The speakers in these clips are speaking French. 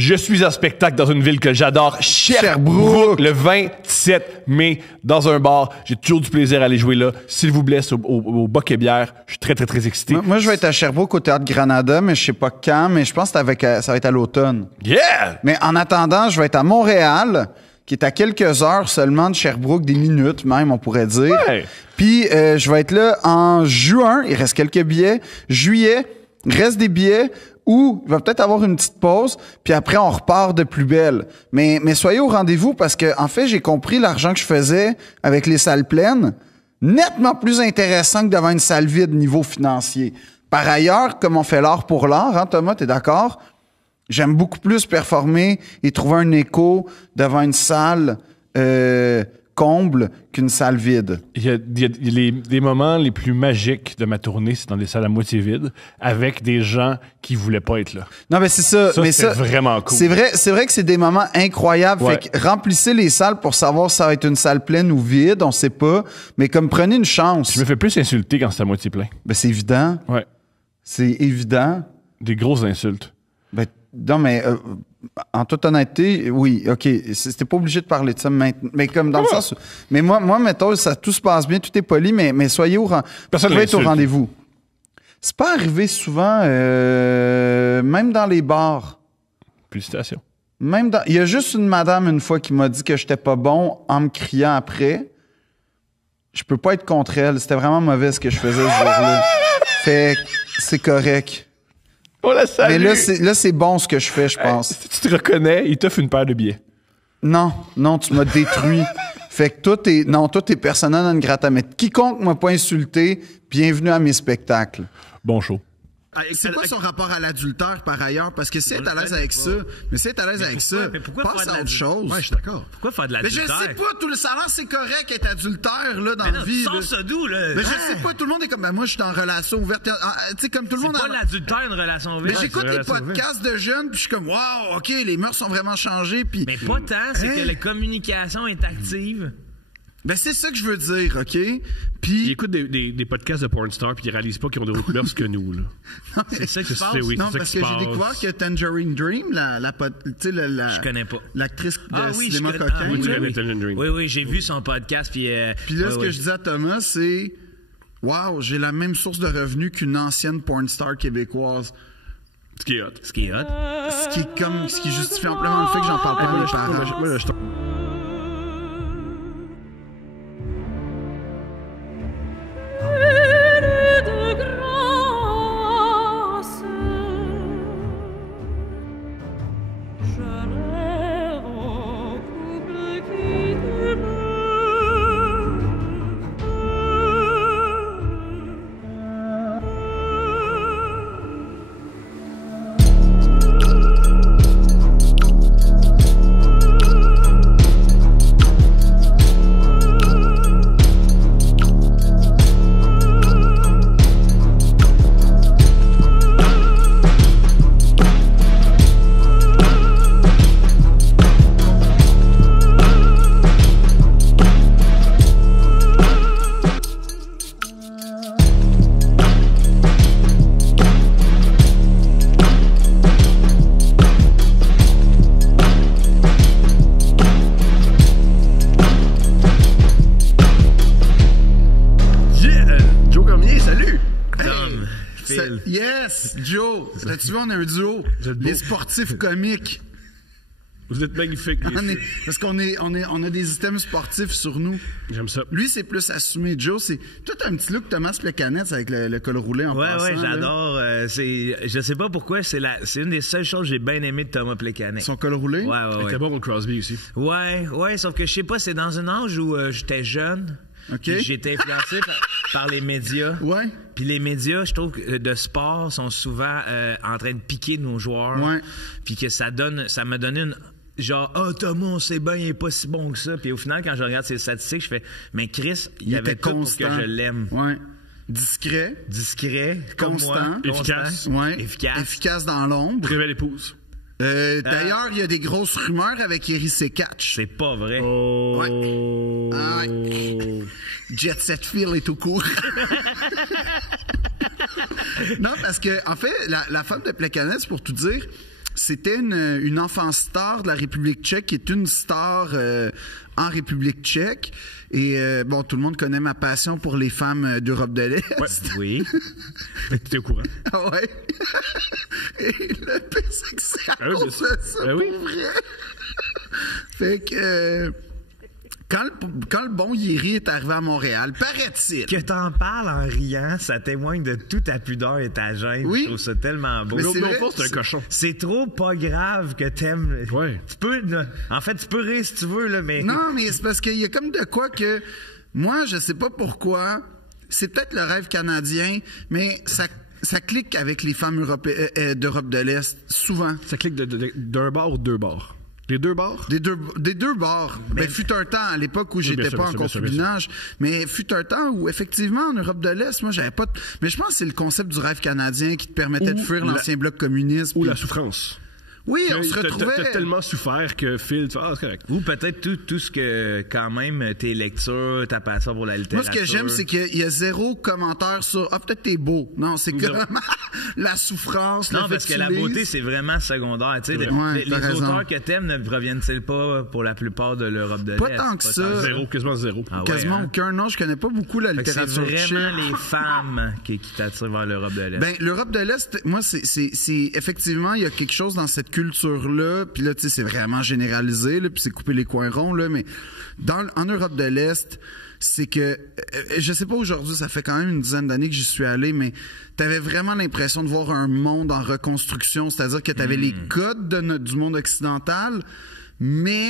Je suis en spectacle dans une ville que j'adore, Sherbrooke, le 27 mai, dans un bar. J'ai toujours du plaisir à aller jouer là. S'il vous plaît, au Boc et Bière. Je suis très, très, très excité. Moi, je vais être à Sherbrooke au Théâtre Granada, mais je sais pas quand, mais je pense que ça va être à l'automne. Yeah! Mais en attendant, je vais être à Montréal, qui est à quelques heures seulement de Sherbrooke, des minutes même, on pourrait dire. Ouais. Puis, je vais être là en juin, il reste quelques billets. Juillet, il reste des billets. Ou il va peut-être avoir une petite pause, puis après, on repart de plus belle. Mais soyez au rendez-vous parce que, en fait, j'ai compris l'argent que je faisais avec les salles pleines, nettement plus intéressant que devant une salle vide niveau financier. Par ailleurs, comme on fait l'art pour l'art, hein, Thomas, t'es d'accord? J'aime beaucoup plus performer et trouver un écho devant une salle comble qu'une salle vide. Il y a des moments les plus magiques de ma tournée, c'est dans des salles à moitié vides, avec des gens qui voulaient pas être là. Non, mais c'est ça. C'est vraiment cool. C'est vrai que c'est des moments incroyables. Ouais. Fait que remplissez les salles pour savoir si ça va être une salle pleine ou vide, on sait pas. Mais comme prenez une chance. Je me fais plus insulter quand c'est à moitié plein. Ben, c'est évident. Ouais. C'est évident. Des grosses insultes. Ben, non, mais en toute honnêteté, oui, OK. C'était pas obligé de parler de ça maintenant. Mais comme dans le sens. Mais moi, mettons, tout se passe bien, tout est poli, mais soyez au rendez-vous. C'est pas arrivé souvent, même dans les bars. Félicitations. Il y a juste une madame une fois qui m'a dit que j'étais pas bon en me criant après. Je peux pas être contre elle. C'était vraiment mauvais ce que je faisais ce jour-là. Fait que c'est correct. On la salue. Mais là, c'est bon ce que je fais, je pense. Si tu te reconnais, il t'offre une paire de billets. Non, tu m'as détruit. Fait que toi, t'es persona non grata. Mais quiconque m'a pas insulté, bienvenue à mes spectacles. Bon show. C'est quoi son rapport à l'adultère, par ailleurs? Parce que si elle est à l'aise avec ça, passe à autre chose. Ouais, je suis d'accord. Pourquoi faire de Mais l'adultère? je sais pas, tout le salaire, c'est correct être adultère, là, dans la vie. Sors ça d'où, là? Mais je sais pas, tout le monde est comme, moi, je suis en relation ouverte. Tu sais, comme tout le monde. C'est pas l'adultère, une relation ouverte. Mais j'écoute les podcasts de jeunes, puis je suis comme, wow, OK, les mœurs sont vraiment changées, puis. Mais pas tant, c'est que la communication est active. Ben, c'est ça que je veux dire, OK? Puis. Ils écoutent des podcasts de porn stars puis ils réalisent pas qu'ils ont d'autres mœurs que nous, là. Non, c'est ça qui se passe. Oui, non, c'est ça parce qui que se j'ai passe. découvert que Tangerine Dream, Je connais pas. L'actrice de cinéma coquin. Oui, tu connais Tangerine Dream. Oui, j'ai vu son podcast. Puis là, ce que je disais à Thomas, c'est wow, j'ai la même source de revenus qu'une ancienne porn star québécoise. Ce qui est hot. Ce qui est hot. Ce qui justifie amplement le fait que j'en parle pas à mes parents. Moi, là, je Yes, Joe. Là-dessus, on a un duo. Les sportifs comiques. Vous êtes magnifiques. Parce qu'on a des items sportifs sur nous. J'aime ça. Lui, c'est plus assumé. Joe, c'est tout un petit look Thomas Plekanec avec le col roulé en passant. Ouais, j'adore. Je sais pas pourquoi, c'est une des seules choses que j'ai bien aimé de Thomas Plekanec. Son col roulé? Ouais. Il était bon pour Crosby aussi. Ouais, sauf que je sais pas, c'est dans un âge où j'étais jeune. Okay. J'étais influencé par les médias. Ouais. Puis les médias, je trouve que de sport sont souvent en train de piquer nos joueurs. Ouais. Puis que ça m'a donné une genre Thomas, on sait bien, il est pas si bon que ça. Puis au final, quand je regarde ses statistiques, je fais mais Chris, il avait tout constant. pour que je l'aime. Ouais. Discret, constant, comme moi. Efficace. Ouais. Efficace dans l'ombre. Très belle épouse. D'ailleurs, il y a des grosses rumeurs avec Eri Sekatch. C'est pas vrai. Oh. Ouais. Jet Set Phil est au cours. Non, parce que, en fait, la femme de Plekanec, pour tout dire, C'était une enfant star de la République tchèque qui est une star en République tchèque. Et bon, tout le monde connaît ma passion pour les femmes d'Europe de l'Est. Ouais. Oui. T'es au courant. Ah ouais. Et le pire, c'est que c'est à Ah oui, cause de ça, ah oui. pour vrai. Fait que... Quand le bon Yeri est arrivé à Montréal, paraît-il. Que t'en parles en riant, ça témoigne de toute ta pudeur et ta gêne. Oui. Je trouve ça tellement beau. Mais Au c'est vrai, fond, c'est un cochon. C'est trop pas grave que t'aimes. Ouais. Tu peux, là, en fait, tu peux rire si tu veux, là, mais. Non, mais c'est parce qu'il y a comme de quoi que... Moi, je sais pas pourquoi. C'est peut-être le rêve canadien, mais ça clique avec les femmes d'Europe de l'Est, souvent. Ça clique d'un bar ou deux bars. Les deux bars? Des deux bords. Ben, fut un temps, à l'époque où j'étais bien sûr, pas en bien sûr, concubinage, mais fut un temps où, effectivement, en Europe de l'Est, moi, j'avais pas... Mais je pense que c'est le concept du rêve canadien qui te permettait de fuir l'ancien bloc communiste. Ou puis- la souffrance. Oui, on se retrouvait... T'as tellement souffert que Phil, tu fais, c'est correct. Ou peut-être tout ce que, quand même, tes lectures, ta passion pour la Moi, littérature. ce que j'aime, c'est qu'il y a zéro commentaire sur « Ah, peut-être t'es beau ». Non, c'est Non. comme la souffrance, Non, le fait parce que la tu lises. beauté, c'est vraiment secondaire. Tu sais, Ouais, les t'as raison. auteurs que t'aimes ne proviennent-ils pas pour la plupart de l'Europe de l'Est? Pas tant que ça. Zéro, quasiment zéro. Ah ouais, Quasiment hein? aucun. Non, je connais pas beaucoup la Fait que c'est littérature vraiment tchèque. les femmes qui t'attirent vers l'Europe de l'Est. Ben, l'Europe de l'Est, moi, c'est effectivement, il y a quelque chose dans cette culture-là, puis là, tu sais, c'est vraiment généralisé, là, puis c'est couper les coins ronds, là, mais en Europe de l'Est, c'est que, je sais pas aujourd'hui, ça fait quand même une dizaine d'années que j'y suis allé, mais t'avais vraiment l'impression de voir un monde en reconstruction, c'est-à-dire que t'avais les codes du monde occidental, mais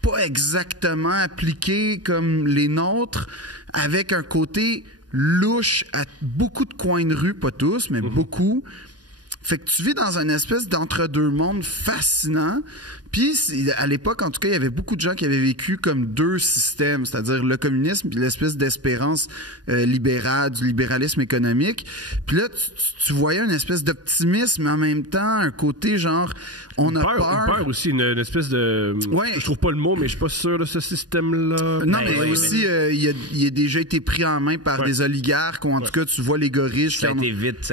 pas exactement appliqués comme les nôtres, avec un côté louche à beaucoup de coins de rue, pas tous, mais beaucoup. Fait que tu vis dans une espèce d'entre-deux mondes fascinant. Puis, à l'époque, en tout cas, il y avait beaucoup de gens qui avaient vécu comme deux systèmes, c'est-à-dire le communisme puis l'espèce d'espérance libérale, du libéralisme économique. Puis là, tu voyais une espèce d'optimisme, mais en même temps, un côté genre, on a Une peur. peur aussi, une espèce de... Ouais. Je trouve pas le mot, mais je suis pas sûr de ce système-là. Non, Ben mais oui, aussi, il a déjà été pris en main par Ouais. des oligarques, ou en tout cas, tu vois les gars riches. Ça a qui en ont-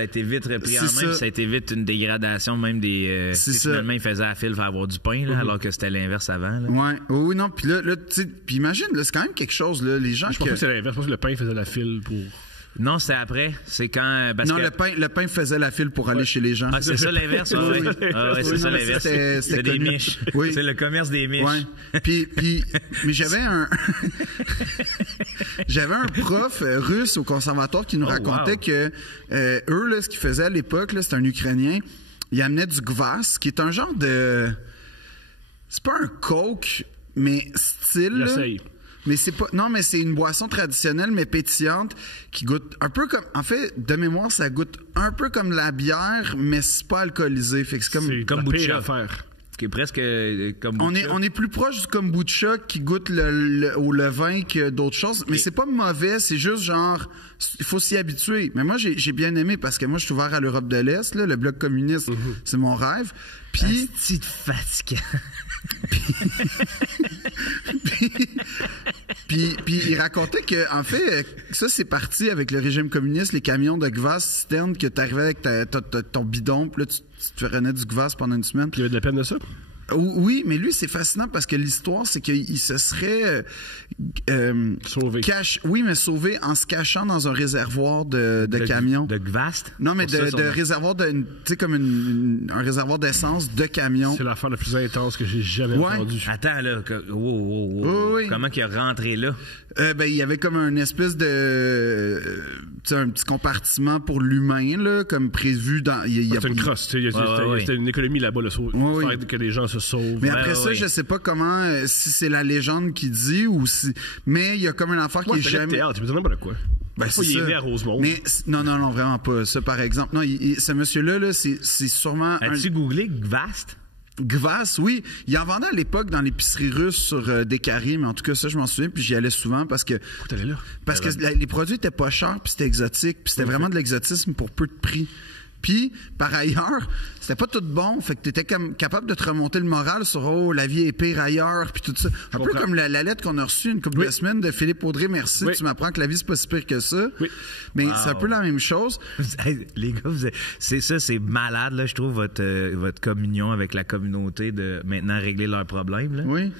été vite repris en C'est main, ça. puis ça a été vite une dégradation même des... C'est ça. Finalement, ils faisaient à fil pour avoir du pain, là, alors que c'était l'inverse avant. Là. Ouais, oui, non, puis là, tu sais, puis imagine, là, c'est quand même quelque chose, là, les gens Je pense pas que c'est l'inverse. Je pense que le pain faisait la file pour... Non, c'était après. C'est quand... Parce Non, que... le pain faisait la file pour aller chez les gens. Ah, c'est ça l'inverse? Ah, ouais. Ah, ouais, c'est Oui, ça non, l'inverse. c'était C'est des connu. miches. Oui. C'est le commerce des miches. Ouais. Mais j'avais un prof russe au conservatoire qui nous racontait wow. que eux, là, ce qu'ils faisaient à l'époque, là, c'était un Ukrainien, il amenait du kvass, qui est un genre de... C'est pas un coke, mais style... là. J'essaye. Mais c'est pas. Non, mais c'est une boisson traditionnelle, mais pétillante, qui goûte un peu comme. En fait, de mémoire, ça goûte un peu comme la bière, mais c'est pas alcoolisé. Fait que c'est comme. C'est comme la pire Butcha. affaire. Qui est presque comme On Butcha. est plus proche du kombucha qui goûte au levain que d'autres choses. Mais c'est pas mauvais, c'est juste genre, il faut s'y habituer. Mais moi, j'ai bien aimé parce que moi, je suis ouvert à l'Europe de l'Est, là, le bloc communiste, c'est mon rêve. Puis, Petit fatigant. puis il racontait que, en fait, ça, c'est parti avec le régime communiste, les camions de kvass citerne, que t'arrivais avec ton bidon, puis là, tu te renais du kvass pendant une semaine. Il y avait de la peine de ça? Oui, mais lui, c'est fascinant parce que l'histoire, c'est qu'il se serait Sauvé. oui, mais sauvé en se cachant dans un réservoir de camions. De Gvast? Non, mais Pour ça, son de nom. réservoir tu sais, comme un réservoir d'essence de camions. C'est l'affaire la plus intense que j'ai jamais Ouais. entendue. Attends, là. Oui, oui. Comment qu'il est rentré là? Ben, il y avait comme un espèce de, tu sais, un petit compartiment pour l'humain, là, comme prévu dans, il y a C'est une crosse. tu sais, ouais. C'était une économie là-bas, le oui. faire que les gens se sauvent. Mais après ça, oui. je sais pas comment, si c'est la légende qui dit ou si, mais il y a comme une affaire Moi, qui est c'est le jamais. théâtre, tu me dis n'importe quoi. Ben, Pas, il est né à Rosemont. Mais non, vraiment pas. Ça, par exemple, non, ce monsieur-là, là, c'est sûrement As-tu googlé Gvast? Gvass, oui. Il en vendait à l'époque dans l'épicerie russe sur Décarie, mais en tout cas, ça, je m'en souviens, puis j'y allais souvent parce que Pourquoi t'allais là? les produits étaient pas chers, puis c'était exotique, puis c'était vraiment de l'exotisme pour peu de prix. Puis, par ailleurs, c'était pas tout bon. Fait que t'étais comme capable de te remonter le moral sur la vie est pire ailleurs, puis tout ça. Un peu comme la lettre qu'on a reçue une couple de semaines de Philippe Audrey, merci, tu m'apprends que la vie c'est pas si pire que ça. Oui. Mais c'est un peu la même chose. Hey, les gars, c'est malade, là, je trouve, votre communion avec la communauté de maintenant régler leurs problèmes. Là. Oui.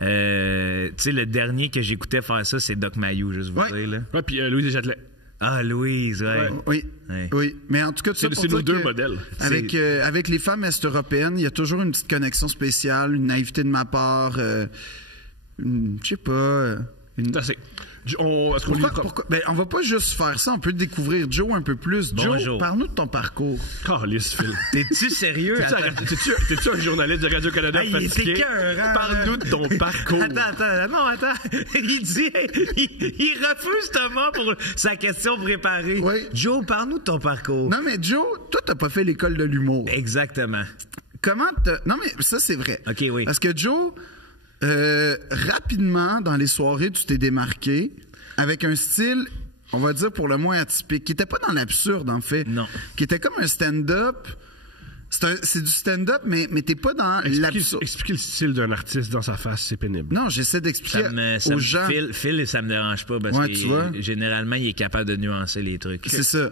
Tu sais, le dernier que j'écoutais faire ça, c'est Doc Mayou, juste vous dire. Là. Ouais, puis Louise Deschâtelet. Ah, Louise, ouais. Oui. Ouais. Oui. Mais en tout cas, C'est nos deux modèles. Avec les femmes est-européennes, il y a toujours une petite connexion spéciale, une naïveté de ma part, je sais pas. C'est assez. Est-ce qu'on lit Ben, on va pas juste faire ça, on peut découvrir Joe un peu plus. Bonjour. Joe, parle-nous de ton parcours. Calisse, Phil. T'es-tu sérieux? T'es-tu un journaliste de Radio-Canada fatigué? Parle-nous de ton parcours. Attends. Il dit, il refuse Thomas pour sa question préparée. Oui. Joe, parle-nous de ton parcours. Non, mais Joe, toi, t'as pas fait l'école de l'humour. Exactement. Non, mais ça, c'est vrai. OK, oui. Parce que Joe, rapidement, dans les soirées, tu t'es démarqué avec un style, on va dire pour le moins atypique, qui était pas dans l'absurde, en fait. Non. Qui était comme un stand-up. C'est du stand-up, mais t'es pas dans l'absurde. Expliquer le style d'un artiste dans sa face, c'est pénible. Non, j'essaie d'expliquer aux gens. Phil, ça me dérange pas parce que généralement, il est capable de nuancer les trucs. C'est ça.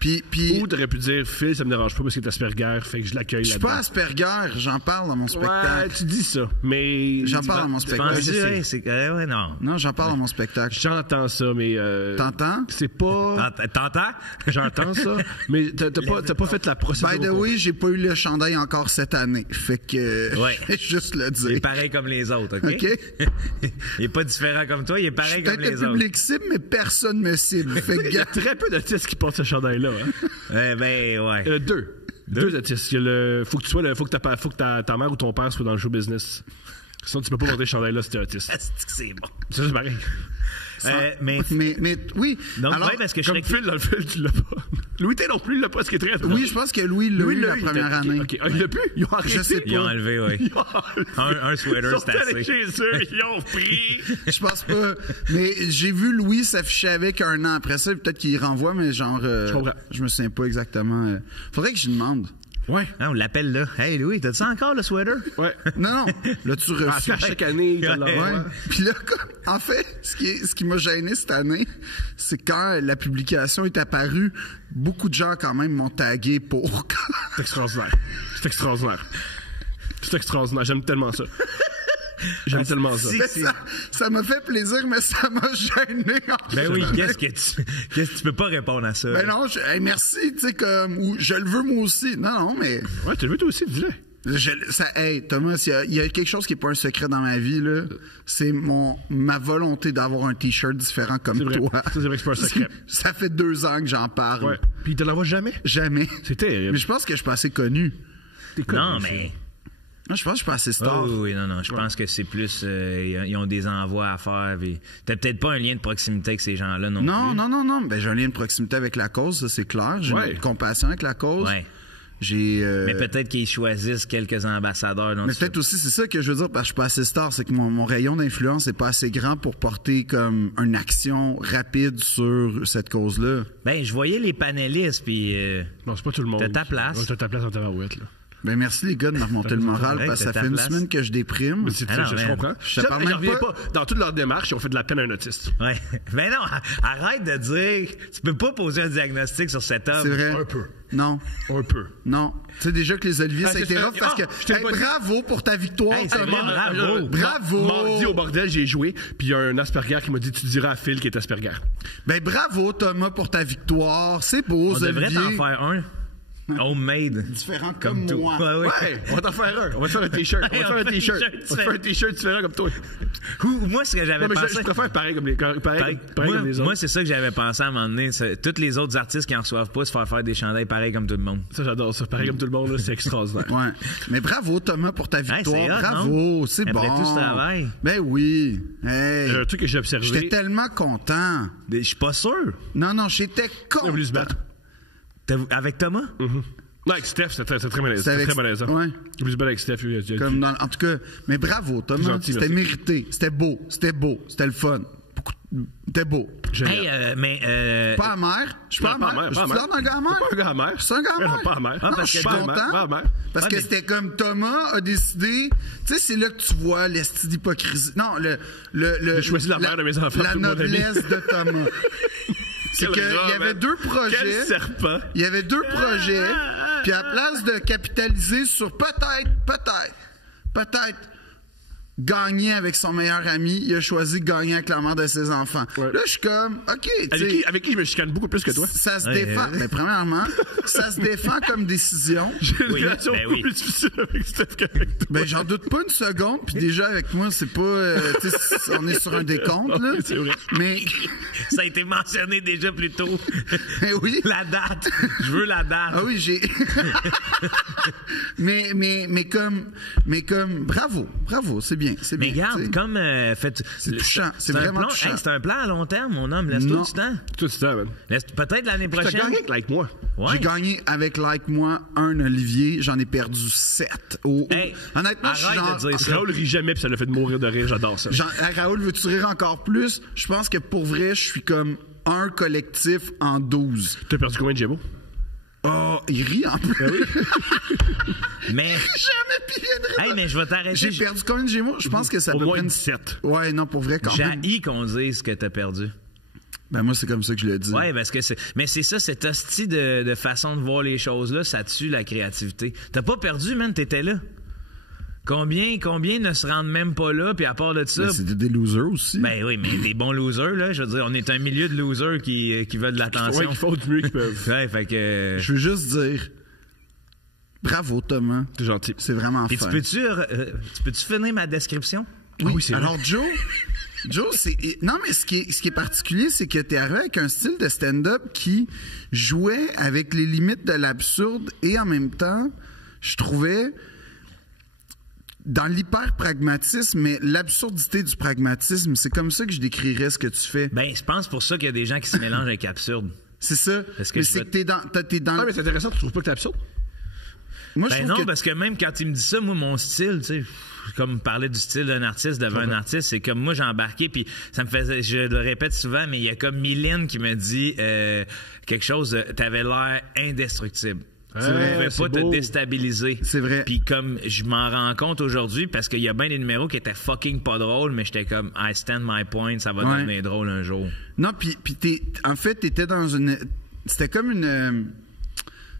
Puis, ou t'aurais pu dire, Phil, ça me dérange pas parce qu'il est Asperger, fait que je l'accueille là-dedans. Je suis pas Asperger, j'en parle dans mon spectacle. Ouais, tu dis ça, mais... J'en parle dans mon spectacle. Ouais, non. Non, j'en parle dans mon spectacle. J'entends ça, mais... T'entends? C'est pas... T'entends? J'entends ça, mais t'as pas fait la procédure. By the way, j'ai pas eu le chandail encore cette année. Fait que... Ouais. Je vais juste le dire. Il est pareil comme les autres, OK? Il est pas différent comme toi, il est pareil comme les autres. Peut-être le public cible, mais personne me cible. Fait que... Il y a très peu d'artistes qui portent ce chandail-là, hein? Ouais. Deux artistes. Il y a faut que ta mère ou ton père soit dans le show business. Sinon, tu peux pas porter le chandail là si t'es artiste. C'est bon. Ça, c'est pareil. Mais oui. Donc, alors, parce que comme Phil, dans le film, tu l'as pas. Louis T non plus, il l'a pas, ce qui est très drôle. Oui, je pense que Louis l'a eu la première année. OK. Il l'a plus? Ils ont arrêté. Je sais pas. Ils ont enlevé, oui. Un sweater, c'est assez. Ils sont allés chez eux, ils ont pris. Je pense pas. Mais j'ai vu Louis s'afficher avec un an après ça. Peut-être qu'il renvoie, mais genre... je me souviens pas exactement. Faudrait que je lui demande. Ouais. Ah, on l'appelle là. Hey Louis, t'as-tu encore le sweater? Ouais. Non. Là, tu reçus. À chaque année, il ouais. Puis là, en fait, ce qui m'a gêné cette année, c'est quand la publication est apparue, beaucoup de gens quand même m'ont tagué pour. C'est extraordinaire. J'aime tellement ça. Tellement ça. Ça m'a fait plaisir, mais ça m'a gêné. Ben oui, qu'est-ce que tu peux pas répondre à ça? Ben non, merci, tu sais, comme, ou je le veux moi aussi. Non, mais. Ouais, tu le veux toi aussi, dis-le. Hey, Thomas, il y a quelque chose qui est pas un secret dans ma vie, là. C'est ma volonté d'avoir un t-shirt différent comme toi. Ça, c'est vrai que c'est pas un secret. Ça fait 2 ans que j'en parle. Ouais. Puis il te l'envoie jamais? Jamais. C'est terrible. Mais je pense que je suis pas assez connu. Non, mais. Non, je pense que je suis pas assez star. Oui, non. Je pense que c'est plus. Ils ont des envois à faire. T'as peut-être pas un lien de proximité avec ces gens-là non plus. Non. Ben, j'ai un lien de proximité avec la cause, ça, c'est clair. J'ai une compassion avec la cause. Ouais. Mais peut-être qu'ils choisissent quelques ambassadeurs. Mais peut-être aussi, c'est ça que je veux dire, parce que je suis pas assez star, c'est que mon rayon d'influence est pas assez grand pour porter comme une action rapide sur cette cause-là. Ben, je voyais les panélistes, puis... non, c'est pas tout le monde. T'as ta place. Ouais, t'as ta place en tabarouette, là. Ben, merci les gars de me remonter le moral, parce que ça fait une semaine que je déprime. Je comprends. Je reviens pas. Dans toute leur démarche, ils ont fait de la peine à un autiste. Ouais. Ben non, arrête de dire, tu peux pas poser un diagnostic sur cet homme. C'est vrai. Un peu. Non. Un peu. Non. Tu sais déjà que les Oliviers, ça a été rough parce que, bravo pour ta victoire, Thomas. Bravo. Mardi au bordel, j'ai joué, puis il y a un Asperger qui m'a dit, tu diras à Phil qui est Asperger. Ben, bravo, Thomas, pour ta victoire. C'est beau, On devrait t'en faire un. Homemade. Différent comme moi. Ouais, on va t'en faire un. On va te faire un t-shirt. On va te faire un t-shirt différent comme toi. Moi, ce que j'avais pensé. Je préfère pareil comme les autres. Moi, c'est ça que j'avais pensé à un moment donné. Tous les autres artistes qui en reçoivent pas se faire des chandails pareils comme tout le monde. Ça, j'adore ça. Pareil comme tout le monde, là, c'est extraordinaire. Ouais. Mais bravo, Thomas, pour ta victoire. Hey, bravo, c'est bon. Après tout ce travail. Ben oui. Hey. Un truc que j'ai observé. J'étais tellement content. Je suis pas sûr. Non, j'étais content. On a voulu se battre. Avec Thomas? Non, avec Steph, c'était très malaisant. C'était très malaisant. Ouais. J'ai voulu se battre avec Steph. En tout cas, mais bravo, Thomas. C'était mérité. C'était beau. C'était le fun. T'es beau. Hey, mais... Pas amer. Je suis pas amer. Je suis un gars amer. Pas un gars amer. Je suis un gars amer. Pas amer. Non, parce je suis que content. Pas amer. Parce que c'était comme Thomas a décidé. Tu sais, c'est là que tu vois l'esti d'hypocrisie. Non, J'ai choisi la mère de mes enfants. La pour mon ami. noblesse de Thomas. C'est qu'il y avait 2 projets. Quel serpent. Il y avait 2 projets. Puis à la place de capitaliser sur peut-être gagner avec son meilleur ami, il a choisi de gagner avec la mère de ses enfants. Ouais. Là, je suis comme, OK, tu sais, Avec qui je me chicane beaucoup plus que toi. ça se défend. Mais premièrement, ça se défend comme décision. J'ai une Oui, relation ben beaucoup oui. plus difficile avec Steph qu'avec toi. Ben, j'en doute pas une seconde. Puis déjà, avec moi, c'est pas... tu sais, on est sur un décompte, là. Oui, c'est vrai. Mais... Ça a été mentionné déjà plus tôt. mais oui. La date. Je veux la date. Ah oui, j'ai... mais comme... Bravo, c'est bien, c'est Mais bien. regarde, tu sais. comme C'est touchant, c'est un vraiment plan- touchant. Hey, c'est un plan à long terme, mon homme. Laisse-toi Non. du temps. Tout ça, man. Peut-être l'année T'as prochaine. gagné avec moi. Ouais. J'ai gagné avec Like Moi un Olivier, j'en ai perdu 7. Hey, Honnêtement, je suis arrête genre... de dire ça. Raoul rit jamais, puis ça l'a fait de mourir de rire. J'adore ça. Raoul, veux-tu rire encore plus? Je pense que pour vrai, je suis comme un collectif en 12. T'as perdu combien de Gémeaux? Oh, il rit en plus. Mais, Jamais puis il viendrait. hey, mais je vais t'arrêter. J'ai perdu combien de Gémeaux? Je pense que ça Au peut moins près une 17. Ouais, non, pour vrai, quand même. J'ai qu'on dise que t'as perdu. Ben, moi, c'est comme ça que je le dis. Ouais, parce que c'est. Mais c'est ça, cette hostie de façon de voir les choses-là, ça tue la créativité. T'as pas perdu, man, t'étais là. Combien ne se rendent même pas là, puis à part de ça. Ben, c'est des losers aussi. Ben oui, mais des bons losers, là. Je veux dire, on est un milieu de losers qui veulent de l'attention. Ouais, ils font du mieux qu'ils peuvent. Ouais, fait que. Je veux juste dire, bravo, Thomas. T'es gentil. C'est vraiment Puis fin. tu peux-tu finir ma description? Oui, oui, c'est alors Joe, c'est... Non, mais ce qui est particulier, c'est que t'es arrivé avec un style de stand-up qui jouait avec les limites de l'absurde et en même temps, je trouvais, dans l'hyper-pragmatisme, mais l'absurdité du pragmatisme, c'est comme ça que je décrirais ce que tu fais. Ben, je pense pour ça qu'il y a des gens qui se mélangent avec absurde. C'est ça. Parce que Mais je c'est veux- que t'es dans... Ah, mais c'est intéressant, tu trouves pas que t'es absurde? Moi, je Ben trouve non, que... parce que même quand il me dit ça, moi, mon style, tu sais, comme parler du style d'un artiste devant un artiste, c'est comme moi, j'ai embarqué, puis ça me faisait, je le répète souvent, mais il y a comme Mylène qui me dit quelque chose, t'avais l'air indestructible. Tu ne c'est pouvais pas beau. te déstabiliser. C'est vrai. Puis comme je m'en rends compte aujourd'hui, parce qu'il y a bien des numéros qui étaient fucking pas drôles, mais j'étais comme, I stand my point, ça va Ouais. devenir drôle un jour. Non, puis en fait, t'étais dans une... C'était comme une...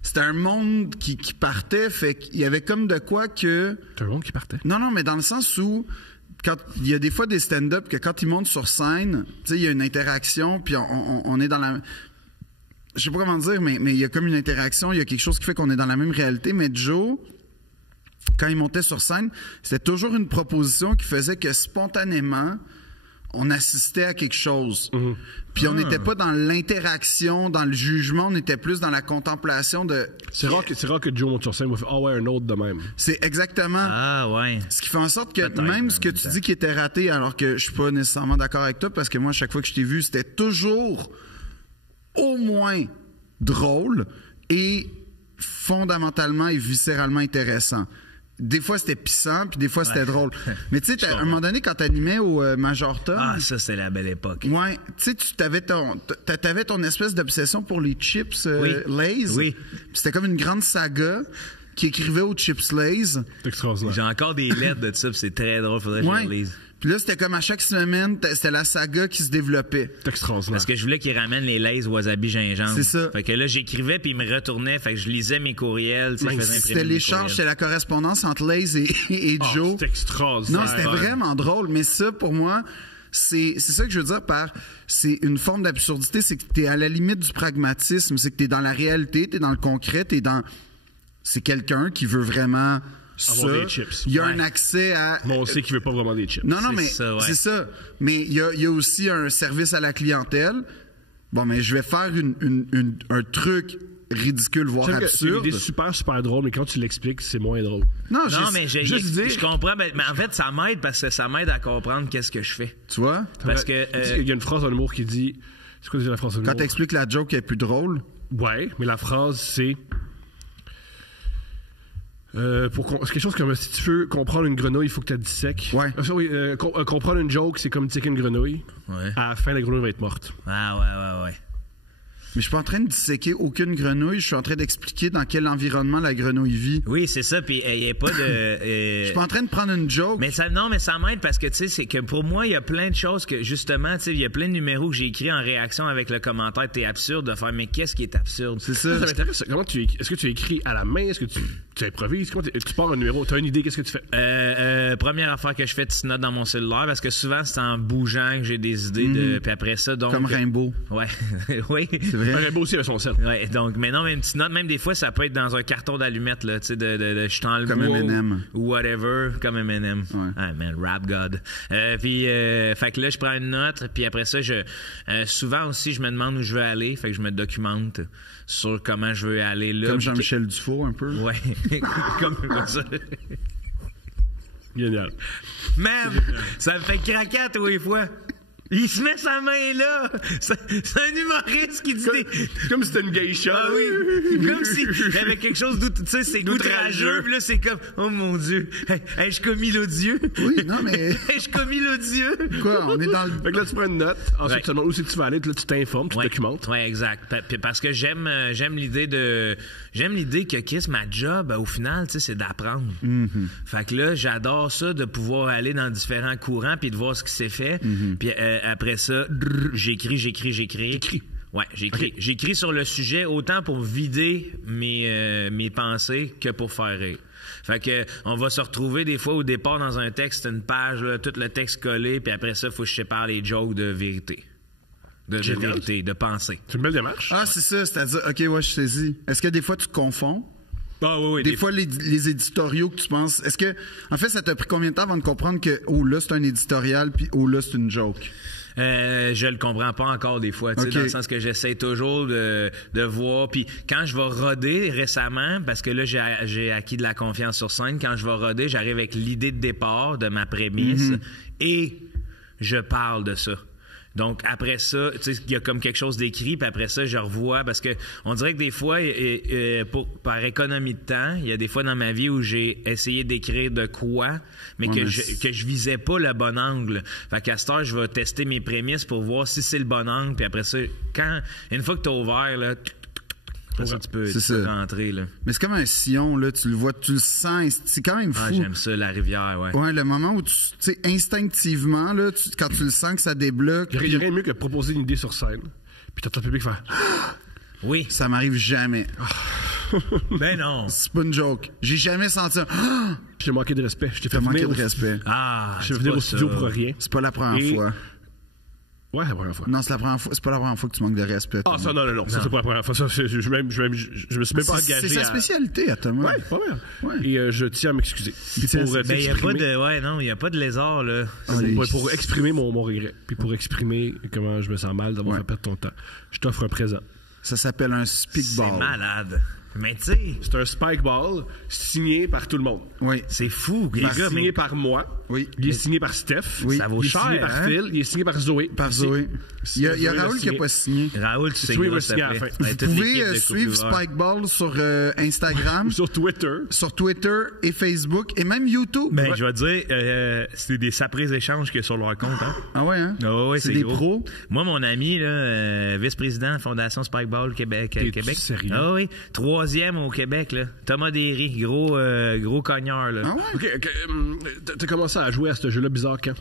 C'était un monde qui partait, fait qu'il y avait comme de quoi que... T'as un monde qui partait. Non, mais dans le sens où, quand il y a des fois des stand-up que quand ils montent sur scène, tu sais, il y a une interaction, puis on est dans la... Je sais pas comment dire, mais il y a comme une interaction, il y a quelque chose qui fait qu'on est dans la même réalité, mais Joe, quand il montait sur scène, c'était toujours une proposition qui faisait que spontanément, on assistait à quelque chose. Puis on n'était pas dans l'interaction, dans le jugement, on était plus dans la contemplation de... C'est rare que Joe monte sur scène va faire ah ouais, un autre de même. C'est exactement... Ah ouais. Ce qui fait en sorte que Peut-être, même ce en que même tu temps. dis qui était raté, alors que je suis pas nécessairement d'accord avec toi, parce que moi, chaque fois que je t'ai vu, c'était toujours au moins drôle et fondamentalement et viscéralement intéressant. Des fois, c'était pissant, puis des fois, c'était drôle. Mais tu sais, à un moment donné, quand t'animais au Major Tom, Ah, ça, c'est la belle époque. ouais, tu sais, t'avais ton espèce d'obsession pour les chips Oui. Lay's. Oui. Puis c'était comme une grande saga qui écrivait aux chips Lay's. C'est extraordinaire. J'ai encore des lettres de ça, puis c'est très drôle, faudrait que je les Ouais. relise. Puis là, c'était comme à chaque semaine, c'était la saga qui se développait. C'est extraordinaire. Parce que je voulais qu'ils ramènent les Lay's wasabi gingembre. C'est ça. Fait que là, j'écrivais puis ils me retournaient. Fait que je lisais mes courriels. Tu sais, je faisais imprimer C'était mes l'échange, courriels. c'était la correspondance entre Lay's et Oh, Joe. c'est extraordinaire. Non, c'était vraiment drôle, mais ça, pour moi, c'est ça que je veux dire par c'est une forme d'absurdité, c'est que t'es à la limite du pragmatisme, c'est que t'es dans la réalité, t'es dans le concret, c'est quelqu'un qui veut vraiment ça. Avoir des chips. Il y a Ouais. un accès à... Mais on sait qu'il veut pas vraiment des chips. Non, C'est mais ça, ouais. c'est ça. Mais il y a aussi un service à la clientèle. Bon, mais je vais faire un truc ridicule, voire C'est une absurde. idée super drôle, mais quand tu l'expliques, c'est moins drôle. Non, Non, mais juste dire- je comprends. Mais en fait, ça m'aide parce que ça m'aide à comprendre qu'est-ce que je fais. tu vois, Parce que. Il y a une phrase dans l'humour qui dit... C'est quoi déjà la phrase dans quand l'humour? t'expliques la joke, elle est plus drôle. Ouais, mais la phrase, c'est... C'est quelque chose comme si tu veux comprendre une grenouille, il faut que tu la dissèques. Ouais. Comprendre une joke, c'est comme disséquer une grenouille. Ouais. À la fin, la grenouille va être morte. Ah, ouais. Mais je suis pas en train de disséquer aucune grenouille, je suis en train d'expliquer dans quel environnement la grenouille vit. Oui, c'est ça, puis il n'y a pas de... Je suis pas en train de prendre une joke. Mais ça m'aide parce que, tu sais, c'est que pour moi, il y a plein de choses que, justement, tu sais, il y a plein de numéros que j'ai écrits en réaction avec le commentaire « T'es absurde » de faire « Mais qu'est-ce qui est absurde? » C'est ça. Ça m'intéresse. Est-ce que tu écris à la main? Est-ce que tu improvises? Comment tu pars un numéro? Tu as une idée? Qu'est-ce que tu fais? Première affaire que je fais, petite note dans mon cellulaire parce que souvent, c'est en bougeant que j'ai des idées de... Puis après ça, donc... Comme Rimbaud. Ouais. Oui. C'est vrai. Rimbaud aussi avait son sel. Ouais, donc, mais non, mais une petite note, même des fois, ça peut être dans un carton d'allumettes, là, tu sais, de je suis dans le Comme bois M&M. ou whatever, comme M&M. Ouais. Ah, man, rap god. Puis, fait que là, je prends une note, puis après ça, souvent aussi, je me demande où je veux aller, fait que je me documente sur comment je veux aller là. Comme Jean-Michel Dufault, un peu. Ouais, comme ça. Génial. Man, ça me fait craquer à tous les fois. Il se met sa main là. C'est un humoriste qui dit Comme si c'était une geisha. Ah oui. Comme si il y avait quelque chose tu sais, c'est outrageux. Puis là, c'est comme, oh mon Dieu. Ai-je commis l'odieux? Oui, non, mais. Ai-je commis l'odieux? Quoi, on est dans le. Fait que là, tu prends une note. Ensuite, Ouais. tu te demandes où c'est que tu vas aller. Là, tu t'informes, tu documentes. Oui, exact. Puis parce que j'aime l'idée que Chris, ma job, au final, tu sais, c'est d'apprendre. Fait que là, j'adore ça, de pouvoir aller dans différents courants puis de voir ce qui s'est fait. Puis après ça, j'écris. Ouais, j'écris. Okay. J'écris sur le sujet autant pour vider mes pensées que pour faire rire. Fait que on va se retrouver des fois au départ dans un texte, une page, là, tout le texte collé, puis après ça, il faut que je sépare les jokes de vérité. De vérité, de pensée. C'est une belle démarche. Ah, c'est ça, c'est-à-dire, OK, ouais, je saisis. Est-ce que des fois, tu te confonds? Ah oui, Des fois, les éditoriaux que tu penses. Est-ce que. En fait, ça t'a pris combien de temps avant de comprendre que, oh là, c'est un éditorial, puis oh là, c'est une joke? Je le comprends pas encore des fois, tu sais, Okay. dans le sens que j'essaie toujours de voir. Puis quand je vais roder récemment, parce que là j'ai acquis de la confiance sur scène, quand je vais roder, j'arrive avec l'idée de départ de ma prémisse et je parle de ça. Donc après ça, tu sais, il y a comme quelque chose d'écrit, puis après ça, je revois parce que on dirait que des fois, par économie de temps, il y a des fois dans ma vie où j'ai essayé d'écrire de quoi, mais que je visais pas le bon angle. Fait qu'à cette heure, je vais tester mes prémices pour voir si c'est le bon angle, puis après ça, une fois que t'as ouvert là, après ça, tu peux rentrer là. Mais c'est comme un sillon, là, tu le vois, tu le sens, c'est quand même fou. Ah, j'aime ça, la rivière, ouais. Ouais, le moment où tu sais, instinctivement, là, quand tu le sens que ça débloque. Il n'y a rien de mieux que de proposer une idée sur scène. Puis t'entends le public faire. Oui. Ça m'arrive jamais. Ben non. C'est pas une joke. J'ai jamais senti un. Puis j'ai manqué de respect. Je t'ai fait T'as manqué venir de respect. Ah, Je vais venir au studio pour rien. C'est pas la première Et- fois. Ouais, c'est la première fois. Non, c'est la première fois. C'est pas la première fois que tu manques de respect. Ah, ça, non. Ça, c'est pas la première fois. Ça, je me suis même pas engagé. C'est sa spécialité à Thomas. Ouais, pas mal. Ouais. Et je tiens à m'excuser. Puis tiens à pour Ben, il y a pas t'exprimer- de, ouais, non, il y a pas de lézard, là. pour exprimer mon regret. Puis pour exprimer comment je me sens mal d'avoir Ouais. fait perdre ton temps. Je t'offre un présent. Ça s'appelle un C'est speakball. malade. Mais tu sais, C'est un spike ball signé par tout le monde. Oui. c'est fou, les gars, Signé mais par moi. Oui. Il est signé par Steph. Oui. ça vaut Il est cher, signé par hein? Phil. Il est signé par Zoé. Par Zoé. Il y a Zoé l'a Raoul qui signé. n'a pas signé. Raoul, tu sais, Zoé va signer à la fin. Vous pouvez suivre Spikeball sur Instagram, Sur Twitter. sur Twitter et Facebook et même YouTube. Ben, je vais te dire, c'est des saprés échanges qu'il y a sur leur compte, hein. Ah ouais, hein? Ah ouais, c'est des gros. pros. Moi, mon ami, là, vice-président de la Fondation Spikeball Québec. T'es-tu sérieux? Ah oui. 3e au Québec, là. Thomas Derry, gros cogneur, là. Ah ouais? OK. T'as commencé à jouer à ce jeu-là bizarre quand?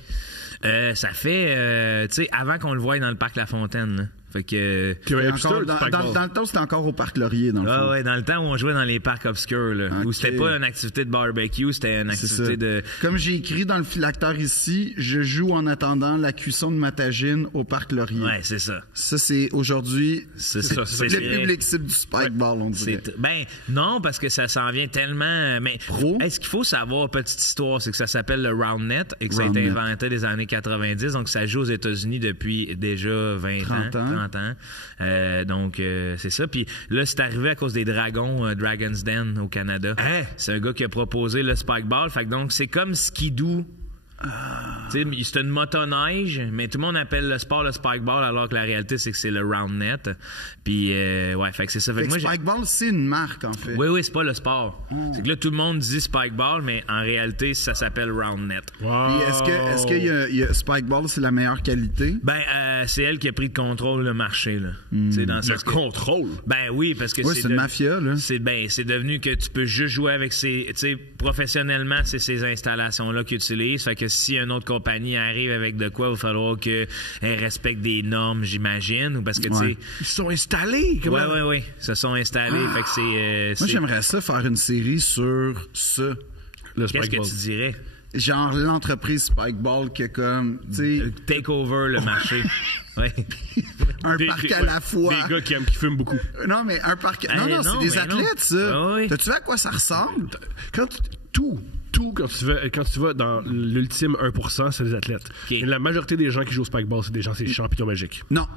Ça fait, tu sais, avant qu'on le voie dans le parc La Fontaine, là. Fait que... Tu avais Encore, dans le temps, c'était encore au Parc Laurier, dans le fond. Ah ouais, dans le temps où on jouait dans les parcs obscurs, là, où Ok. c'était pas une activité de barbecue, c'était une C'est ça. activité de... Comme j'ai écrit dans le phylactère ici, je joue en attendant la cuisson de ma tagine au Parc Laurier. Ouais, c'est ça. Ça, c'est aujourd'hui ça, c'est le public cible du Spikeball, on dirait. Ben, non, parce que ça s'en vient tellement... Mais Pro. est-ce qu'il faut savoir, petite histoire, c'est que ça s'appelle le Roundnet et que ça a été Roundnet. inventé des années 90, donc ça joue aux États-Unis depuis déjà 30 ans. Donc, c'est ça. Puis là, c'est arrivé à cause des dragons, Dragon's Den au Canada. Hein? C'est un gars qui a proposé le Spikeball. Fait que donc, c'est comme Skidoo Tu sais, c'est une motoneige, mais tout le monde appelle le sport le spikeball, alors que la réalité, c'est que c'est le round net. Puis, ouais, fait que c'est ça. Fait que moi, Spikeball, c'est une marque, en fait. Oui, c'est pas le sport. C'est que là, tout le monde dit spikeball, mais en réalité, ça s'appelle round net. Wow. Puis est-ce qu'il y a Spikeball, c'est la meilleure qualité? Ben, c'est elle qui a pris le contrôle le marché, là. Tu sais, dans Le contrôle. Ben oui, parce que Oui, c'est une mafia, là. c'est devenu que tu peux juste jouer avec ces, tu sais, professionnellement, c'est ces installations-là qu'ils utilisent. Fait que si une autre compagnie arrive avec de quoi, il va falloir qu'elle respecte des normes, j'imagine, ou parce que, tu sais. Ils sont installés. Oui, se sont installés. Fait que c'est. Moi, j'aimerais ça faire une série sur ça. Le Qu'est-ce que spikeball. tu dirais? Genre l'entreprise Spikeball qui est comme, tu sais, Take over le marché. Ouais. un parc à la fois. Des gars qui fument beaucoup. Non, mais un parc. Ah, Non, non, c'est des mais non. athlètes, ça. Ah oui. T'as-tu vu à quoi ça ressemble? Quand tu vas dans l'ultime 1%, c'est des athlètes. Ok. Et la majorité des gens qui jouent au spikeball, c'est des champignons magiques. Non.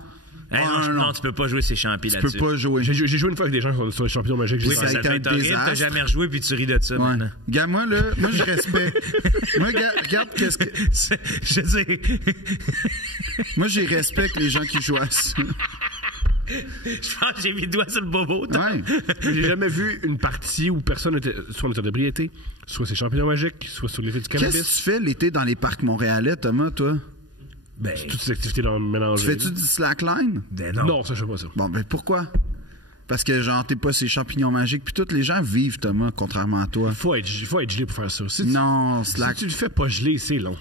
Hey, non, tu peux pas jouer ces champions Tu là-dessus. peux pas jouer. J'ai joué une fois avec des gens qui sont sur les champignons magiques. Oui, ça ça a été fait un être horrible. T'as désastre. jamais rejoué puis tu ris de ça Ouais. maintenant. Gars, moi, je respecte. Moi, regarde qu'est-ce que. Je veux dire. Moi, j'ai respecte les gens qui jouent à ça. Je pense que j'ai mis le doigt sur le bobo. toi. Ouais. J'ai jamais vu une partie où personne était soit en état d'ébriété, soit c'est champignons magiques, soit sur l'effet du Qu'est-ce cannabis. que tu fais l'été dans les parcs montréalais, Thomas, toi? Ben, Toutes ces activités dans le mélangé. Fais-tu du slackline? ben Non, ça, je fais pas ça. Bon, ben pourquoi? Parce que, genre, t'es pas ces champignons magiques, puis tous les gens vivent, Thomas, contrairement à toi. Faut être gelé pour faire ça. Si Non, si slack. tu le fais pas gelé, c'est long.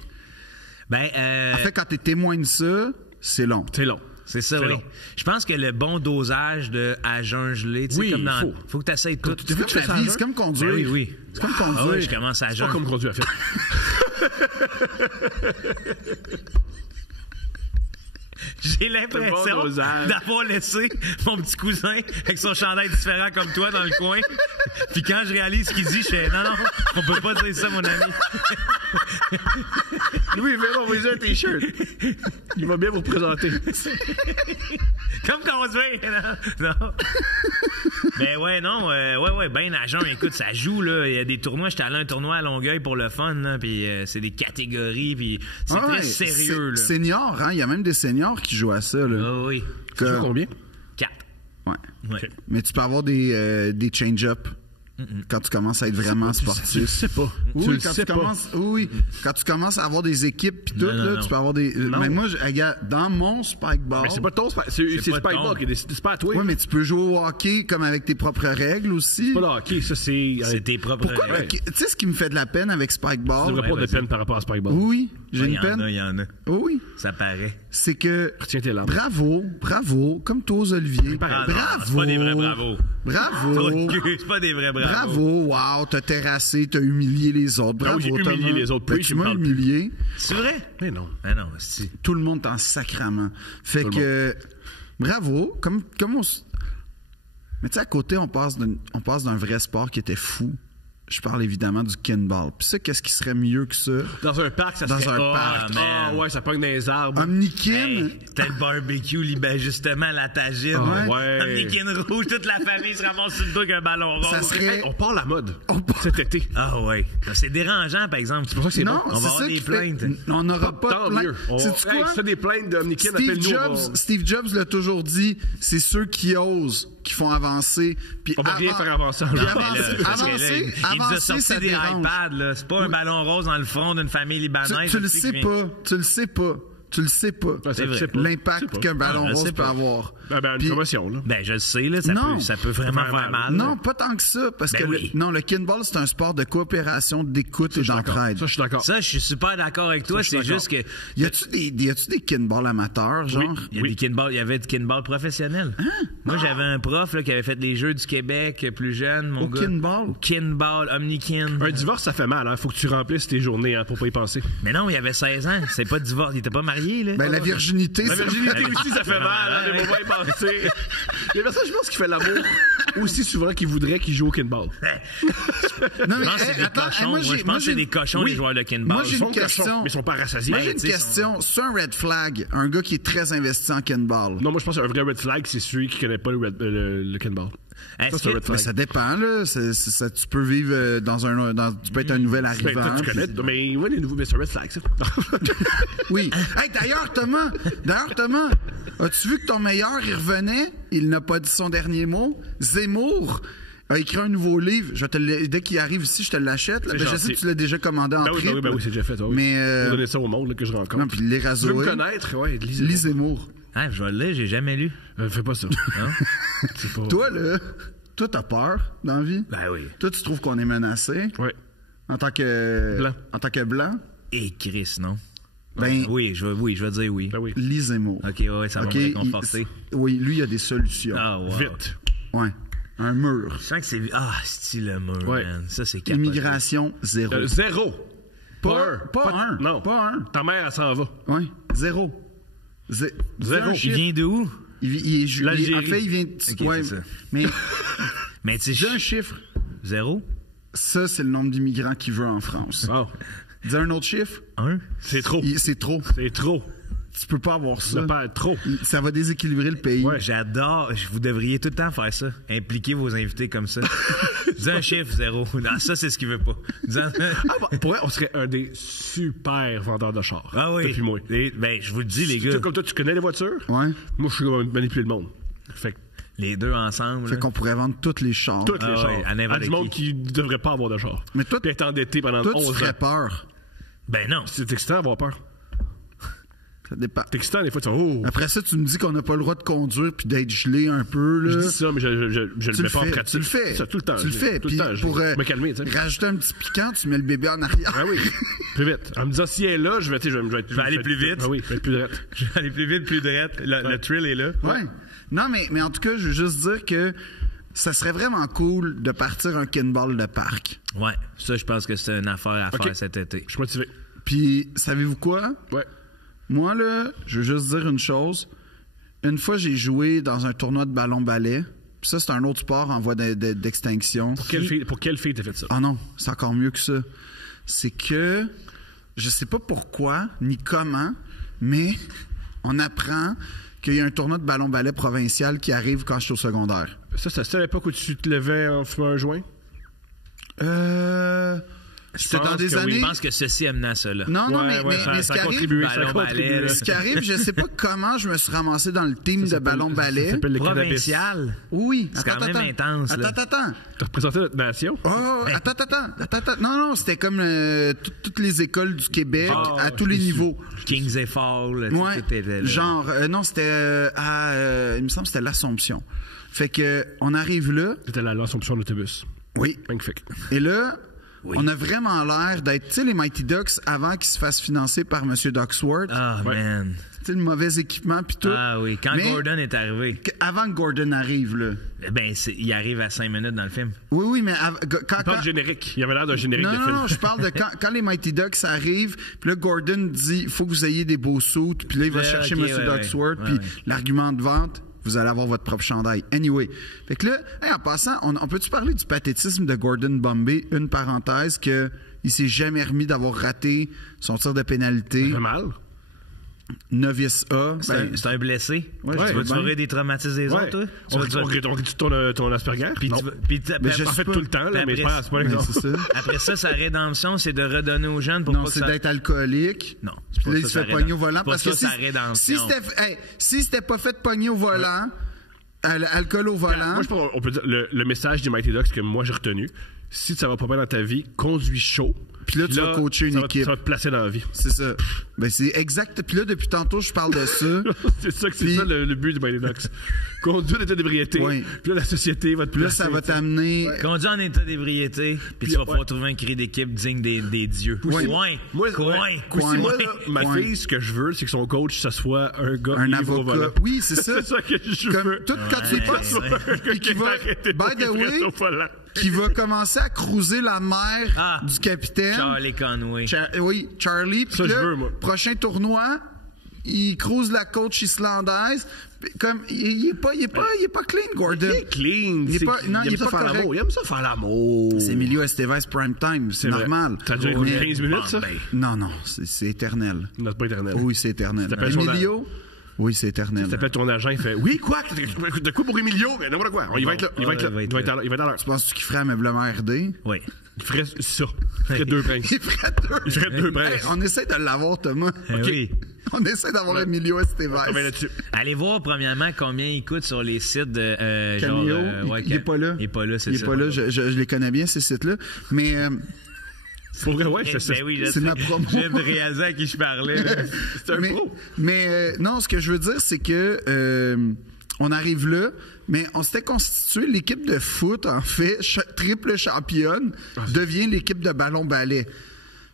Ben, En fait, quand t'es témoin de ça, c'est long. C'est long. c'est ça, c'est oui. long. Je pense que le bon dosage de à jeun gelé, tu sais, Oui, comme dans. faut. Que tu essayes tout. Tu vois que la vie, c'est comme conduire. Ben oui. C'est comme Ah conduire. oui, je commence à C'est jeun. pas comme conduire à faire. J'ai Le l'impression bon dosage. d'avoir laissé mon petit cousin avec son chandail différent comme toi dans le coin. Puis quand je réalise ce qu'il dit, je fais non, on peut pas dire ça, mon ami. Louis, on va un t-shirt. Il va bien vous présenter. Comme conduire, non. Ben ouais, non, ouais, ben à jeun, écoute, ça joue, là. Il y a des tournois, j'étais allé à un tournoi à Longueuil pour le fun, là, puis c'est des catégories, puis c'est Ah ouais, très sérieux, là. Senior, hein? Il y a même des seniors qui jouent à ça, là. Ah oui. Tu joues combien? 4. Ouais. Ouais. Mais tu peux avoir des change-up quand tu commences à être vraiment Tu sportif. le sais pas. Tu Oui, le quand sais tu pas. commences, oui, quand tu commences à avoir des équipes pis tout, Non, là, non. tu peux avoir des. Mais moi, regarde, dans mon spikeball. Mais c'est pas ton c'est pas spikeball ton. qui est décidé. C'est pas à toi. Ouais, mais tu peux jouer au hockey comme avec tes propres règles aussi. Pas le hockey, ça c'est. C'est tes propres Pourquoi? règles. Tu sais ce qui me fait de la peine avec Tu spikeball? devrais pas avoir de vas-y. peine par rapport à spikeball. Oui, j'ai Il une y en peine. a, il y en a. Oui. Ça paraît. C'est que. Retiens tes larmes. Bravo, comme toi aux Olivier. Ah, non, Bravo. c'est pas des vrais bravos. Bravo. C'est pas des vrais bravos. Bravo, wow, t'as terrassé, t'as humilié les autres. Bravo, Ah oui, j'ai humilié Thomas. les autres. Ben, Puis, tu tu me m'as parles plus. humilié. C'est vrai? Mais non. Ah non, c'est. Tout le monde t'en sacrament. Fait Tout le que, bravo, comme on mais tu sais, à côté, on passe d'un vrai sport qui était fou. Je parle évidemment du kinball. Puis ça, qu'est-ce qui serait mieux que ça? Dans un parc, ça Dans serait. un parc. Ah ouais, ça pogne dans les arbres. Omnikin? Hey, t'as le barbecue, ben justement, la tagine. Ouais. Ouais. Omnikin rouge, toute la famille se ramasse sur le dos avec un ballon rose. Ça serait- Hey, on part la mode On part- cet été. Ah ouais. C'est dérangeant, par exemple. C'est pour ça que c'est Non, bon. On va c'est avoir ça des qui fait- plaintes. On n'aura pas Tant de plaintes. mieux. Sais-tu Hey, quoi? si t'as des plaintes d'Omnikin, appelle-nous. Steve Jobs l'a toujours dit, c'est ceux qui osent qui font avancer. Puis On va rien faire avancer. Puis Non, Mais là, avancer, parce que là, avancer, il nous a avancer, sorti ça des dérange. iPads, là. C'est pas un ballon rose dans le front d'une famille libanaise. Tu le aussi sais qui pas. Tu le sais pas. Tu le sais pas. Ouais, C'est vrai. c'est pas. L'impact C'est pas. qu'un ballon Ah, je rose sais peut pas. avoir. Ben, une Puis- promotion, là. Ben, je le sais, là. Non. Ça peut vraiment Ça fait faire mal. mal. Non, pas tant que ça, parce Ben que oui. le kinball, c'est un sport de coopération, d'écoute et d'entraide. Ça, je suis d'accord. Ça, je suis super d'accord avec toi. je suis C'est juste que. Y a-tu des kinball amateurs, genre? Il y a des kinball, il y avait du kinball professionnel. Moi, j'avais un prof là, qui avait fait les Jeux du Québec plus jeune, mon Au gars. kinball? Au kinball, omnikin. Un divorce, ça fait mal, hein. Faut que tu remplisses tes journées, hein, pour pas y penser. Mais non, il avait 16 ans. C'est pas divorce. Il était pas marié, là. Ben, la virginité, La c'est- virginité aussi, ça fait mal, hein. Ouais. Faut pas y penser. Il y a personne, je pense, qui fait l'amour aussi souvent qu'il voudrait qu'il joue au kinball. Non, Je pense que c'est des cochons. Moi, je pense que c'est des cochons, les joueurs de kinball. Moi, j'ai Ils sont une cochons, question. mais ils sont pas rassasiés. Moi, j'ai une tu sais, question. C'est un red flag, un gars qui est très investi en kinball. Non, moi, je pense qu'un vrai red flag, c'est celui qui connaît pas le kinball. Est-ce c'est un que- red flag. Mais ça dépend, là. Ça, tu peux vivre tu peux être un nouvel Ben, arrivant. toi, tu connais, puis- mais ouais, les nouveaux, mais c'est un red flag, ça. Oui. Hey, d'ailleurs, Thomas, as-tu vu que ton meilleur, il revenait? Il n'a pas dit son dernier mot. Zemmour a écrit un nouveau livre. Dès qu'il arrive ici, je te l'achète. Là. C'est Ben, je sais gentil. que tu l'as déjà commandé en Ben oui, triple. ben oui, c'est déjà fait. Ouais, oui. Mais, Faut donner ça au monde là, que je rencontre. Non, puis les Tu veux me rasoir. connaître? Ouais, lisez. Lis Zemmour. Ah, je vais le lire, j'ai jamais lu. Fais pas ça. Non? C'est pas... Toi, là, t'as peur dans la vie? Ben oui. Toi, tu trouves qu'on est menacé Ouais. en tant que Blanc. En tant que blanc? Et Chris, non? Ben, Oui, je vais dire oui. Ben oui. lis Zemmour. OK, ouais, ça va OK, me réconforter. Oui, lui, il a des solutions. Ah, wow. Vite. Ouais. Un mur. Je sens que c'est... Ah, style le mur, Ouais. man. Ça, c'est capoté. Immigration, zéro. Zéro. Pas un. Non. Pas un. Ta mère, elle s'en va. Oui, zéro. Zéro. Un Il chiffre. vient de où? L'Algérie. En fait, il vient... Ok, ouais, c'est ça. mais Mais tu dis sais, un chiffre. zéro? Ça, c'est le nombre d'immigrants qu'il veut en France. Oh. Dis un autre chiffre. Un? C'est trop. C'est trop. C'est trop. Tu peux pas avoir Ça ça. perd trop. Ça va déséquilibrer le pays. Ouais. J'adore. Vous devriez tout le temps faire ça. Impliquer vos invités comme ça. Dis un chiffre, zéro. Non, ça, c'est ce qu'il veut pas. Dis un... Ah, bah, pour vrai, on serait un des super vendeurs de chars. Ah oui. Depuis moi. Ben, je vous le dis, les Tu gars. sais, comme toi, tu connais les voitures? Ouais. Moi, je suis comme manipuler le monde. Fait que Les deux ensemble. Fait là. qu'on pourrait vendre tous les chars. toutes les Ah chars. ouais, à n'importe du monde qui. qui ne devrait pas avoir de char. Mais toi, Puis être endetté pendant toi, tu 11 ferais ans. peur. Ben non. C'est excitant d'avoir peur. Ça dépend. C'est excitant, des fois, tu dis, oh, Après ça, tu me dis qu'on n'a pas le droit de conduire puis d'être gelé un peu. Là. je dis ça, mais je le mets pas en pratique. Tu le fais. Ça, tout le temps. Tu le fais. Tout Puis le temps. pour me calmer, tu sais. rajouter un petit piquant, tu mets le bébé en arrière. Ah oui. Plus vite. En me disant, si elle est là, je vais aller plus vite. Ah oui, je vais être plus direct. Je vais aller plus vite, plus direct. Le thrill est là. Ouais. Non, mais en tout cas, je veux juste dire que ça serait vraiment cool de partir un kinball de parc. Ouais. Ça, je pense que c'est une affaire à Ok. faire cet été. Je suis motivé. Puis, savez-vous quoi? Ouais. Moi, là, je veux juste dire une chose. Une fois, j'ai joué dans un tournoi de ballon-ballet. Puis ça, c'est un autre sport en voie d'extinction. Pour quelle fille t'as fait ça? Ah non, c'est encore mieux que ça. C'est que, je sais pas pourquoi, ni comment, mais on apprend qu'il y a un tournoi de ballon-ballet provincial qui arrive quand je suis au secondaire. Ça, c'est à l'époque où tu te levais en fumant un joint? C'était dans pense des que oui. années... Je pense que ceci amena ça, là. Non, non, Ouais, ouais, mais ce ça qui a arrive... contribué. Ça a Ballon-ballet, contribué. là. Ce qui arrive, je sais pas comment je me suis ramassé dans le team de ballon-ballet. Ça s'appelle le cannabis. Provincial. Oui. C'est quand même intense, là. Attends. T'as représenté notre nation? Oh, attends. Non, c'était comme toutes les écoles du Québec, Ah, à tous les niveaux. Kings et Fall. Ouais. Tout était là. Genre, non, c'était il me semble que c'était l'Assomption. Fait que, on arrive là. C'était l'Assomption d'autobus. Oui. Magnifique. Et là, on a vraiment l'air d'être, tu sais, les Mighty Ducks avant qu'ils se fassent financer par M. Ducksworth. Ah, Ouais. man. Tu sais, le mauvais équipement puis tout. Ah oui. Quand Mais Gordon est arrivé, avant que Gordon arrive, là. ben, il arrive à 5 minutes dans le film. Oui, mais quand... Pas de générique. Il y avait l'air d'un générique de film. Non, je parle de quand les Mighty Ducks arrivent, puis là, Gordon dit, il faut que vous ayez des beaux suits, puis là, il va chercher ok, M. ouais, Ducksworth, ouais, puis ouais. l'argument de vente, vous allez avoir votre propre chandail. Anyway. Fait que là, hey, en passant, on peut-tu parler du pathétisme de Gordon Bombay? Une parenthèse que il s'est jamais remis d'avoir raté son tir de pénalité. Ça fait mal. Novice A. C'est un blessé. Ouais, tu je vas-tu veux bien. aurais détraumatiser les autres, Ouais. toi? On Tu vas- réduit ton Asperger? Puis Non. tu vas- puis Mais je En sais fait, pas. tout le temps, là, mais Après- c'est pas un Ouais, exemple. c'est ça. Après ça, sa rédemption, c'est de redonner aux jeunes pour Non, pas que c'est ça... d'être alcoolique. Non, Puis c'est pas là, il ça, se fait sa pogner au rédemption. volant. C'est pas Parce ça, que sa rédemption. si c'était pas fait pogner au volant, alcool au volant. Moi, je pense qu'on peut dire le message des Mighty Ducks que moi j'ai retenu. Si ça va pas bien dans ta vie, conduis chaud. Puis là, tu vas coacher une ça va- équipe. Ça va te placer dans la vie. C'est ça. Ben, c'est exact. Puis là, depuis tantôt, je parle de ça. c'est ça, Puis- le but des Mighty Ducks. Conduire en état d'ébriété. Oui. Puis là, la société va te Puis là, placer. ça va t'amener. Conduis en état d'ébriété, puis tu vas pouvoir trouver un cri d'équipe digne des dieux. Oui. Coin. Moi, Coin. Aussi, moi, Coin. là, ma Coin. fille, ce que je veux, c'est que son coach, ça soit un gars Un libre au avocat. volant. Oui, c'est ça. C'est ça que je Comme veux. tout quand tu y penses, puis qui va, by the way, qui va commencer à cruiser la mer Ah. du capitaine. Charlie Conway. Oui, Charlie. Puis Ça, je là, veux, moi. prochain tournoi, il cruise la côte islandaise. Puis comme, il est pas clean, Gordon. Il est clean. Il est pas- non, il il aime est ça pas faire correct. l'amour. Il aime ça faire l'amour. C'est Emilio Estevez prime time, c'est vrai. normal. Ça a duré Mais- 15 minutes, ça? Non, c'est éternel. Non, c'est pas éternel. Oui, c'est éternel. Ça s'appelle son Emilio, Oui, c'est éternel. Tu t'appelles ton agent, il fait oui, quoi? De quoi pour Emilio? Mais n'importe quoi. Il va être là. Il va être là. Il va être à l'heure. Tu penses qu'il ferait ameublement RD? Oui. Il ferait ça. Il ferait 2 princes. Il ferait deux princes. Hey, on essaie de l'avoir, Thomas. Oui. On essaie d'avoir Emilio Estevez. On va là-dessus. Allez voir, premièrement, combien il coûte sur les sites de... Cameo, il est pas là. Il est pas là, c'est Il ça. est pas là. Je les connais bien, ces sites-là. Mais... Pour vrai, ouais, je fais ça. Ben oui, c'est ma promo. J'ai réalisé à qui je parlais. C'est un pro. Mais non, ce que je veux dire, c'est que on arrive là, mais on s'était constitué, l'équipe de foot, en fait, triple championne, devient l'équipe de ballon-ballet.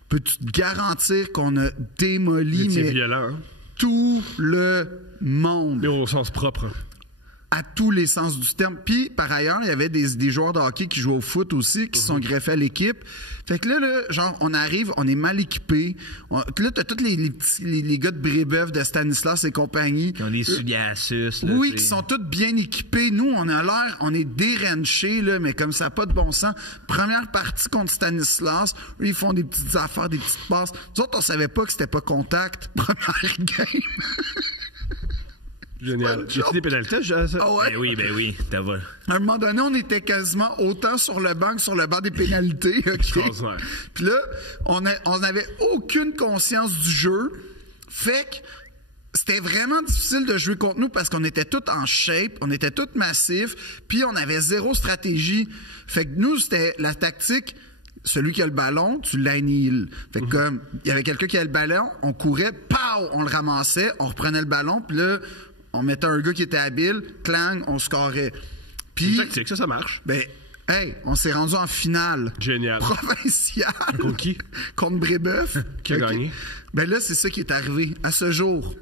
Peux-tu te garantir qu'on a démoli C'est violent, hein? tout le monde? Mais au sens propre. Hein. À tous les sens du terme. Puis, par ailleurs, il y avait des joueurs de hockey qui jouaient au foot aussi, qui se sont greffés à l'équipe. Fait que là, genre, on arrive, on est mal équipés. Là, t'as tous les gars de Brébeuf, de Stanislas et compagnie. Qui ont des souliers à suce. Là, Oui, qui sont tous bien équipés. Nous, on a l'air, on est déranchés, là, mais comme ça, pas de bon sens. Première partie contre Stanislas, eux, ils font des petites affaires, des petites passes. Nous autres, on savait pas que c'était pas contact. Première game. Génial. J'ai fait des pénalités, Ah ouais? Ben oui, t'as vu. À un moment donné, on était quasiment autant sur le banc que sur le banc des pénalités. Okay? Extraordinaire. Puis là, on avait aucune conscience du jeu. Fait que c'était vraiment difficile de jouer contre nous parce qu'on était tous en shape, on était tous massifs, puis on avait zéro stratégie. Fait que nous, c'était la tactique... Celui qui a le ballon, tu l'annihiles. Fait que comme il y avait quelqu'un qui a le ballon, on courait, pow, on le ramassait, on reprenait le ballon, puis là, on mettait un gars qui était habile, clang, on scorait. Puis tactique, ça marche. Ben, hey, on s'est rendu en finale. Génial. Provinciale. Contre qui? Contre Brébeuf. Qui a gagné? Ben là, c'est ça qui est arrivé. À ce jour,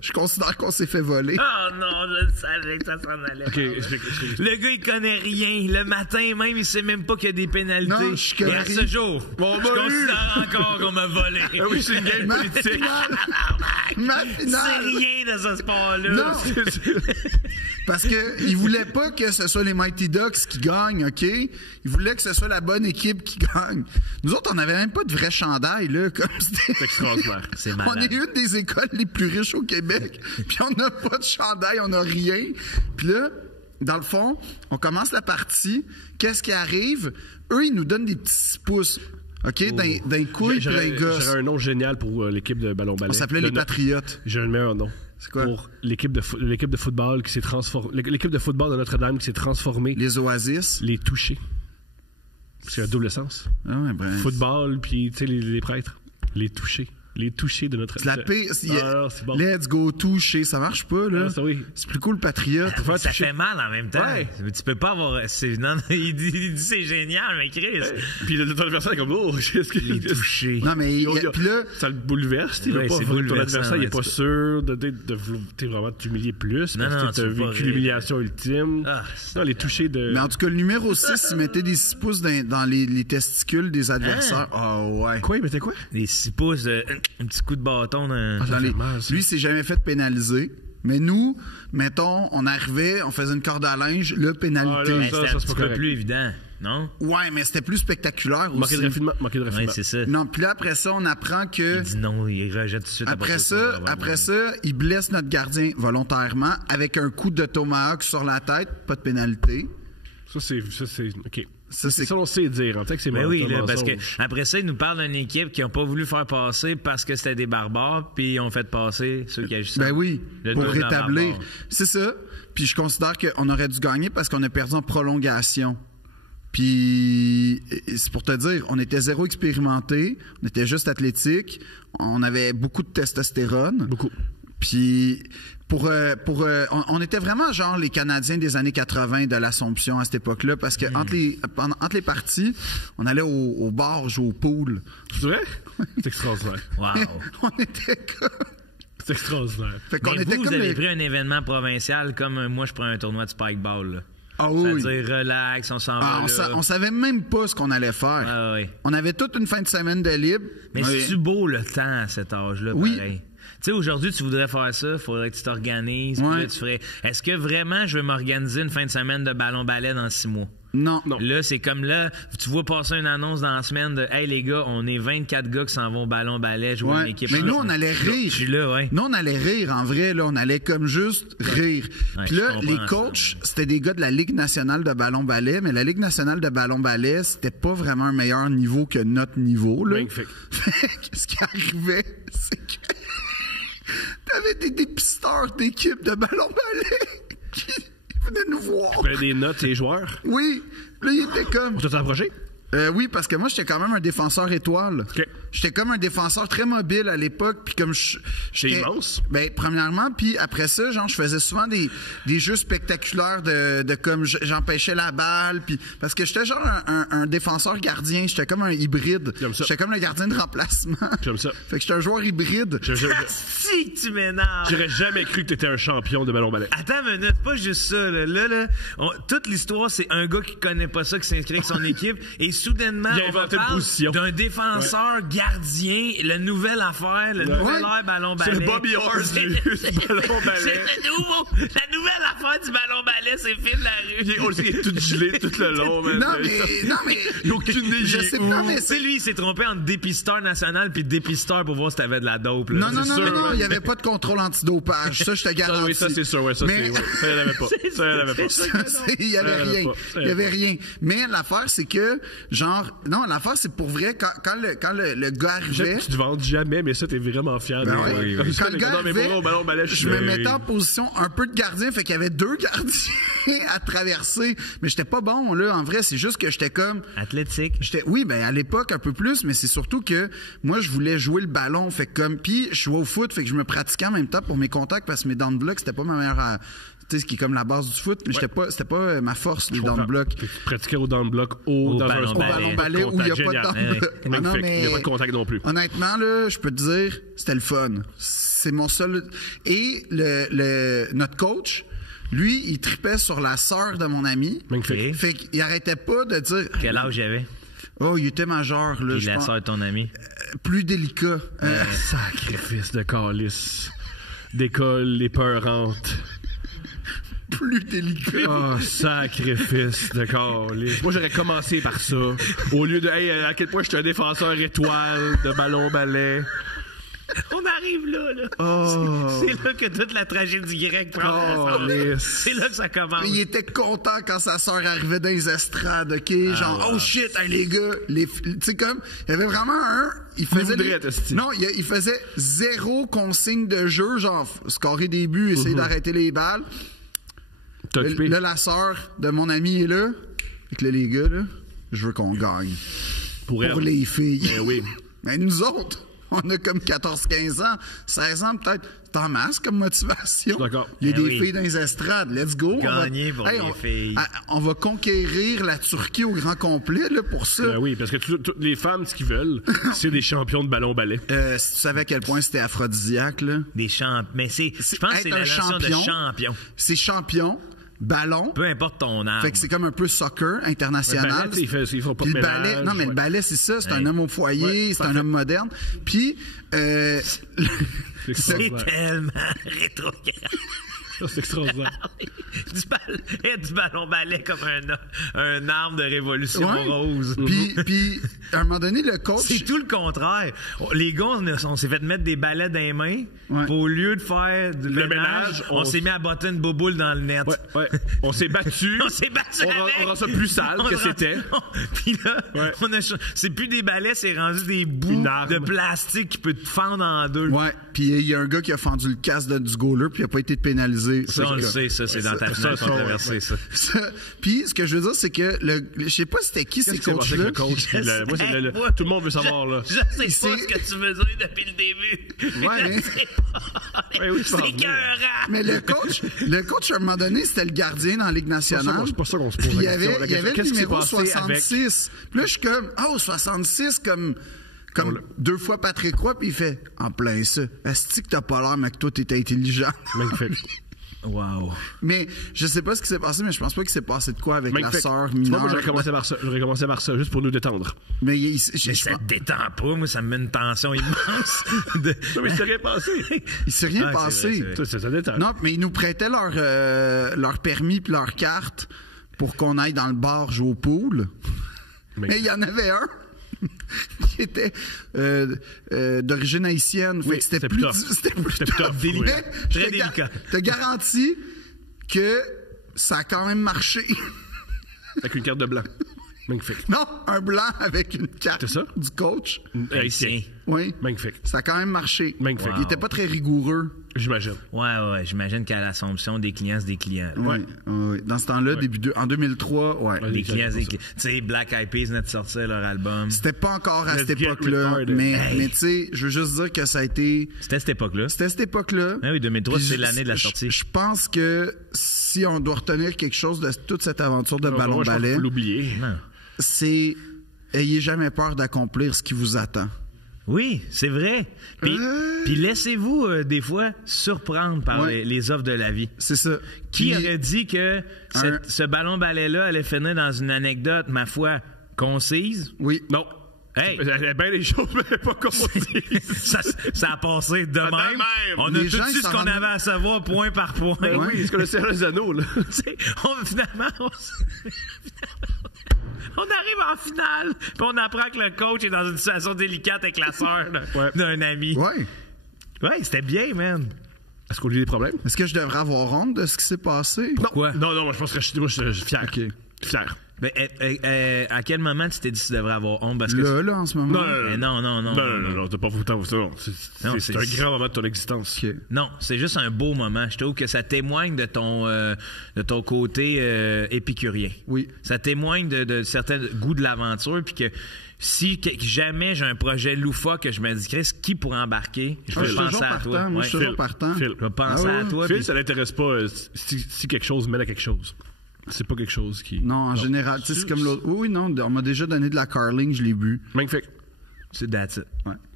je considère qu'on s'est fait voler. Oh non, je savais que ça s'en allait. OK, explique. Le gars, il connaît rien. Le matin même, il sait même pas qu'il y a des pénalités. Non, je connais Et à rien. ce jour, je considère encore qu'on m'a volé. Ah oui, c'est une game Ma politique. finale. Ma C'est finale. rien de ce sport-là. Non. Parce que il voulait pas que ce soit les Mighty Ducks qui gagnent, OK? Il voulait que ce soit la bonne équipe qui gagne. Nous autres, on n'avait même pas de vrai chandail, là, comme c'était. C'est extraordinaire. C'est On malade. est une des écoles les plus riches au Québec, puis on n'a pas de chandail, on n'a rien. Puis là, dans le fond, on commence la partie. Qu'est-ce qui arrive? Eux, ils nous donnent des petits pouces, OK? D'un couille puis d'un gosse. J'aurais un nom génial pour l'équipe de ballon-ballet. On s'appelait les Patriotes. J'ai un meilleur nom. C'est quoi? Pour l'équipe de football qui s'est transformée. L'équipe de football de Notre-Dame qui s'est transformée. Les Oasis. Les touchés. C'est un double sens. Ah ouais, bref. Football, puis tu sais, les prêtres. Les touchés. Les touchés de notre... C'est la pire. c'est bon. Let's go toucher. Ça marche pas, là. Ah, ça, oui. C'est plus cool, Patriote. Ça fait mal en même temps. Ouais. Tu peux pas avoir. Non, il dit c'est génial, mais Chris. Puis ton adversaire est comme, oh, qu'est-ce que... Il est touché. Non, mais puis là, Ça le bouleverse. Il Ouais, veut pas, c'est ton bouleversant, adversaire, il est ouais, pas tu sûr de vraiment t'humilier plus. Non, parce non, que tu t'as veux pas vécu rire. l'humiliation ultime. Ah, Non, les touchés de... mais en tout cas, le numéro 6, il mettait des 6 pouces dans les testicules des adversaires. Ah ouais. Quoi, il mettait quoi? Des 6 pouces, un petit coup de bâton dans. Dans les- fait mal, ça. Lui, il s'est jamais fait pénaliser. Mais nous, mettons, on arrivait, on faisait une corde à linge, là, pénalité. Ah, là, Mais ça, c'était c'est un pas petit peu correct. plus évident, non? Ouais, mais c'était plus spectaculaire Manquer aussi. de raffinement. Oui, c'est ça. Non, puis là, après ça, on apprend que... Il dit non, il rejette tout de suite. Après ça, il blesse notre gardien volontairement avec un coup de tomahawk sur la tête, pas de pénalité. Ça, c'est... OK. Ça, c'est... Ça, on sait dire. En fait, que c'est Mais oui, un là, parce que mensonge. après ça, il nous parle d'une équipe qui n'a pas voulu faire passer parce que c'était des barbares, puis ils ont fait passer ceux qui agissaient. Ben oui, Le pour double en rétablir. barbare. C'est ça. Puis je considère qu'on aurait dû gagner parce qu'on a perdu en prolongation. Puis c'est pour te dire, on était zéro expérimenté, on était juste athlétique, on avait beaucoup de testostérone. Beaucoup. Puis on était vraiment genre les Canadiens des années 80 de l'Assomption à cette époque-là parce que entre les parties, on allait au bar jouer au pool. C'est vrai? C'est extraordinaire. Wow. On était comme... C'est extraordinaire. Fait qu'on Mais était vous comme avez les- pris un événement provincial comme moi, je prends un tournoi de spikeball. Là. Ah oui. C'est-à-dire relax, on s'en Ah, va là. on savait même pas ce qu'on allait faire. Ah, oui. On avait toute une fin de semaine de libre. Mais Ouais. c'est-tu beau le temps à cet âge-là, Oui. pareil? sais, aujourd'hui, tu voudrais faire ça, il faudrait que tu t'organises. Puis là, tu ferais, est-ce que vraiment je vais m'organiser une fin de semaine de ballon-ballet dans 6 mois? Non. Là, c'est comme là, tu vois passer une annonce dans la semaine de « Hey, les gars, on est 24 gars qui s'en vont ballon-ballet jouer une équipe. » Mais nous, on allait rire. Je suis là, ouais. Nous, on allait rire, en vrai. Là, on allait comme juste rire. Ouais, Puis là, je comprends les coachs, c'était des gars de la Ligue nationale de ballon-ballet, mais la Ligue nationale de ballon-ballet, c'était pas vraiment un meilleur niveau que notre niveau. Là. Magnifique. Ce qui arrivait, c'est que t'avais des dépisteurs d'équipes de ballon-ballet qui venaient nous voir. Tu prenais des notes, les joueurs. Oui. Là, il était comme... Pour te t'approcher? Oui, parce que moi, j'étais quand même un défenseur étoile. OK. J'étais comme un défenseur très mobile à l'époque, puis comme J'étais immense. Ben, premièrement, puis après ça, genre, je faisais souvent des jeux spectaculaires de comme j'empêchais la balle, puis parce que j'étais genre un défenseur gardien, j'étais comme un hybride. J'aime ça. J'étais comme le gardien de remplacement. J'aime ça. Fait que j'étais un joueur hybride. Si tu m'énerves! J'aurais jamais cru que t'étais un champion de ballon-ballet. Attends une minute, pas juste ça. Là, toute l'histoire, c'est un gars qui connaît pas ça, qui s'inscrit avec son équipe, et soudainement, Il a on inventé une parle position. d'un défenseur gardien, la nouvelle affaire, le nouvel air ballon-ballet. C'est le Bobby Orr du ballon-ballet. C'est la nouvelle affaire du ballon-ballet, c'est Phil Larue. On le sait, il est tout gelé tout le long, man. Non, mais. Il n'y a aucune idée. Je sais pas, mais C'est lui, il s'est trompé entre dépisteur national puis dépisteur pour voir si t'avais de la dope. Là. Non, il n'y avait pas de contrôle antidopage. Ça, je te garantis. Oui, ça, c'est sûr. Ouais, ça, Mais- ça, il l'avait pas. Ça, il l'avait pas. Il y avait Ça, rien. pas. Il y avait rien. Mais l'affaire, c'est que, genre, non, l'affaire, c'est pour vrai, quand le gars arrivait. Tu te vantes jamais, mais ça, t'es vraiment fier. Ben de ouais. Comme ça, Quand le gars non, mais arrivait, pour au ballon-ballet, je me mettais en position un peu de gardien, fait qu'il y avait 2 gardiens à traverser. Mais j'étais pas bon, là. En vrai, c'est juste que j'étais comme. Athlétique. Oui, ben à l'époque un peu plus, mais c'est surtout que moi je voulais jouer le ballon, fait que comme puis je jouais au foot, fait que je me pratiquais en même temps pour mes contacts parce que mes down blocks c'était pas ma meilleure, tu sais, ce qui est comme la base du foot, mais c'était pas ma force les down blocks. Tu pratiquais au down block dans un ballon-ballet. sport. Ballon-ballet où il n'y a pas de down Génial. block. Ah non, Magnifique. mais Il n'y a pas de contact non plus. honnêtement là, je peux te dire, c'était le fun. C'est mon seul. Et notre coach, lui, il tripait sur la sœur de mon ami. Magnifique. Fait qu'il arrêtait pas de dire. Quel âge j'avais? Oh, il était majeur là. Puis je la pense. sœur de ton ami. Plus délicat. Sacrifice de calice. D'école épeurantes. Plus délicat. Oh, sacrifice de calice. Moi, j'aurais commencé par ça. Au lieu de, hey, à quel point je suis un défenseur étoile de ballon-ballet. On arrive là. Oh. C'est là que toute la tragédie grecque prend Oh, lisse. C'est là que ça commence. Il était content quand sa sœur arrivait dans les estrades, OK? Genre, oh shit, hey, les gars. Tu sais, comme, il y avait vraiment il faisait. Non, il faisait 0 consigne de jeu, genre, scorer des buts, essayer d'arrêter les balles. T'as occupé. Là, la sœur de mon ami est là. Fait que là, les gars, là, je veux qu'on gagne. Pour elle. Les filles. Ben oui. Mais nous autres, on a comme 14-15 ans, 16 ans peut-être. C'est en masse comme motivation. D'accord. Il y a Ben des oui. filles dans les estrades. Let's go. Gagner pour les filles. On va conquérir la Turquie au grand complet là, pour ça. Ben oui, parce que toutes les femmes, ce qu'ils veulent, c'est des champions de ballon-ballet. Si tu savais à quel point c'était aphrodisiaque, là. Des champions. Mais je pense que c'est être la un notion de champion. C'est champion, ballon. Peu importe ton âge. Fait que c'est comme un peu soccer international. Le ballet, ils font pas Puis de le ballet, ménage, non, mais le ouais. ballet, c'est ça. C'est Ouais. un homme au foyer, Ouais, c'est un parfait. homme moderne. Puis, C'est C'est extraordinaire. tellement rétrograde. C'est extraordinaire. Du ballon-ballet comme un arme de révolution Ouais. rose. puis, à un moment donné, le coach. C'est tout le contraire. Les gars, on s'est fait mettre des balais dans les mains. Ouais. Puis au lieu de faire le ménage, on s'est mis à botter une bouboule dans le net. Ouais. On s'est battu. On s'est battu avec. On rend ça plus sale que c'était. Puis là, Ouais. c'est plus des balais, c'est rendu des bouts Une arme. de plastique qui peut te fendre en deux. Ouais, puis il y a un gars qui a fendu le casque du goaler, puis il a pas été pénalisé. Ça, on le sait, ça, c'est dans ta fenêtre controversée, ça. Puis, ce que je veux dire, c'est que je sais pas c'était qui ces Qu'est-ce qui s'est passé coachs-là. avec le coach? Je Moi, c'est sais le- pas. tout le monde veut savoir, là. Je sais pas C'est- ce que tu veux dire depuis le début. Ouais. Je sais pas. Ouais, oui, tu vas en C'est venir. écœurant. Mais le coach, à un moment donné, c'était le gardien dans la Ligue nationale. C'est pas ça qu'on se pose Puis la il y avait, question. il y avait le Qu'est-ce qui s'est numéro passé avec- 66. Puis là, je suis comme, 66, comme 2 fois Patrick Roy, puis il fait, en plein ça. Est-ce que t'as pas l'air, mais que toi, t'es intelligent? Magnifique. Wow. Mais je sais pas ce qui s'est passé, mais je pense pas qu'il s'est passé de quoi avec la sœur Tu vois, mineure. moi, j'aurais commencé par ça, juste pour nous détendre. Mais Mais ça te détend pas, moi, ça me met une tension immense. Non, mais il s'est rien passé. il s'est rien Ouais, passé. c'est vrai. Ça détend. Non, mais ils nous prêtaient leur permis puis leur carte pour qu'on aille dans le bar jouer au pool. Mais il y en avait un qui était d'origine haïtienne. Fait que c'était plus tough. C'était plus C'était tough. tough, délicat. Mais je Très te délicat. te garantis que ça a quand même marché. Avec une carte de blanc. Magnifique. Non, un blanc avec une carte C'est ça? du coach. Haïtien. Oui. Magnifique. Ça a quand même marché. Magnifique. Il était pas très rigoureux. J'imagine. Ouais, j'imagine qu'à l'Assomption, des clients, c'est des clients. là. Oui. Dans ce temps-là, en 2003, ouais. Des clients, c'est c'est des clients. Tu sais, Black Eyed Peas venait de sortir leur album. C'était pas encore à Let's cette get époque-là, retarded. mais tu sais, je veux juste dire que ça a été... C'était cette époque-là. C'était cette époque-là. Ah oui, 2003, Puis c'est l'année de la je- sortie. Je pense que si on doit retenir quelque chose de toute cette aventure de Moi, je pense ballon-ballet, qu'il faut l'oublier. Non. c'est ayez jamais peur d'accomplir ce qui vous attend. Oui, c'est vrai. Puis laissez-vous, des fois, surprendre par Ouais. les offres de la vie. C'est ça. Qui Puis- aurait dit que ce ballon-ballet-là allait finir dans une anecdote, ma foi, concise? Oui. Non. Hey! Il y a bien des choses, mais pas concise. ça a passé de même. même. On a Les tout gens, su ils ce s'en qu'on rendent- avait à savoir point par point. Ben oui, c'est que le Seigneur des Anneaux, là. On arrive en finale, puis on apprend que le coach est dans une situation délicate avec la sœur d'un ami. Ouais. Ouais, c'était bien, man. Est-ce qu'on lui a des problèmes? Est-ce que je devrais avoir honte de ce qui s'est passé? Pourquoi? Non, moi, je pense que je suis fier. OK. Fier. Ben, à quel moment tu t'es dit que tu devrais avoir honte? Parce que Là, en ce moment. Non, t'as pas autant. Non, c'est un grand moment de ton existence. OK. Non, c'est juste un beau moment. Je trouve que ça témoigne de ton côté épicurien. Oui. Ça témoigne de certains goûts de l'aventure, puis que si jamais j'ai un projet loufoque que je me dis, Chris, qui pourrait embarquer? Je vais suis penser toujours à toi. partant. Moi, je suis toujours Phil. partant. Phil. Je vais penser Ah ouais, à toi. Phil, puis- ça l'intéresse pas si quelque chose mène à quelque chose. C'est pas quelque chose qui... Non, en général, tu sais, c'est comme l'autre. Oui, non, on m'a déjà donné de la carling, je l'ai bu. Magnifique. C'est that's it.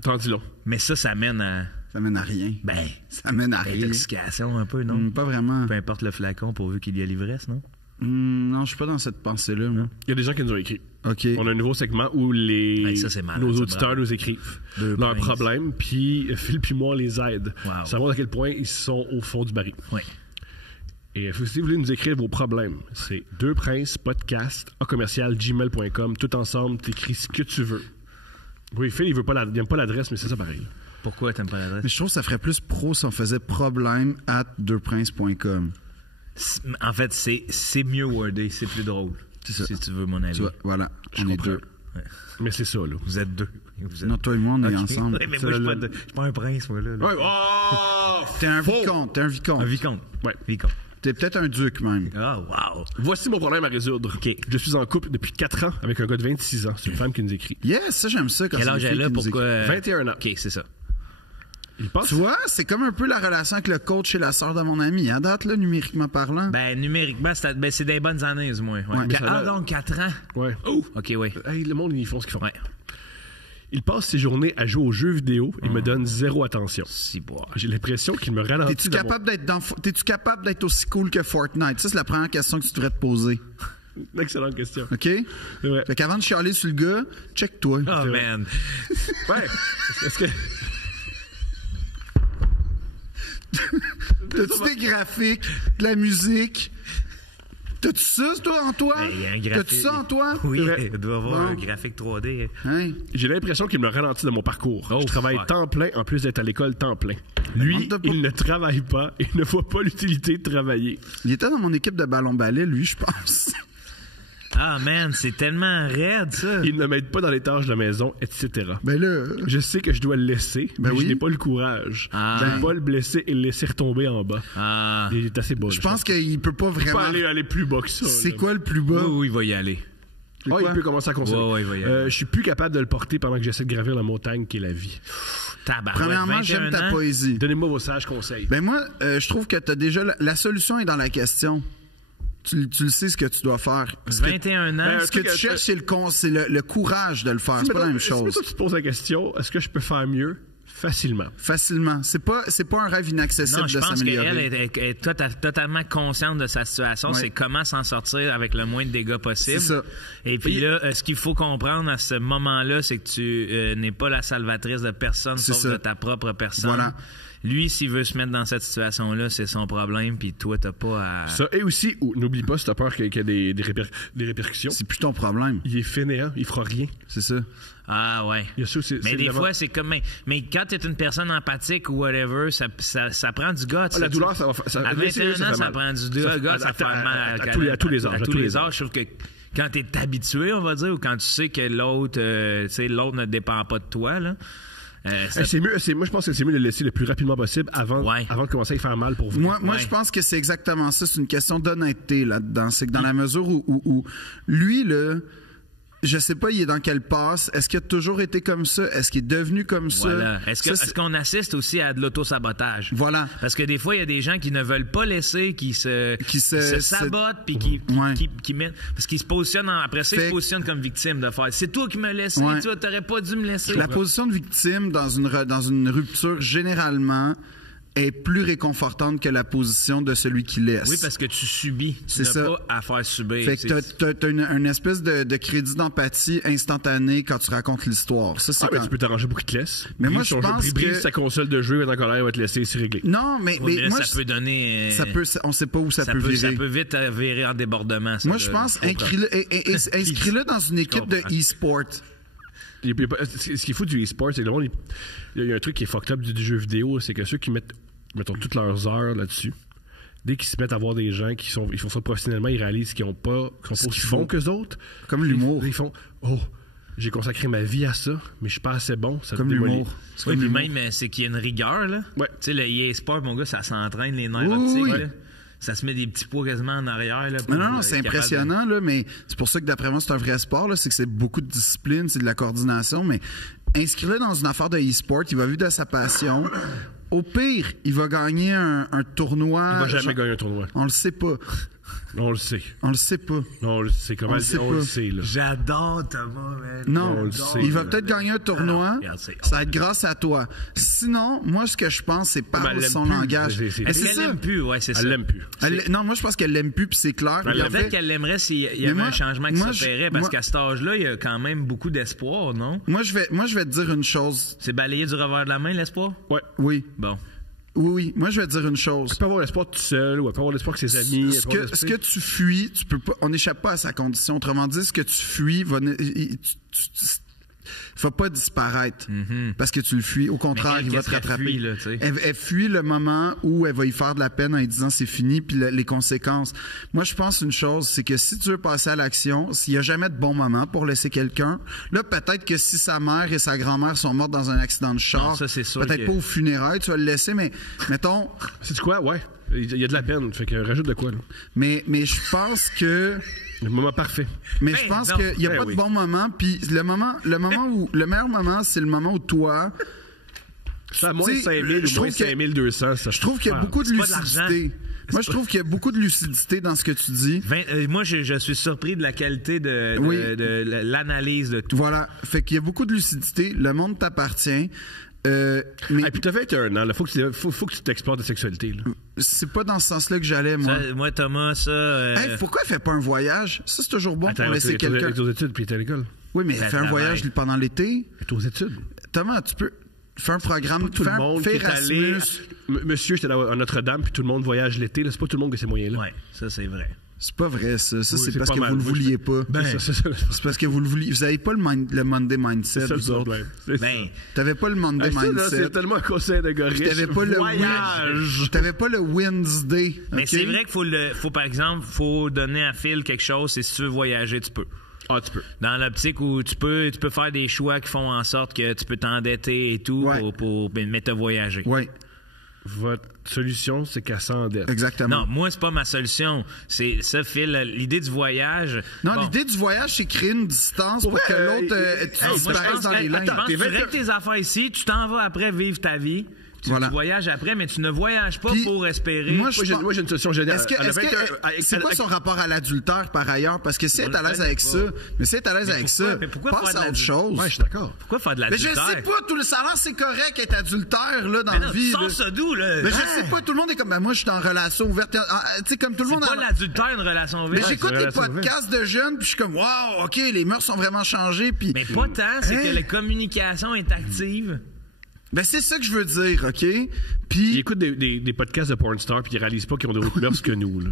T'en dis long. Mais ça mène à Ça mène à rien. ben, Ça mène à rien. l'intoxication un peu, non? Pas vraiment. Peu importe le flacon pourvu qu'il y ait l'ivresse, non? Non, je suis pas dans cette pensée-là, moi. Il y a des gens qui nous ont écrit. OK. On a un nouveau segment où Hey, ça, c'est malade, nos ça, auditeurs bravo. nous écrivent Deux leurs princes. problèmes, puis Phil puis moi on les aide. Wow. Savoir à quel point ils sont au fond du baril. Oui. Et si vous voulez nous écrire vos problèmes, c'est deuxprincespodcast@gmail.com. Tout ensemble, t'écris ce que tu veux. Oui, Phil, il n'aime pas l'adresse, mais c'est ça pareil. Pourquoi t'aimes pas l'adresse? Mais je trouve que ça ferait plus pro si on faisait problème@deuxprinces.com. En fait, c'est mieux wordé, c'est plus drôle. ça. Si tu veux mon avis. Tu vois, voilà. On est deux. Mais c'est ça, là. Vous êtes deux. Vous êtes... Non, toi et moi, on est Ok. ensemble. Ouais, mais moi, je suis pas un prince, moi, là. Ouais, oh! T'es un Faux! vicomte, t'es un vicomte. Un vicomte. Ouais. Vicomte. T'es peut-être un duc, même. Ah, wow. Voici mon problème à résoudre. OK. Je suis en couple depuis 4 ans avec un gars de 26 ans. C'est une femme qui nous écrit. Yes, ça, j'aime ça quand Quel c'est âge une elle fille a? qui nous Pourquoi? écrit. 21 ans. OK, c'est ça. Il passe. Tu vois, c'est comme un peu la relation avec le coach et la sœur de mon ami. À date, là, numériquement parlant. Ben, numériquement, c'est des bonnes années, du moins. Ouais. Ouais. Ça a Donc 4 ans. Ouais. Oh! OK, oui. Hey, le monde, ils font ce qu'ils font. Ouais. Il passe ses journées à jouer aux jeux vidéo et me donne zéro attention. Si, bois. J'ai l'impression qu'il me ralentit. T'es-tu dans capable d'être aussi cool que Fortnite? Ça, c'est la première question que tu devrais te poser. mon... Excellente question. OK? C'est vrai. Fait qu'avant de chialer sur le gars, check-toi. Oh, man. Ouais. Est-ce que... T'as-tu des graphiques, de la musique? T'as-tu ça, toi, en toi? Ben, il y a un graphique. T'as-tu ça en toi? Oui, vrai. il doit avoir Bon. un graphique 3D. Hein? J'ai l'impression qu'il me ralentit dans mon parcours. Oh, je travaille fuck. temps plein en plus d'être à l'école temps plein. Lui, Demande-toi pas- il ne travaille pas et ne voit pas l'utilité de travailler. Il était dans mon équipe de ballon-ballet, lui, je pense. Ah, man, c'est tellement raide, ça. Il ne m'aide pas dans les tâches de la maison, etc. Ben là, Je sais que je dois le laisser, mais oui. je n'ai pas le courage. Ah. Je ne pas le blesser et le laisser retomber en bas. Ah. Il est assez bas. je pense qu'il peut pas qu'il peut vraiment... pas aller plus bas que ça. C'est là. quoi le plus bas? Oui, il va y aller. Ah, il peut commencer à consommer. Ouais, il va y aller. Je suis plus capable de le porter pendant que j'essaie de gravir la montagne qui est la vie. Tabarouette, Premièrement, 21 j'aime ta ans. poésie. Donnez-moi vos sages conseils. Ben moi, je trouve que t'as déjà... La solution est dans la question. Tu le sais ce que tu dois faire. 21 ans. Ce que tu cherches, c'est le courage de le faire. C'est pas la même chose. Si toi, tu te poses la question, est-ce que je peux faire mieux? Facilement. C'est pas un rêve inaccessible Non, je de pense s'améliorer. qu'elle est totalement consciente de sa situation. Ouais. C'est comment s'en sortir avec le moins de dégâts possible. C'est ça. Et puis là, ce qu'il faut comprendre à ce moment-là, c'est que tu n'es pas la salvatrice de personne, C'est sauf ça. de ta propre personne. Voilà. Lui, s'il veut se mettre dans cette situation-là, c'est son problème, puis toi, t'as pas à... Ça, et aussi, n'oublie pas, si t'as peur qu'il y ait des répercussions, C'est plus ton problème. il est fainéant, il fera rien. C'est ça. Ah ouais. Il y a ça, c'est Mais des vraiment- fois, c'est comme... Mais quand t'es une personne empathique ou whatever, ça prend du gars. Ah, la douleur, ça va faire... À 21 ans, ça prend du gars, ça fait mal à tous les âges. À tous les âges. Sauf que quand t'es habitué, on va dire, ou quand tu sais que l'autre ne dépend pas de toi, là... C'est mieux, moi je pense que c'est mieux de le laisser le plus rapidement possible avant de commencer à y faire mal pour vous. Moi, Ouais. je pense que c'est exactement ça. C'est une question d'honnêteté là-dedans. C'est que dans la mesure où lui, là, je sais pas, il est dans quelle passe. Est-ce qu'il a toujours été comme ça? Est-ce qu'il est devenu comme Voilà. ça? Est-ce qu'on assiste aussi à de l'autosabotage? Voilà. Parce que des fois, il y a des gens qui ne veulent pas laisser, qui se sabotent, puis qui mettent... Parce qu'ils se positionnent, après ça, ils se positionnent comme victimes de faire. C'est toi qui m'as laissé, Ouais. tu t'aurais pas dû me laisser. La position de victime dans une rupture, généralement, est plus réconfortante que la position de celui qui laisse. Oui, parce que tu subis. C'est tu ça. n'as pas à faire subir. Fait que t'as une espèce de crédit d'empathie instantané quand tu racontes l'histoire. Ça, c'est mais quand... tu peux t'arranger pour qu'il te laisse. Mais moi, Brise je son jeu, pense brise que- sa console de jeu, il va être en colère, il va te laisser, c'est réglé. Non, mais là, moi, ça peut donner... on sait pas où ça peut virer. Ça peut vite virer en débordement. Ça, Moi, je pense, inscris-le dans une équipe de comprends. e-sport. Ce qui est fou du e-sport, c'est que le monde, il y a un truc qui est fucked up du jeu vidéo, c'est que ceux qui mettent, mettons, toutes leurs heures là-dessus, dès qu'ils se mettent à voir des gens ils font ça professionnellement, ils réalisent qu'ils sont pas aussi bons qu'eux autres. Comme l'humour. Ils font, j'ai consacré ma vie à ça, mais je suis pas assez bon. Ça Comme te démolit. l'humour. C'est Oui, comme puis l'humour. même, c'est qu'il y a une rigueur, là. Ouais. Tu sais, le e-sport, mon gars, ça s'entraîne, les nerfs Oui, optiques, oui. là. Ça se met des petits poids quasiment en arrière, là. pour Non, être c'est capable de- impressionnant, là, mais c'est pour ça que d'après moi, c'est un vrai sport, là. C'est que c'est beaucoup de discipline, c'est de la coordination, mais inscris-le dans une affaire de e-sport, il va vivre de sa passion. Au pire, il va gagner un tournoi. Il va jamais gagner un tournoi. On le sait pas. On le sait. On le sait pas. On le sait. Comment On le sait on pas. le sait, là. J'adore Thomas, man. Non, On le sait. il va peut-être gagner un tournoi. regarde, c'est- Ça va être grâce à toi. Sinon, moi, ce que je pense, c'est mais parle elle l'aime son plus. langage. C'est- Mais Est-ce c'est qu'elle ça. l'aime plus? Ouais, c'est ça. Elle l'aime plus. Non, moi, je pense qu'elle l'aime plus, puis c'est clair. Puis en Peut-être fait, qu'elle l'aimerait s'il y Mais avait moi- un changement qui moi, s'opérait, je- parce moi- qu'à cet âge-là, il y a quand même beaucoup d'espoir, non? moi, je vais te dire une chose. C'est balayé du revers de la main, l'espoir? Ouais. Oui. Bon. Oui. Moi, je vais te dire une chose. Tu peux avoir l'espoir tout seul, ou elle peut avoir l'espoir avec ses amis. Ce que tu fuis, tu peux pas, on n'échappe pas à sa condition. Autrement dit, ce que tu fuis va, va pas disparaître parce que tu le fuis. Au contraire, elle, il va qu'est-ce te qu'elle rattraper. fuit, là, tu sais? Elle fuit le moment où elle va y faire de la peine en lui disant c'est fini, puis les conséquences. Moi, je pense une chose, c'est que si tu veux passer à l'action, s'il y a jamais de bon moment pour laisser quelqu'un, là, peut-être que si sa mère et sa grand-mère sont mortes dans un accident de char, Non, ça, c'est sûr peut-être que- pas aux funérailles, tu vas le laisser, mais mettons, C'est quoi? Ouais. Il y a de la peine. Fait que rajoute de quoi, là? mais je pense que Le moment parfait. Mais Ben, je pense non. qu'il n'y a Ben pas oui. de bon moment. Puis le meilleur moment, c'est le moment où toi. Ça, moins Tu sais, 5000 je ou moins trouve que- 5200, ça. Je trouve qu'il y a beaucoup de c'est pas de lucidité. Moi, je trouve qu'il y a beaucoup de lucidité dans ce que tu dis. Moi, je suis surpris de la qualité de Oui. l'analyse de tout. Voilà. Fait qu'il y a beaucoup de lucidité. Le monde t'appartient. Mais Et puis t'as 21 ans, là. Faut que tu t'explores de sexualité, là. c'est pas dans ce sens-là que j'allais, moi. Ça, moi, Thomas, ça... Hey, pourquoi elle fait pas un voyage? Ça, c'est toujours bon Attends, pour laisser t'es quelqu'un. aux études, puis t'es à l'école. Oui, mais Ça fais un voyage travaille. pendant l'été. T'es aux études. Thomas, tu peux faire un programme. Tout le monde qui fais est allé... Erasmus. Monsieur, j'étais à Notre-Dame, puis tout le monde voyage l'été, là. C'est pas tout le monde qui a ces moyens-là. Ouais, ça, c'est vrai. C'est pas vrai, ça. Ça, Oui, c'est c'est parce pas que mal. vous le Moi, je- vouliez pas. C'est ça. C'est parce que vous le vouliez. Vous avez pas le Monday mindset, C'est ça le vous autres. problème. C'est ça. Ben, T'avais pas le Monday Ah, ça, là, mindset. c'est tellement un conseil de gars riche. T'avais pas le voyage. T'avais pas le Wednesday. mais ok? c'est vrai qu'il faut, par exemple, faut donner à Phil quelque chose, et si tu veux voyager, tu peux. Ah, tu peux. Dans l'optique où tu peux faire des choix qui font en sorte que tu peux t'endetter et tout Ouais. mais te voyager. Oui, Votre solution, c'est qu'elle s'endette. exactement. Non, moi, c'est pas ma solution. C'est ça, Phil, l'idée du voyage. Non, bon. l'idée du voyage, c'est créer une distance pour Ouais, que l'autre tu Moi, je disparaisses pense dans les que lignes. tu règles tes affaires ici, tu t'en vas après vivre ta vie. Tu Voilà. voyages après, mais tu ne voyages pas Puis, pour espérer. moi, Moi, j'ai une solution géniale. C'est quoi son rapport à l'adultère, par ailleurs? Parce que si elle est à l'aise avec ça, mais si elle est à l'aise avec ça, passe à autre chose. Ouais, je suis d'accord. Pourquoi faire de Mais je l'adultère? sais pas, tout le salaire, c'est correct être adultère, là, dans Mais la non, vie. tu là. sors ça d'où, là? Mais je sais pas, tout le monde est comme, ben, moi, je suis en relation ouverte. Tu sais, comme tout le C'est monde pas l'adultère, une relation Mais ouverte. j'écoute c'est les une relation podcasts de jeunes, puis je suis comme, wow, OK, les mœurs sont vraiment changées, puis... Mais pas tant, c'est Hein? que la communication est active. Ben, c'est ça que je veux dire, OK? Ils Puis... écoutent des podcasts de porn stars puis ils réalisent pas qu'ils ont d'autres mœurs que nous. Là.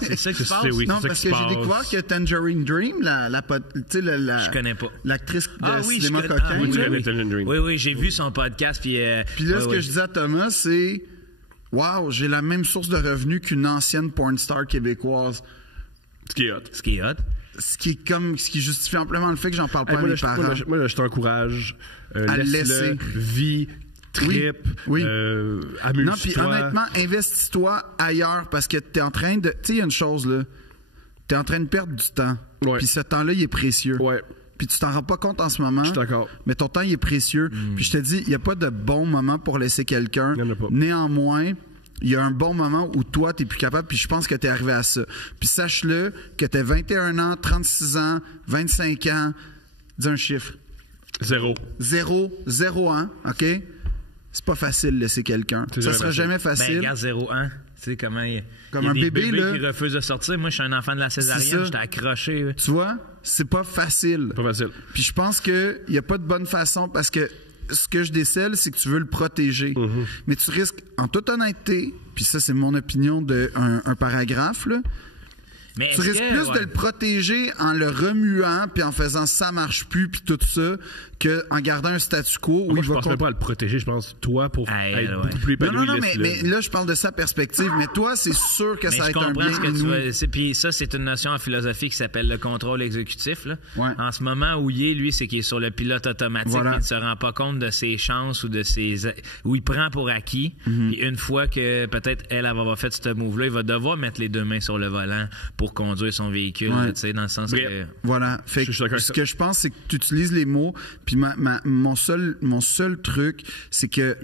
C'est ça qui se passe. Oui, non, c'est ça parce qui que se j'ai passe. découvert que Tangerine Dream, Je connais pas. l'actrice de je cinéma connais- coquin, oui, là. tu connais Tangerine Dream. Oui, j'ai vu son podcast. Puis Puis là, ouais, ce que je disais à Thomas, c'est wow, j'ai la même source de revenus qu'une ancienne porn star québécoise. Ce qui est hot. Ce qui est hot. Ce qui justifie amplement le fait que j'en parle pas Hey, à moi, mes là, parents. moi, là, je t'encourage. À Laisse-le, laisser. vis, trip, Oui. amuse-toi. Non, puis honnêtement, investis-toi ailleurs parce que t'es en train de... Tu sais, il y a une chose, là. T'es en train de perdre du temps. Ouais. Puis ce temps-là, il est précieux. Ouais, Puis tu t'en rends pas compte en ce moment. je suis d'accord. Mais ton temps, il est précieux. Puis je te dis, il n'y a pas de bon moment pour laisser quelqu'un. Il y en a pas. Néanmoins, il y a un bon moment où toi, t'es plus capable, puis je pense que t'es arrivé à ça. Puis sache-le que t'as 21 ans, 36 ans, 25 ans, dis un chiffre. 0. 0 ans, OK? C'est pas facile de laisser quelqu'un. C'est Ça jamais sera facile. jamais Ben, facile. regarde 0-1. Tu sais comment il Comme y a un des bébé, bébés là. qui refusent de sortir. Moi, je suis un enfant de la C'est césarienne. ça. J'étais accroché. là. Tu vois? C'est pas facile. Pas facile. Puis je pense qu'il n'y a pas de bonne façon parce que ce que je décèle, c'est que tu veux le protéger. Mais tu risques, en toute honnêteté, puis ça, c'est mon opinion d'un paragraphe, là, Mais tu est-ce risques que, plus ouais. de le protéger en le remuant puis en faisant ça marche plus puis tout ça qu'en gardant un statu quo où Moi, il je va pense même pas à le protéger. Je pense, toi, pour Ah, être ouais. beaucoup plus épanoui, Non, mais laisse-le. là, je parle de sa perspective. Mais toi, c'est sûr que Mais ça va je être un comprends bien ce que tu inouï. veux. Puis ça, c'est une notion en philosophie qui s'appelle le contrôle exécutif. Là. Ouais. En ce moment où il est, lui, c'est qu'il est sur le pilote automatique. Voilà. Il ne se rend pas compte de ses chances ou de ses... où il prend pour acquis. Mhm. Puis une fois que peut-être elle va avoir fait ce move-là, il va devoir mettre les deux mains sur le volant pour conduire son véhicule. Ouais. là, tu sais, dans le sens Bref. que... Voilà. Fait Je suis d'accord que avec ce ça. que je pense, c'est que tu utilises les mots. Puis mon seul truc, c'est que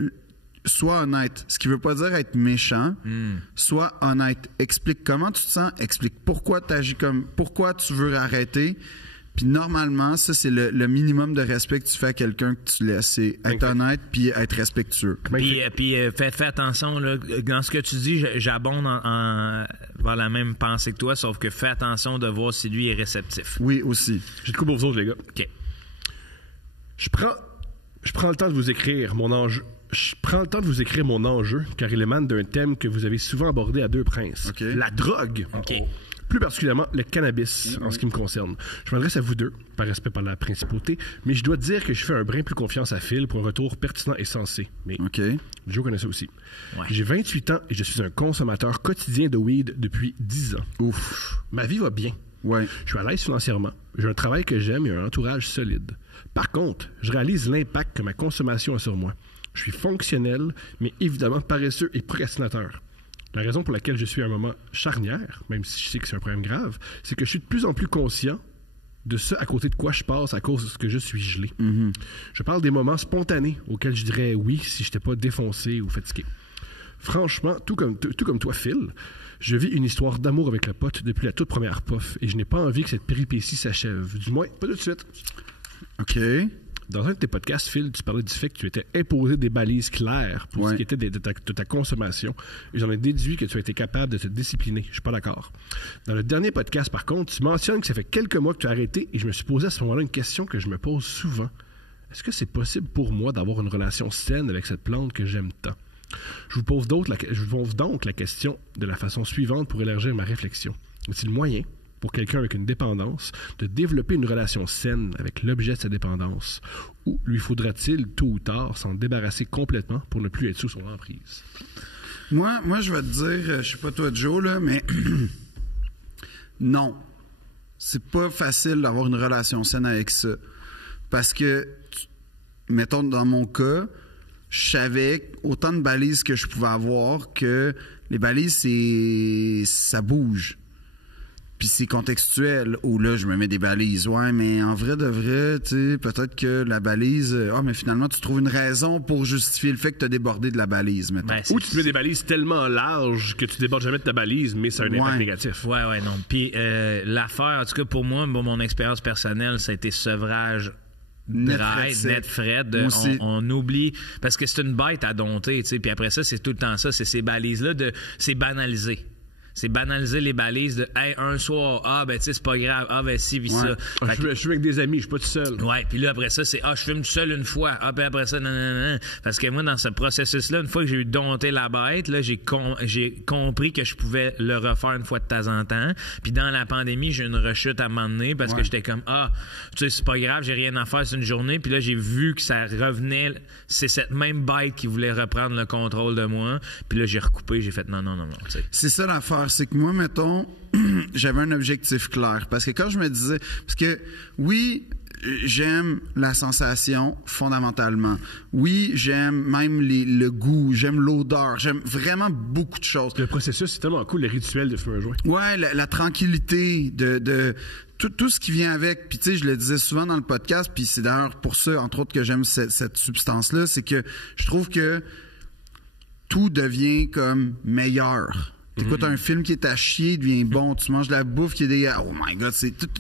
sois honnête. Ce qui veut pas dire être méchant. Sois honnête. Explique comment tu te sens. Explique pourquoi tu agis comme... Pourquoi tu veux arrêter. Puis normalement, ça, c'est le minimum de respect que tu fais à quelqu'un que tu laisses. C'est être honnête puis être respectueux. Puis fais attention, là, dans ce que tu dis, j'abonde vers la même pensée que toi, sauf que fais attention de voir si lui est réceptif. Oui, aussi. J'ai de quoi pour vous autres, les gars. OK. Je prends le temps de vous écrire mon enjeu. Je prends le temps de vous écrire mon enjeu, car il émane d'un thème que vous avez souvent abordé à Deux Princes. OK. La drogue. OK. Plus particulièrement, le cannabis, en ce qui me concerne. Je m'adresse à vous deux, par respect par la principauté, mais je dois dire que je fais un brin plus confiance à Phil pour un retour pertinent et sensé. Mais OK. Joe connaît ça aussi. Ouais. J'ai 28 ans et je suis un consommateur quotidien de weed depuis 10 ans. Ouf. Ma vie va bien. Ouais. Je suis à l'aise financièrement. J'ai un travail que j'aime et un entourage solide. Par contre, je réalise l'impact que ma consommation a sur moi. Je suis fonctionnel, mais évidemment paresseux et procrastinateur. La raison pour laquelle je suis à un moment charnière, même si je sais que c'est un problème grave, c'est que je suis de plus en plus conscient de ce à côté de quoi je passe à cause de ce que je suis gelé. Je parle des moments spontanés auxquels je dirais oui si je n'étais pas défoncé ou fatigué. Franchement, tout comme toi, Phil, je vis une histoire d'amour avec le pote depuis la toute première puff et je n'ai pas envie que cette péripétie s'achève. Du moins, pas tout de suite. OK. Dans un de tes podcasts, Phil, tu parlais du fait que tu étais imposé des balises claires pour Ouais. ce qui était de ta consommation. Et j'en ai déduit que tu as été capable de te discipliner. Je suis pas d'accord. Dans le dernier podcast, par contre, tu mentionnes que ça fait quelques mois que tu as arrêté et je me suis posé à ce moment-là une question que je me pose souvent. Est-ce que c'est possible pour moi d'avoir une relation saine avec cette plante que j'aime tant? Je vous pose donc la question de la façon suivante pour élargir ma réflexion. Est-il moyen pour quelqu'un avec une dépendance de développer une relation saine avec l'objet de sa dépendance, ou lui faudra-t-il tôt ou tard s'en débarrasser complètement pour ne plus être sous son emprise? Moi, je vais te dire, je sais pas toi, Joe, là, mais non. C'est pas facile d'avoir une relation saine avec ça. Parce que, mettons, dans mon cas, je savais autant de balises que je pouvais avoir que les balises, ça bouge. puis c'est contextuel. Ou là, je me mets des balises. Ouais, mais en vrai de vrai, tu sais, peut-être que la balise... mais finalement, tu trouves une raison pour justifier le fait que tu as débordé de la balise, mettons. Ben, Ou tu te mets des balises tellement larges que tu débordes jamais de ta balise, mais ça a un impact négatif. Ouais, non. Puis l'affaire, en tout cas pour moi, mon expérience personnelle, ça a été sevrage dry, net fret. On oublie, parce que c'est une bête à dompter, tu sais. Puis après ça, c'est tout le temps ça, c'est ces balises-là, c'est banalisé. C'est banaliser les balises de hey, un soir, ben tu sais, c'est pas grave, ben si, puis ça. Je suis avec des amis, je suis pas tout seul. Ouais, puis là après ça, c'est je fume tout seul une fois. Puis après ça, non. Parce que moi, dans ce processus-là, une fois que j'ai eu dompté la bête, là, j'ai compris que je pouvais le refaire une fois de temps en temps. Puis dans la pandémie, j'ai eu une rechute à un moment donné parce que j'étais comme tu sais, c'est pas grave, j'ai rien à faire, c'est une journée. Puis là, j'ai vu que ça revenait, c'est cette même bête qui voulait reprendre le contrôle de moi. Puis là, j'ai recoupé, j'ai fait non, tu sais. C'est ça l'affaire. C'est que moi, mettons, j'avais un objectif clair. Parce que quand je me disais... Parce que, oui, j'aime la sensation, fondamentalement. Oui, j'aime même le goût, j'aime l'odeur, j'aime vraiment beaucoup de choses. Le processus, c'est tellement cool, le rituel de fumer un joint. Ouais, la tranquillité, de tout ce qui vient avec. Puis, tu sais, je le disais souvent dans le podcast, puis c'est d'ailleurs pour ça, entre autres, que j'aime cette substance-là, c'est que je trouve que tout devient comme meilleur. T'écoutes un film qui est à chier, il devient bon. Tu manges de la bouffe qui est dégueulasse. Oh my God,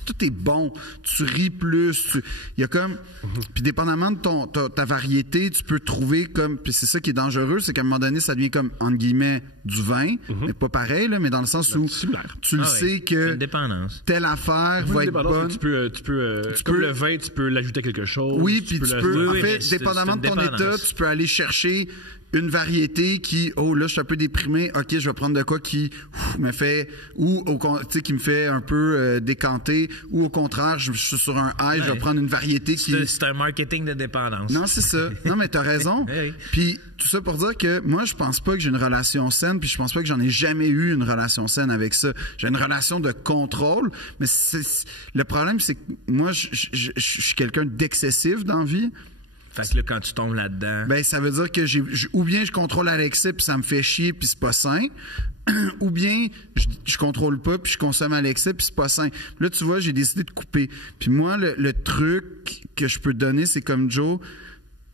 tout est bon. Tu ris plus. Il y a comme... Puis dépendamment de ta variété, tu peux trouver comme... Puis c'est ça qui est dangereux, c'est qu'à un moment donné, ça devient comme, entre guillemets, du vin. Mais pas pareil, là, mais dans le sens où tu le sais que telle affaire va être bonne. Tu peux comme le vin, tu peux l'ajouter à quelque chose. Oui, puis tu peux... En fait, dépendamment de ton état, tu peux aller chercher une variété qui, là, je suis un peu déprimé, ok, je vais prendre de quoi qui me fait, ou tu sais, qui me fait un peu décanter, ou au contraire, je suis sur un high, je vais prendre une variété qui... C'est un marketing de dépendance. Non, c'est ça. Non, mais t'as raison. Puis tout ça pour dire que moi, je pense pas que j'ai une relation saine, puis je pense pas que j'en ai jamais eu une relation saine avec ça. J'ai une relation de contrôle, mais le problème, c'est que moi, je suis quelqu'un d'excessif dans la vie. Fait que là, quand tu tombes là-dedans... Ben, ça veut dire que ou bien je contrôle à l'excès puis ça me fait chier puis c'est pas sain, ou bien je contrôle pas puis je consomme à l'excès puis c'est pas sain. Là, tu vois, j'ai décidé de couper. Puis moi, le truc que je peux te donner, c'est comme Joe,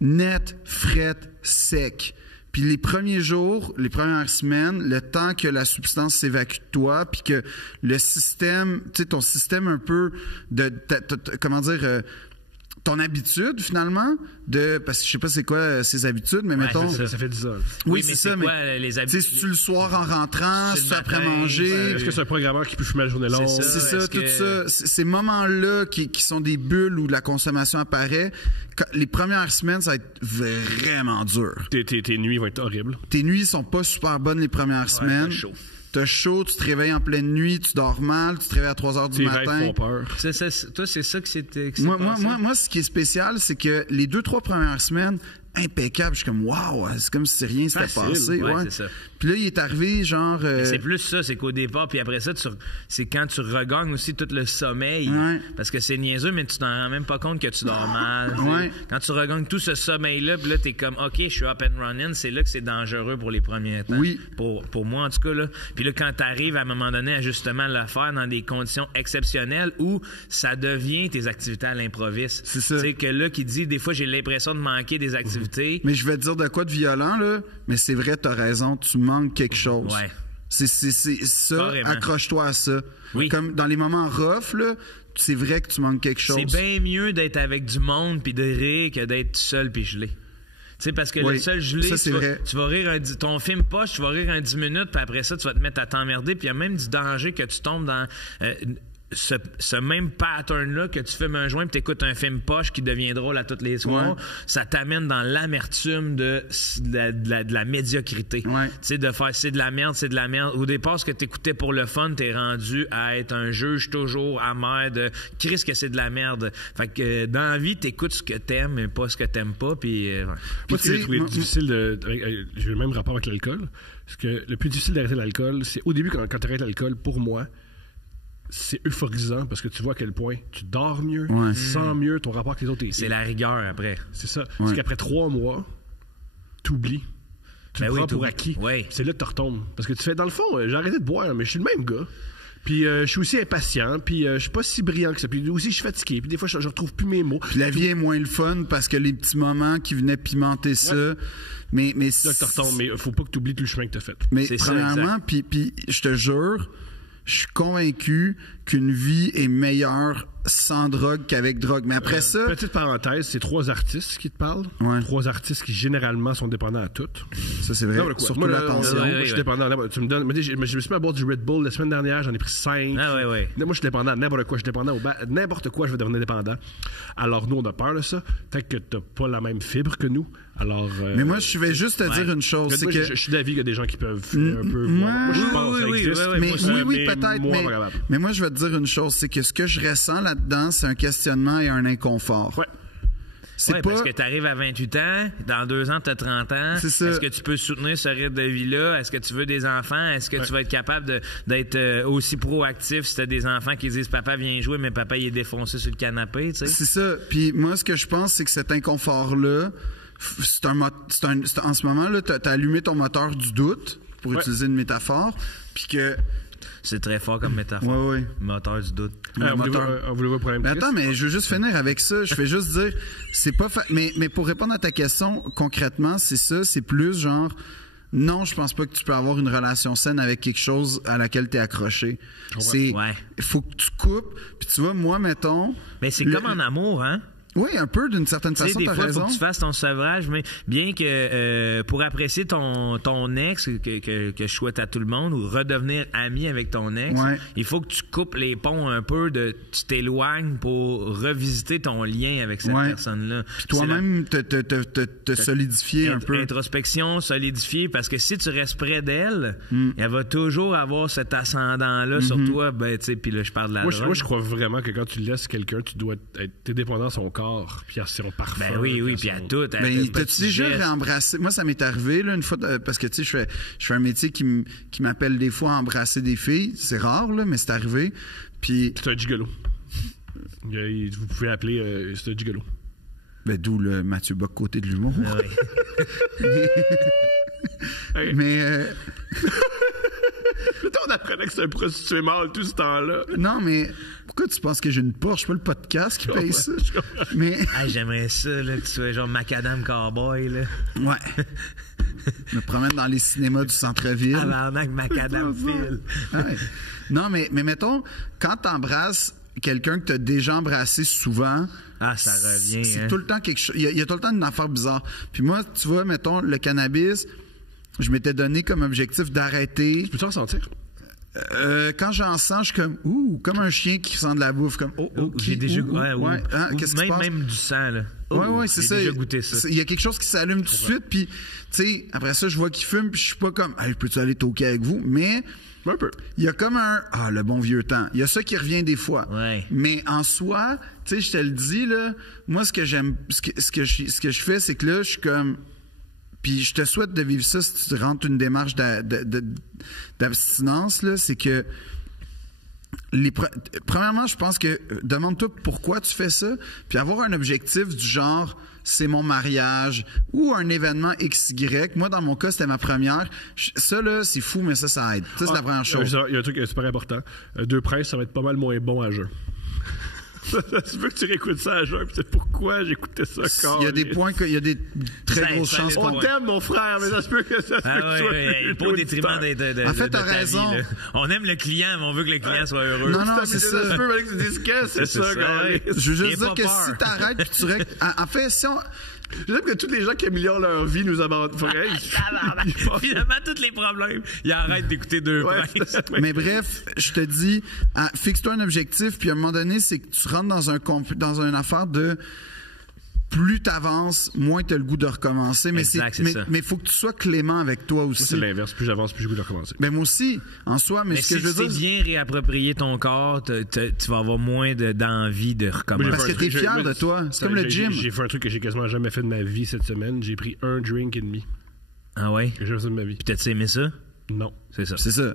net, fret, sec. Puis les premiers jours, les premières semaines, le temps que la substance s'évacue de toi, puis que le système, tu sais, ton système un peu comment dire... ton habitude, finalement, parce que je sais pas c'est quoi ses habitudes, mais mettons... Ça fait 10 ans. Oui, c'est ça, mais les habitudes? C'est-tu le soir en rentrant, c'est après manger? Est-ce que c'est un programmeur qui peut fumer la journée longue? C'est ça, tout ça. Ces moments-là qui sont des bulles où la consommation apparaît, les premières semaines, ça va être vraiment dur. Tes nuits vont être horribles. Tes nuits sont pas super bonnes les premières semaines. T'as chaud, tu te réveilles en pleine nuit, tu dors mal, tu te réveilles à 3 heures du matin. Tes rêves font peur. Toi, c'est ça que c'était. Moi, ce qui est spécial, c'est que les 2-3 premières semaines, impeccable. Je suis comme, wow, c'est comme si rien s'était passé. Ouais, c'est ça. Puis là, il est arrivé, genre... C'est plus ça, c'est qu'au départ, puis après ça, c'est quand tu regagnes aussi tout le sommeil. Ouais. Parce que c'est niaiseux, mais tu t'en rends même pas compte que tu dors mal. Ouais. Quand tu regagnes tout ce sommeil-là, puis là, t'es comme, OK, je suis up and running, c'est là que c'est dangereux pour les premiers temps. Oui. Pour moi, en tout cas, là. Puis là, quand t'arrives à un moment donné à justement le faire dans des conditions exceptionnelles où ça devient tes activités à l'improviste. C'est ça. Tu sais, que là, qui dit, des fois, j'ai l'impression de manquer des activités. Mais je vais te dire de quoi de violent, là. Mais c'est vrai, t'as raison, tu manques quelque chose. Ouais. C'est ça, carrément. accroche-toi à ça. Oui. Comme dans les moments rough, là, c'est vrai que tu manques quelque chose. C'est bien mieux d'être avec du monde puis de rire que d'être seul puis gelé. Tu sais, parce que le seul gelé, ça, tu vas rire ton film poche, tu vas rire un 10 minutes, puis après ça, tu vas te mettre à t'emmerder, puis il y a même du danger que tu tombes dans ce même pattern-là, que tu fumes un joint puis t'écoutes un film poche qui devient drôle à tous les soirs, ça t'amène dans l'amertume de la médiocrité. Ouais. Tu sais, de faire c'est de la merde. Au départ, ce que t'écoutais pour le fun, t'es rendu à être un juge toujours amer de Christ que c'est de la merde. Fait que dans la vie, t'écoutes ce que t'aimes mais pas ce que t'aimes pas. Puis, moi, ce que j'ai trouvé difficile j'ai le même rapport avec l'alcool. Parce que le plus difficile d'arrêter l'alcool, c'est au début, quand t'arrêtes l'alcool, pour moi, c'est euphorisant parce que tu vois à quel point tu dors mieux, tu sens mieux, ton rapport avec les autres est... C'est la rigueur après. C'est ça. Parce qu'après 3 mois, t'oublies. Tu le prends pour acquis. Ouais. C'est là que tu retombes. Parce que tu fais, dans le fond, j'ai arrêté de boire, mais je suis le même gars. Puis je suis aussi impatient, puis je suis pas si brillant que ça. Puis aussi, je suis fatigué, puis des fois, je retrouve plus mes mots. Puis la vie est moins le fun parce que les petits moments qui venaient pimenter ça. Mais Là, tu retombes, mais faut pas que tu oublies tout le chemin que t'as fait. Mais C'est ça, premièrement, puis je te jure, je suis convaincu qu'une vie est meilleure sans drogue qu'avec drogue. Mais après ça... Petite parenthèse, c'est 3 artistes qui te parlent. Ouais. 3 artistes qui, généralement, sont dépendants à toutes. Ça, c'est vrai. N'importe quoi. Surtout Moi, l'attention. moi, je suis dépendant. Tu me donnes... Je me suis mis à boire du Red Bull la semaine dernière, j'en ai pris 5. Ah ouais. Moi, je suis dépendant à n'importe quoi. Je suis dépendant n'importe quoi, je vais devenir dépendant. Alors, nous, on a peur de ça. Peut-être que t'as pas la même fibre que nous. Alors... Mais moi, je vais juste te dire une chose. C'est moi, que... je suis d'avis qu'il y a des gens qui peuvent fumer un peu. Moi, je pense que ça existe. Oui, peut-être. Mais moi, je vais te dire une chose. C'est que ce que je ressens là-dedans, c'est un questionnement et un inconfort. Ouais. C'est pas... Parce que tu arrives à 28 ans, dans 2 ans, tu as 30 ans. C'est ça. Est-ce que tu peux soutenir ce rythme de vie-là? Est-ce que tu veux des enfants? Est-ce que tu vas être capable d'être aussi proactif si tu as des enfants qui disent « Papa, viens jouer, mais papa, il est défoncé sur le canapé? » tu sais? C'est ça. Puis moi, ce que je pense, c'est que cet inconfort-là, en ce moment, là, t'as allumé ton moteur du doute, pour utiliser une métaphore, puis que... C'est très fort comme métaphore. Ouais. Moteur du doute. Voulez-vous un problème? Mais attends, mais je veux juste finir avec ça. Je vais juste dire, c'est pas... Mais pour répondre à ta question, concrètement, c'est ça. C'est plus genre... Non, je pense pas que tu peux avoir une relation saine avec quelque chose à laquelle t'es accroché. C'est... Ouais. Faut que tu coupes. Puis tu vois, moi, mettons... Mais c'est comme en amour, hein? Oui, un peu, d'une certaine Tu sais, façon, des t'as fois, il raison. faut que tu fasses ton sevrage, mais bien que pour apprécier ton ex, que je souhaite à tout le monde, ou redevenir ami avec ton ex, il faut que tu coupes les ponts un peu, tu t'éloignes pour revisiter ton lien avec cette personne-là. Puis toi-même, te solidifier un peu. Introspection, solidifier, parce que si tu restes près d'elle, elle va toujours avoir cet ascendant-là sur toi, ben, tu sais, puis là, je parle de la drogue. Moi, je crois vraiment que quand tu laisses quelqu'un, tu dois être dépendant à son corps, puis à son parfum. Ben oui, puis à tout. Ben, t'as-tu déjà réembrassé? Moi, ça m'est arrivé, là, une fois, parce que, tu sais, je fais un métier qui m'appelle des fois à embrasser des filles. C'est rare, là, mais c'est arrivé. Puis. C'est un gigolo. Vous pouvez appeler, c'est un gigolo. Ben, d'où le Mathieu Bock côté de l'humour. Ah oui. Mais. On apprenait que c'est un prostitué mâle tout ce temps-là. Non, mais pourquoi tu penses que j'ai une Porsche? Pas le podcast qui paye ça. Mais... j'aimerais ça, là, que tu sois genre macadam cowboy, là. Ouais. Je me promène dans les cinémas du centre-ville. Tabarnak, macadam Phil. Ouais. Non, mais mettons, quand t'embrasses quelqu'un que t'as déjà embrassé souvent... Ah, ça revient, c'est tout le temps quelque chose... Il y a tout le temps une affaire bizarre. Puis moi, tu vois, mettons, le cannabis, je m'étais donné comme objectif d'arrêter... Tu peux t'en sentir? Quand j'en sens, je suis comme un chien qui sent de la bouffe, comme j'ai déjà qu'est-ce qui se passe? Même du sang, là. Ouais, c'est ça. J'ai déjà goûté ça. Il y a quelque chose qui s'allume tout de suite, puis tu sais, après ça, je vois qu'il fume, puis je suis pas comme, hey, peux-tu aller toquer avec vous? Mais un peu. Il y a comme le bon vieux temps. Il y a ça qui revient des fois. Ouais. Mais en soi, tu sais, je te le dis là, moi ce que j'aime, ce que je fais, c'est que là, je suis comme. Puis je te souhaite de vivre ça si tu rentres une démarche d'abstinence, là, c'est que premièrement, je pense que demande-toi pourquoi tu fais ça, puis avoir un objectif du genre c'est mon mariage ou un événement XY. Moi, dans mon cas, c'était ma première. Ça, là, c'est fou, mais ça aide. Ça, c'est la première chose. Il y a un truc super important. Deux Princes, ça va être pas mal moins bon à jeun. Tu veux que tu réécoutes ça à jeun, puis c'est pourquoi j'écoutais ça encore. Il y a des points il y a des très grosses chances. On t'aime, mon frère, mais ça se peut que ça pas au détriment de en fait, t'as raison. Vie, on aime le client, mais on veut que le client soit heureux. Non, c'est ça. Ça se peut que tu dises que c'est ça, je veux juste dire que si t'arrêtes, puis tu règles. En fait, si on. J'aime que tous les gens qui améliorent leur vie nous abandonnent. Finalement, tous les problèmes, ils arrêtent d'écouter Deux Princes. Mais bref, je te dis, fixe-toi un objectif, puis à un moment donné, c'est que tu rentres dans une affaire de plus t'avances, moins t'as le goût de recommencer. Mais il faut que tu sois clément avec toi aussi. C'est l'inverse. Plus j'avance, plus j'ai le goût de recommencer. Ben moi aussi, en soi. Mais ce que je veux dire, si tu bien réapproprier ton corps, tu vas avoir moins d'envie de recommencer. Parce que t'es fier de toi. C'est comme le gym. J'ai fait un truc que j'ai quasiment jamais fait de ma vie cette semaine. J'ai pris un drink et demi. Ah ouais? Que j'ai fait de ma vie. Puis t'as-tu aimé ça? Non. C'est ça.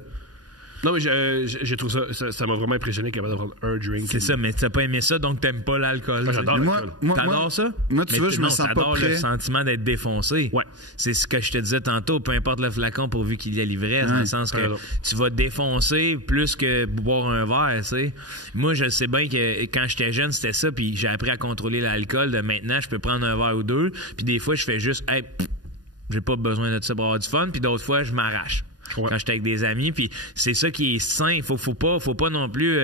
Non, mais j'ai trouvé ça m'a vraiment impressionné capable de prendre un drink. C'est ça, mais t'as pas aimé ça, donc t'aimes pas l'alcool. J'adore l'alcool. T'adores ça? Moi, tu vois, je me sens pas t'adores prêt. le sentiment d'être défoncé. Ouais. C'est ce que je te disais tantôt, peu importe le flacon pourvu qu'il y ait l'ivresse, dans le sens que tu vas te défoncer plus que boire un verre, tu sais. Moi, je sais bien que quand j'étais jeune, c'était ça, puis j'ai appris à contrôler l'alcool. De maintenant, je peux prendre un verre ou deux, puis des fois, je fais juste, hey, j'ai pas besoin de ça pour avoir du fun, puis d'autres fois, je m'arrache. Ouais. Quand j'étais avec des amis, puis c'est ça qui est sain. Faut pas non plus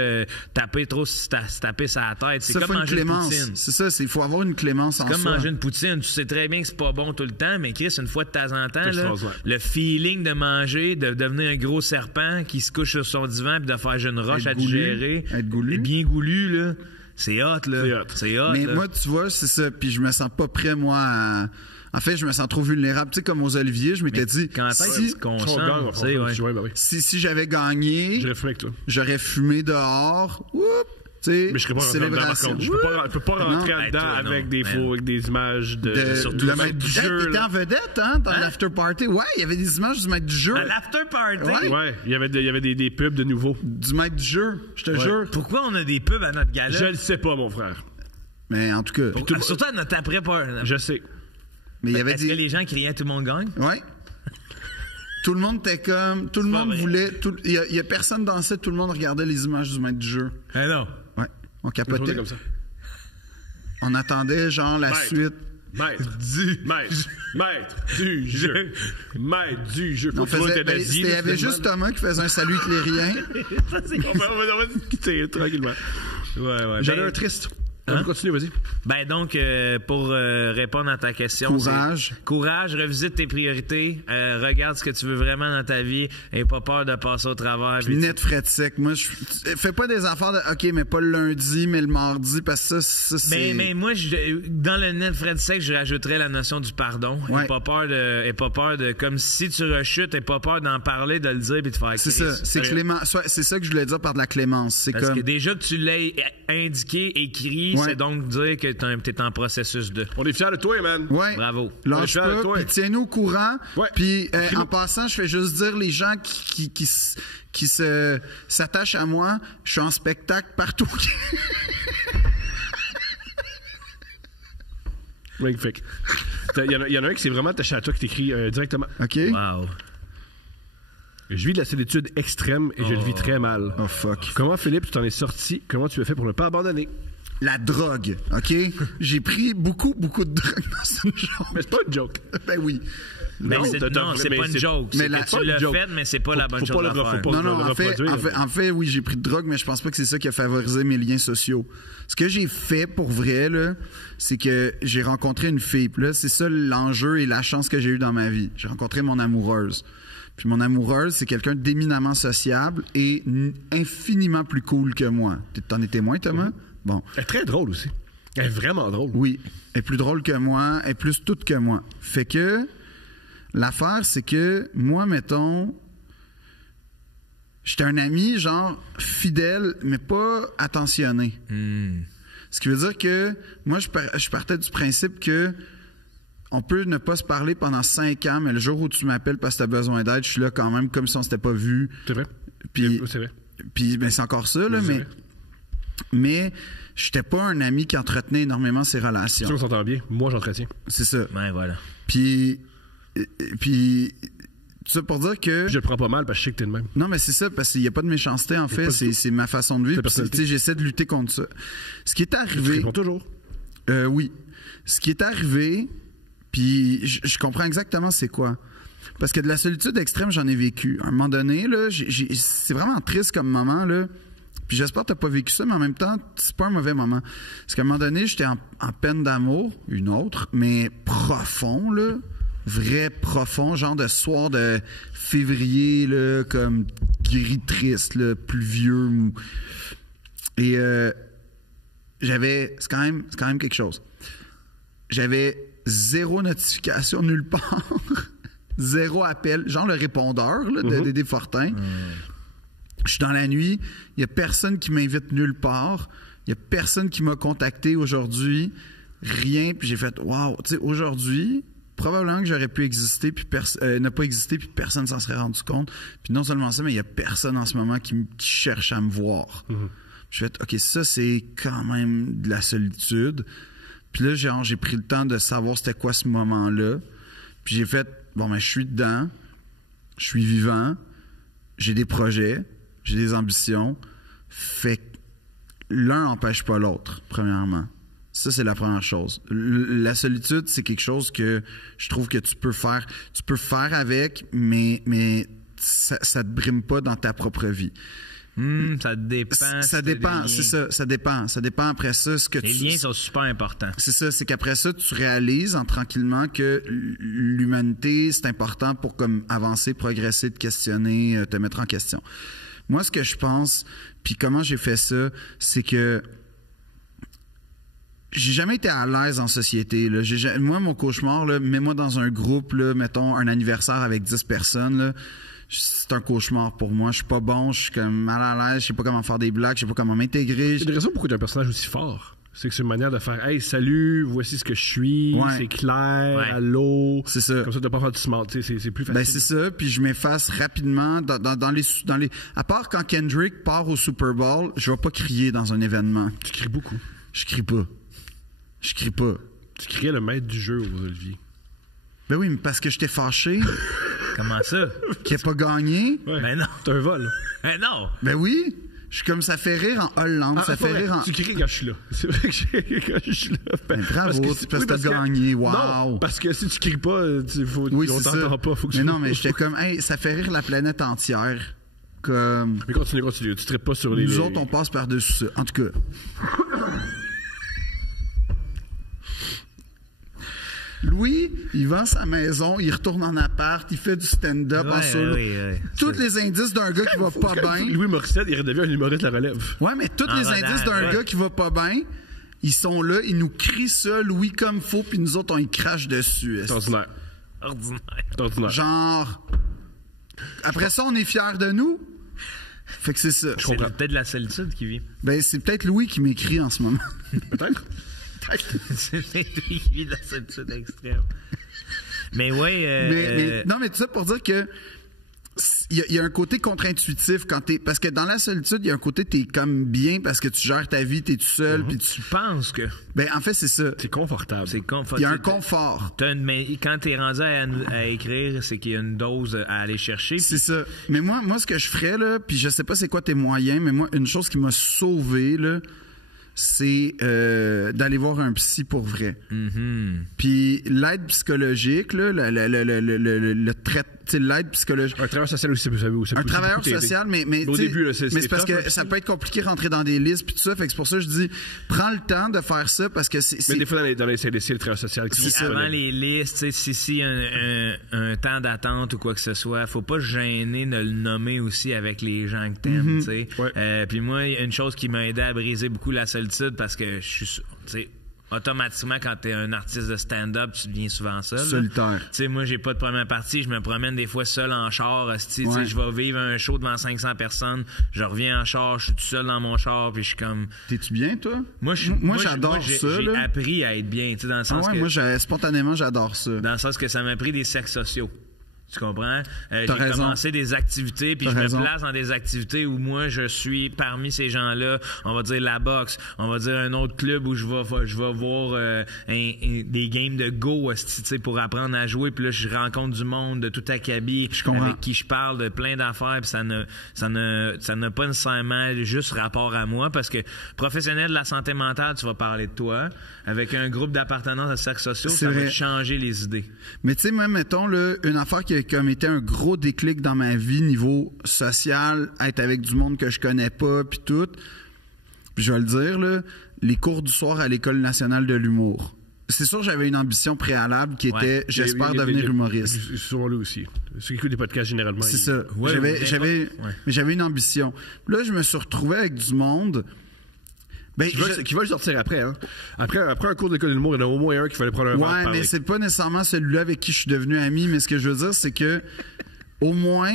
taper trop se taper sa tête. C'est Ça, comme faut une manger une clémence. poutine. C'est ça, il faut avoir une clémence en C'est comme soi. manger une poutine. Tu sais très bien que c'est pas bon tout le temps, mais Chris, une fois de temps en temps, là, extraordinaire. le feeling de manger, de devenir un gros serpent qui se couche sur son divan puis de faire une roche Être à goulu. digérer. Être goulu. Bien goulu, là. C'est hot, là. C'est hot. Mais là. moi, tu vois, c'est ça. Puis je me sens pas prêt, moi, à... En fait, je me sens trop vulnérable. Tu sais, comme aux Oliviers, je m'étais dit, quand est-ce si, qu'on Si on sent, gagne, tu sais, ouais. ben oui. si j'avais gagné, J'aurais fumé avec toi. j'aurais fumé dehors. Oups! Tu sais, Mais je serais pas rentré dedans, par célébration. contre. Je peux pas rentrer Non. en dedans toi, non. avec des Man. avec des images De du le maître du Hey, jeu. t'étais là. en vedette, hein, dans l'after party. Ouais, il y avait des images du maître du jeu. À l'after party. Ouais. Ouais, il y avait des pubs de nouveau. Du maître du jeu, je te jure. Pourquoi on a des pubs à notre gala? Je le sais pas, mon frère. Mais en tout cas, Surtout à notre après-party. Je sais. mais il y avait Est-ce que des... les gens criaient tout le monde gagne? Ouais. Tout le monde était comme... Tout le monde vrai. voulait... Il y a personne dansait, tout le monde regardait les images du maître du jeu. Ah non. Ouais. On Je capotait. comme ça. On attendait, genre, la Maître. suite. Maître du jeu. Maître du jeu. On Faut que faisait... tu Il y avait juste Thomas qui faisait un salut hitlérien. On va quitter tranquillement. Ouais. J'en ai Ben, un triste. On continue, vas-y. Ben donc, pour répondre à ta question, Courage. Courage, revisite tes priorités, regarde ce que tu veux vraiment dans ta vie, et pas peur de passer au travers. puis Net frais de sec. Moi, fais pas des affaires de OK, mais pas le lundi, mais le mardi, parce que ça c'est. mais moi, dans le net frais de sec, je rajouterais la notion du pardon. Ouais. Et pas peur de, comme si tu rechutes, et pas peur d'en parler, de le dire, puis de faire. C'est ça. C'est clément. C'est ça que je voulais dire par de la clémence. C'est Parce comme. que déjà que tu l'aies indiqué, écrit, Ouais. c'est donc dire que t'es en processus de. On est fiers de toi, man. Ouais. Bravo. Lâche Je suis avec pas, toi. puis tiens-nous au courant. Ouais. Puis Écris-nous. en passant, je fais juste dire les gens qui s'attachent à moi, je suis en spectacle partout. Magnifique. Il y en a un qui s'est vraiment attaché à toi, qui t'écrit directement. OK? Wow. Je vis de la solitude extrême et je le vis très mal. Oh fuck. Comment, Philippe, tu t'en es sorti? Comment tu as fait pour ne pas abandonner? La drogue, OK? J'ai pris beaucoup de drogue dans ce genre. Mais c'est pas une joke. Ben oui. Mais Non, c'est t'as- non, c'est mais pas une c'est- joke. mais C'est la- que pas tu une l'as joke. fait, mais c'est pas la bonne faut chose pas à le faire. faut pas Non, le en reproduire. fait, oui, j'ai pris de drogue, mais je pense pas que c'est ça qui a favorisé mes liens sociaux. Ce que j'ai fait pour vrai, là, c'est que j'ai rencontré une fille. Puis là, c'est ça l'enjeu et la chance que j'ai eue dans ma vie. J'ai rencontré mon amoureuse. Puis mon amoureuse, c'est quelqu'un d'éminemment sociable et infiniment plus cool que moi. T'en es témoin, Thomas? Bon. Elle est très drôle aussi. Elle est vraiment drôle. Oui, elle est plus drôle que moi, elle est plus toute que moi. Fait que l'affaire, c'est que moi, mettons, j'étais un ami, genre, fidèle, mais pas attentionné. Ce qui veut dire que moi, je partais du principe que on peut ne pas se parler pendant 5 ans, mais le jour où tu m'appelles parce que tu as besoin d'aide, je suis là quand même comme si on s'était pas vu. C'est vrai. Puis, C'est vrai. puis ben, c'est encore ça, là, C'est mais... vrai. Mais j'étais pas un ami qui entretenait énormément ses C'est sûr relations. qu'on s'entend bien. Moi, j'entretiens. C'est ça. Ouais, voilà. Puis tout ça pour dire que... Je le prends pas mal parce que je sais que t'es de même. Non, mais c'est ça, parce qu'il n'y a pas de méchanceté, en fait. pas du tout. C'est ma façon de vivre. Ta Puis personnalité. tu sais, j'essaie de lutter contre ça. Ce qui est Tu arrivé... réponds toujours. Oui. Ce qui est arrivé, puis je comprends exactement c'est quoi. Parce que de la solitude extrême, j'en ai vécu. À un moment donné, là, c'est vraiment triste comme moment, là. Puis j'espère que t'as pas vécu ça, mais en même temps, c'est pas un mauvais moment. Parce qu'à un moment donné, j'étais en peine d'amour, une autre, mais profond, là. Vrai profond, genre de soir de février, là, comme gris triste, là, pluvieux. Et c'est quand même quelque chose. J'avais 0 notification nulle part. 0 appel. Genre le répondeur là, de Dédé Fortin. Je suis dans la nuit. Il n'y a personne qui m'invite nulle part. Il n'y a personne qui m'a contacté aujourd'hui. Rien. Puis j'ai fait, wow, tu sais, aujourd'hui, probablement que j'aurais pu exister puis ne pas exister puis personne s'en serait rendu compte. Puis non seulement ça, mais il y a personne en ce moment qui cherche à me voir. Je fais OK, ça c'est quand même de la solitude. Puis là j'ai pris le temps de savoir c'était quoi ce moment-là. Puis j'ai fait bon, je suis dedans. Je suis vivant. J'ai des projets, j'ai des ambitions. Fait que l'un n'empêche pas l'autre, premièrement. Ça, c'est la première chose. La solitude, c'est quelque chose que je trouve que tu peux faire avec, mais ça te brime pas dans ta propre vie. Ça dépend. Ça dépend, c'est ça. Ça dépend. Ça dépend après ça. Les liens sont super importants. C'est ça. C'est qu'après ça, tu réalises tranquillement que l'humanité, c'est important pour comme avancer, progresser, te questionner, te mettre en question. Moi, ce que je pense, puis comment j'ai fait ça, c'est que j'ai jamais été à l'aise en société. Là. Moi, mon cauchemar, là, mets-moi dans un groupe, là, mettons un anniversaire avec 10 personnes, là, c'est un cauchemar pour moi. Je suis pas bon, je suis comme mal à l'aise, je sais pas comment faire des blagues, je sais pas comment m'intégrer. C'est une raison pourquoi tu es un personnage aussi fort. C'est que c'est une manière de faire « Hey, salut, voici ce que je suis, c'est clair, allô. » C'est ça. Comme ça, tu n'as pas faire du smart. C'est plus facile. Ben, c'est ça. Puis je m'efface rapidement dans les... À part quand Kendrick part au Super Bowl, je vais pas crier dans un événement. Tu cries beaucoup. Je crie pas. Tu criais le maître du jeu, Olivier. Ben oui, mais parce que j'étais fâché. Comment ça? Qu'il n'a pas gagné. Ouais. Ben non. C'est un vol. Ben non. Ben oui. Je suis comme ça fait rire en Hollande, ça fait rire en... Tu cries quand je suis là. C'est vrai que quand je suis là. Ben, bravo, parce que t'as gagné, wow. Non, parce que si tu cries pas, on t'entendra pas. Faut que mais non, mais j'étais comme, hey, ça fait rire la planète entière. Comme... Mais continue. Tu traites pas sur les... Nous autres, on passe par-dessus ça. En tout cas... Louis, il vend sa maison, il retourne en appart, il fait du stand-up en solo. Tous les indices d'un gars qui va pas bien. Louis Morissette, il redevient un humoriste à la relève. Ouais, mais tous les indices d'un gars qui va pas bien, ils sont là, ils nous crient ça, Louis comme faux, puis nous autres, on y crache dessus. Ordinaire. Genre... Après ça, on est fiers de nous. Fait que c'est ça. C'est peut-être la solitude qui vit. Ben, c'est peut-être Louis qui m'écrit en ce moment. Peut-être. C'est lui qui vit de la solitude extrême. Mais ouais. Non, mais tout ça pour dire que il y a un côté contre-intuitif quand t'es. Parce que dans la solitude, il y a un côté t'es comme bien parce que tu gères ta vie, t'es tout seul. Puis tu penses que. Ben, en fait, c'est ça. C'est confortable. Il y a un confort. Mais quand t'es rendu à écrire, c'est qu'il y a une dose à aller chercher. C'est ça. Mais moi, ce que je ferais, là, puis je sais pas c'est quoi tes moyens, mais moi, une chose qui m'a sauvé, là, c'est d'aller voir un psy pour vrai. Puis l'aide psychologique, là, l'aide psychologique. Un travailleur social aussi, un travailleur social, mais au début, là, c'est parce que ça peut être compliqué de rentrer dans des listes puis tout ça. Fait que c'est pour ça que je dis, prends le temps de faire ça parce que c'est. Mais des fois, dans les CDC, le travailleur social qui c'est avant les listes, si y a un temps d'attente ou quoi que ce soit, faut pas se gêner de le nommer aussi avec les gens que t'aimes, tu sais. Puis moi, il y a une chose qui m'a aidé à briser beaucoup la solitude parce que je suis, tu sais, automatiquement, quand t'es un artiste de stand-up, tu deviens souvent seul. Solitaire. Tu sais, moi, j'ai pas de première partie. Je me promène des fois seul en char. Tu sais, je vais vivre un show devant 500 personnes. Je reviens en char. Je suis tout seul dans mon char. Puis je suis comme... T'es-tu bien, toi? Moi, j'adore ça. J'ai appris à être bien. Tu sais, dans le sens que... Moi, spontanément, j'adore ça. Dans le sens que ça m'a pris des cercles sociaux. Tu comprends? J'ai commencé des activités, puis je me place dans des activités où moi, je suis parmi ces gens-là. On va dire la boxe, on va dire un autre club où je vais voir des games de Go, tu sais, pour apprendre à jouer. Puis là, je rencontre du monde de tout acabit avec qui je parle de plein d'affaires. Puis ça n'a pas nécessairement juste rapport à moi, parce que professionnel de la santé mentale, tu vas parler de toi. Avec un groupe d'appartenance à cercles sociaux, ça va changer les idées. Mais tu sais, même, mettons, là, une affaire qui a comme été un gros déclic dans ma vie, niveau social, être avec du monde que je connais pas, puis tout. Puis je vais le dire, là, les cours du soir à l'École nationale de l'humour. C'est sûr, j'avais une ambition préalable qui était, j'espère devenir humoriste. Souvent là aussi. Ceux qui écoutent des podcasts, généralement. C'est ça. J'avais une ambition. Là, je me suis retrouvé avec du monde... qui va sortir après, hein? Après un cours d'école de l'humour, il y en a au moins un qui fallait prendre un verre. Ouais, mais c'est pas nécessairement celui-là avec qui je suis devenu ami, mais ce que je veux dire, c'est que au moins,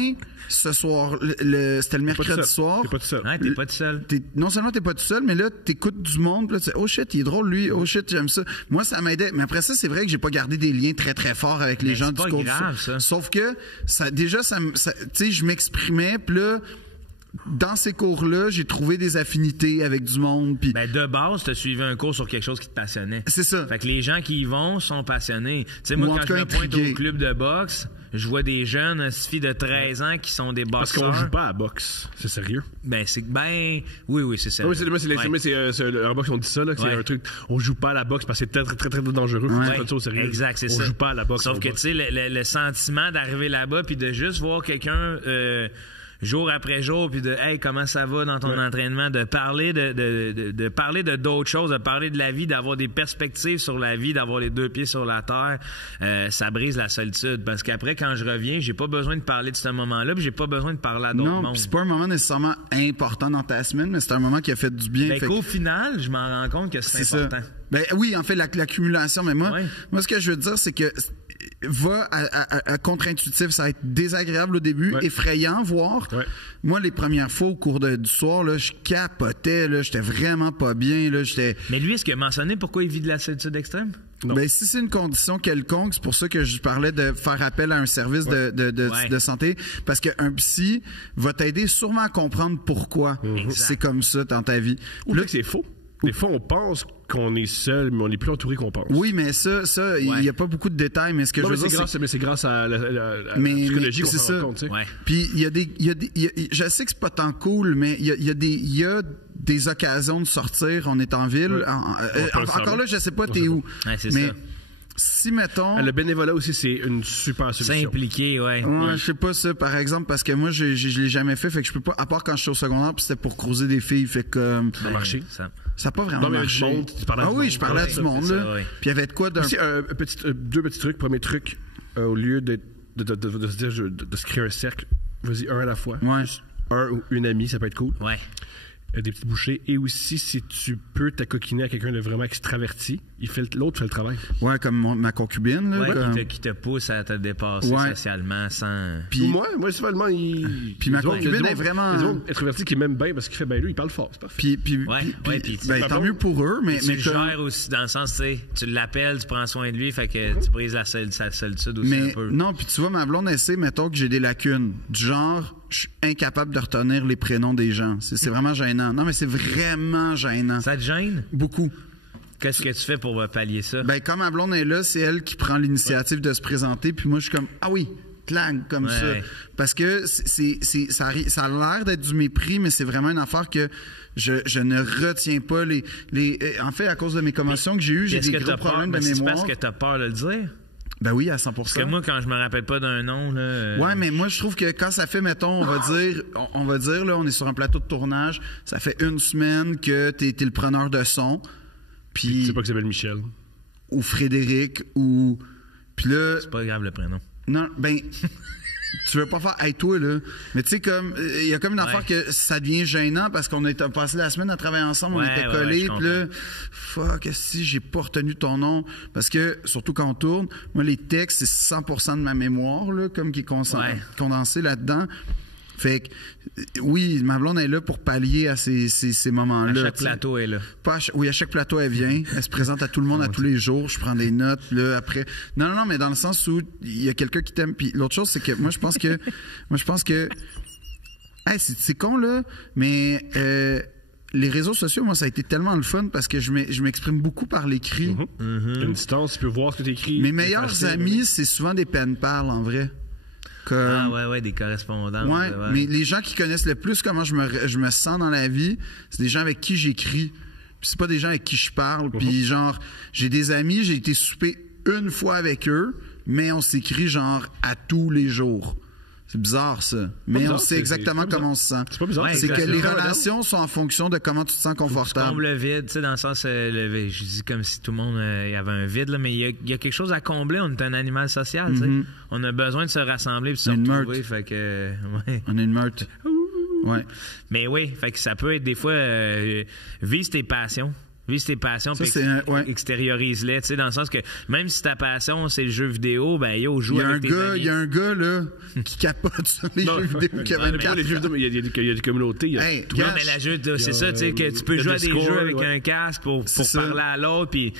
ce soir, c'était le mercredi soir. T'es pas tout seul. Ouais, t'es pas tout seul. Non seulement t'es pas tout seul, mais là, t'écoutes du monde, puis là, tu sais, oh shit, il est drôle, lui, oh shit, j'aime ça. Moi, ça m'aidait. Mais après ça, c'est vrai que j'ai pas gardé des liens très, très forts avec les gens du c'est pas cours. grave, ça. Sauf que, tu sais, je m'exprimais, puis là, dans ces cours-là, j'ai trouvé des affinités avec du monde, puis... Ben, de base, t'as suivi un cours sur quelque chose qui te passionnait. C'est ça. Fait que les gens qui y vont sont passionnés. Tu sais, Ou moi, en quand tout je cas me pointe intrigués. au club de boxe, je vois des jeunes, filles de 13 ans qui sont des Parce boxeurs. qu'on joue pas à la boxe. C'est sérieux. Oui, c'est ça. Ah oui, en boxe, on dit ça, là, que c'est Ouais. un truc. On joue pas à la boxe parce que c'est très, très, très, très dangereux. Faut Ouais. pas ça au sérieux. Exact, c'est on ça. joue pas à la boxe. Sauf on que, tu boxe. sais, le sentiment d'arriver là-bas puis de juste voir quelqu'un jour après jour puis de hey, comment ça va dans ton entraînement, de parler de parler de d'autres choses, de parler de la vie, d'avoir des perspectives sur la vie, d'avoir les deux pieds sur la terre, ça brise la solitude. Parce qu'après, quand je reviens, j'ai pas besoin de parler de ce moment-là, puis j'ai pas besoin de parler à d'autres Non, mondes. puis c'est pas un moment nécessairement important dans ta semaine, mais c'est un moment qui a fait du bien. Fait Fait qu'au final, je m'en rends compte que c'est c'est important. ça. Ben oui, en fait, l'accumulation. Mais moi, Ouais. moi, ce que je veux dire, c'est que va à contre-intuitif, ça va être désagréable au début, Ouais. effrayant, voire. Ouais. Moi, les premières fois au cours du soir, là, je capotais, là, j'étais vraiment pas bien, là, j'étais... Mais lui, est-ce qu'il a mentionné pourquoi il vit de la solitude extrême? Non. Ben, si c'est une condition quelconque, c'est pour ça que je parlais de faire appel à un service Ouais. de santé, parce qu'un psy va t'aider sûrement à comprendre pourquoi c'est comme ça dans ta vie. Ou Là, peut-être que c'est faux. Des fois, on pense qu'on est seul, mais on est plus entouré qu'on pense. oui, mais ça, il Ouais. n'y a pas beaucoup de détails, mais ce que Non, je mais veux c'est dire, c'est grâce, grâce à la Mais psychologie qu'on c'est s'en rend ça. compte, tu sais. Ouais. puis il y a des, je sais que c'est pas tant cool, mais il y a des occasions de sortir. On est en ville. Ouais. On peut le Encore savoir. là, je sais pas On t'es sait où. Ouais, c'est mais ça. si mettons, Le bénévolat aussi, c'est une super solution. S'impliquer, ouais. ouais, je sais pas ça, par exemple, parce que moi, je l'ai jamais fait, fait que je peux pas, à part quand je suis au secondaire, puis c'était pour croiser des filles, fait que Ça a marché. ça a pas vraiment Non, mais il y a marché. du monde, tu parlais à Ah du oui, monde. je parlais à Ouais, du ça, monde, c'est là. ça, ouais. Puis il y avait de quoi d'un... Aussi, deux petits trucs. Premier truc, au lieu de se dire, de se créer un cercle, vas-y un à la fois. Ouais. Juste un ou une amie, ça peut être cool. Ouais. Des petites bouchées. Et aussi, si tu peux t'acoquiner à quelqu'un de vraiment extraverti, l'autre fait le travail. Ouais, comme ma concubine, là. Ouais, comme- qui te pousse à te dépasser Ouais. socialement sans. Puis- Ou moi, souvent, Puis ma concubine est vraiment- Il y a du monde introverti qui m'aime bien parce qu'il fait, ben lui, il parle fort, c'est parfait. Puis ben, tant mieux pour eux, mais Tu le comme- gères aussi dans le sens, tu sais, tu l'appelles, tu prends soin de lui, fait que tu brises sa solitude aussi un Mais peu. non, puis tu vois, ma blonde essaie, mettons que j'ai des lacunes. Du genre, je suis incapable de retenir les prénoms des gens. C'est vraiment gênant. Non, mais c'est vraiment gênant. Ça te gêne? Beaucoup. Qu'est-ce que tu fais pour pallier ça? Ben, quand ma blonde est là, c'est elle qui prend l'initiative de se présenter, puis moi, je suis comme, ah oui, clang, comme ça. Ouais. Parce que ça a l'air d'être du mépris, mais c'est vraiment une affaire que je ne retiens pas. En fait, à cause de mes commotions que j'ai eues, j'ai Est-ce des que gros t'as peur? problèmes de Mais c'est mémoire. parce que t'as peur de le dire? Ben oui, à 100%. Parce que moi, quand je me rappelle pas d'un nom, là. Ouais, mais moi, je trouve que quand ça fait, mettons, on va dire, là, on est sur un plateau de tournage, ça fait une semaine que t'es le preneur de son, Tu puis sais pas qu'il s'appelle Michel. ou Frédéric, ou... Puis là, C'est pas grave le prénom. non, ben... Tu veux pas faire hey toi là, mais tu sais comme il y a comme une affaire que ça devient gênant parce qu'on a passé la semaine à travailler ensemble, on Ouais, était ouais, collés, ouais, puis là fuck si j'ai pas retenu ton nom parce que surtout quand on tourne, moi les textes c'est 100% de ma mémoire là comme qui est condensé là-dedans. Fait que oui, ma blonde est là pour pallier à ces moments-là. À chaque t'sais. plateau est là. Oui, à chaque plateau, elle vient. Elle se présente à tout le monde à tous les jours. Je prends des notes, là, après. Non, mais dans le sens où il y a quelqu'un qui t'aime. Puis l'autre chose, c'est que moi, je pense que. Hey, c'est con, là, mais les réseaux sociaux, moi, ça a été tellement le fun parce que je m'exprime beaucoup par l'écrit. Une distance, tu peux voir ce que tu écris. Mes meilleurs amis, c'est souvent des pen pals, en vrai. Comme... Ah ouais, des correspondances. Ouais, mais les gens qui connaissent le plus comment je me sens dans la vie, c'est des gens avec qui j'écris. Puis c'est pas des gens avec qui je parle. Puis genre, j'ai des amis, j'ai été souper une fois avec eux, mais on s'écrit genre à tous les jours. C'est bizarre, ça. Mais bizarre, on sait exactement c'est pas comment on se sent. C'est pas bizarre. Ouais, C'est que c'est les très relations sont en fonction de comment tu te sens Tu confortable. combles le vide, tu sais, dans le sens, je dis comme si tout le monde il y avait un vide, là, mais il y a quelque chose à combler. On est un animal social, tu sais. On a besoin de se rassembler et de se Une retrouver. meute. Fait que, ouais. On est une meute. Ouais. Mais oui, fait que ça peut être des fois, vise tes passions. Vise tes passions, Ça, puis ouais. extériorise-les, tu sais, dans le sens que même si ta passion, c'est le jeu vidéo, ben yo, joue avec tes amis. Il y a un gars, là, qui capote sur les jeux vidéo qui a Non, mais 24 pas les jeux vidéo, mais il y a des communautés. Il y a Hey, tout. Non, gars, mais la jeu, c'est ça, tu sais, que tu peux le jouer à des Discord, jeux avec ouais. un casque pour ça. parler à l'autre, puis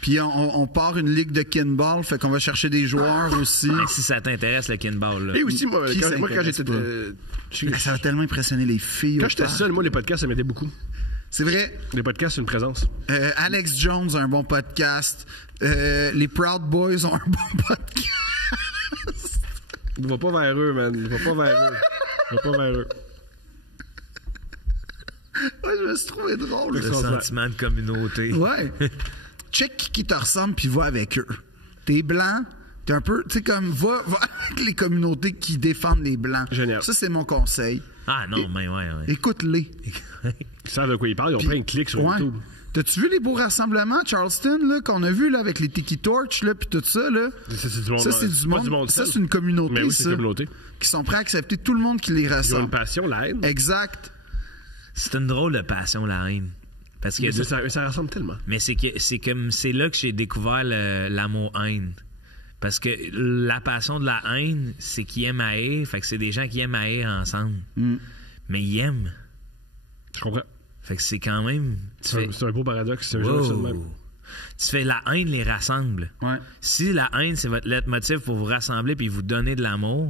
Puis on part une ligue de kinball, fait qu'on va chercher des joueurs aussi. si ça t'intéresse, le kinball, là. Et aussi, moi, Qui quand s'intéresse j'étais. pas? Ça va tellement impressionner les filles. Quand au j'étais parc. seul, moi, les podcasts, ça m'aidait beaucoup. C'est vrai. Les podcasts, c'est une présence. Alex Jones a un bon podcast. Les Proud Boys ont un bon podcast. Va pas vers eux, man. Va pas vers eux. Va pas vers eux. Ouais, je me suis trouvé drôle. Le sentiment de communauté. Ouais. Check qui te ressemble puis va avec eux. T'es blanc, t'es un peu, tu sais, comme, va avec les communautés qui défendent les blancs. Génial. Ça, c'est mon conseil. Ah non, mais ouais. Écoute-les. Ils savent de quoi ils parlent. Ils ont Puis- plein de clics sur ouais. YouTube. T'as-tu vu les beaux rassemblements à Charleston, là, qu'on a vu, là, avec les Tiki Torch, là, puis tout ça, là? Ça, c'est du monde. Ça, c'est du pas monde. Ça, seul. c'est une communauté, Mais oui, c'est ça. une communauté. Qui sont prêts à accepter tout le monde qui les Ils ont une ressemble. passion, la haine. Exact. C'est une drôle de passion, la haine. Parce que Mais ça ressemble tellement. Mais c'est là que j'ai découvert l'amour-haine. Parce que la passion de la haine, c'est qu'ils aiment haïr. Fait que c'est des gens qui aiment haïr ensemble. Mais ils aiment. Je comprends. Fait que c'est quand même... C'est un beau paradoxe. C'est un jeu Wow. ça de même. Tu fais la haine les rassemble. Ouais. Si la haine, c'est votre leitmotiv pour vous rassembler puis vous donner de l'amour,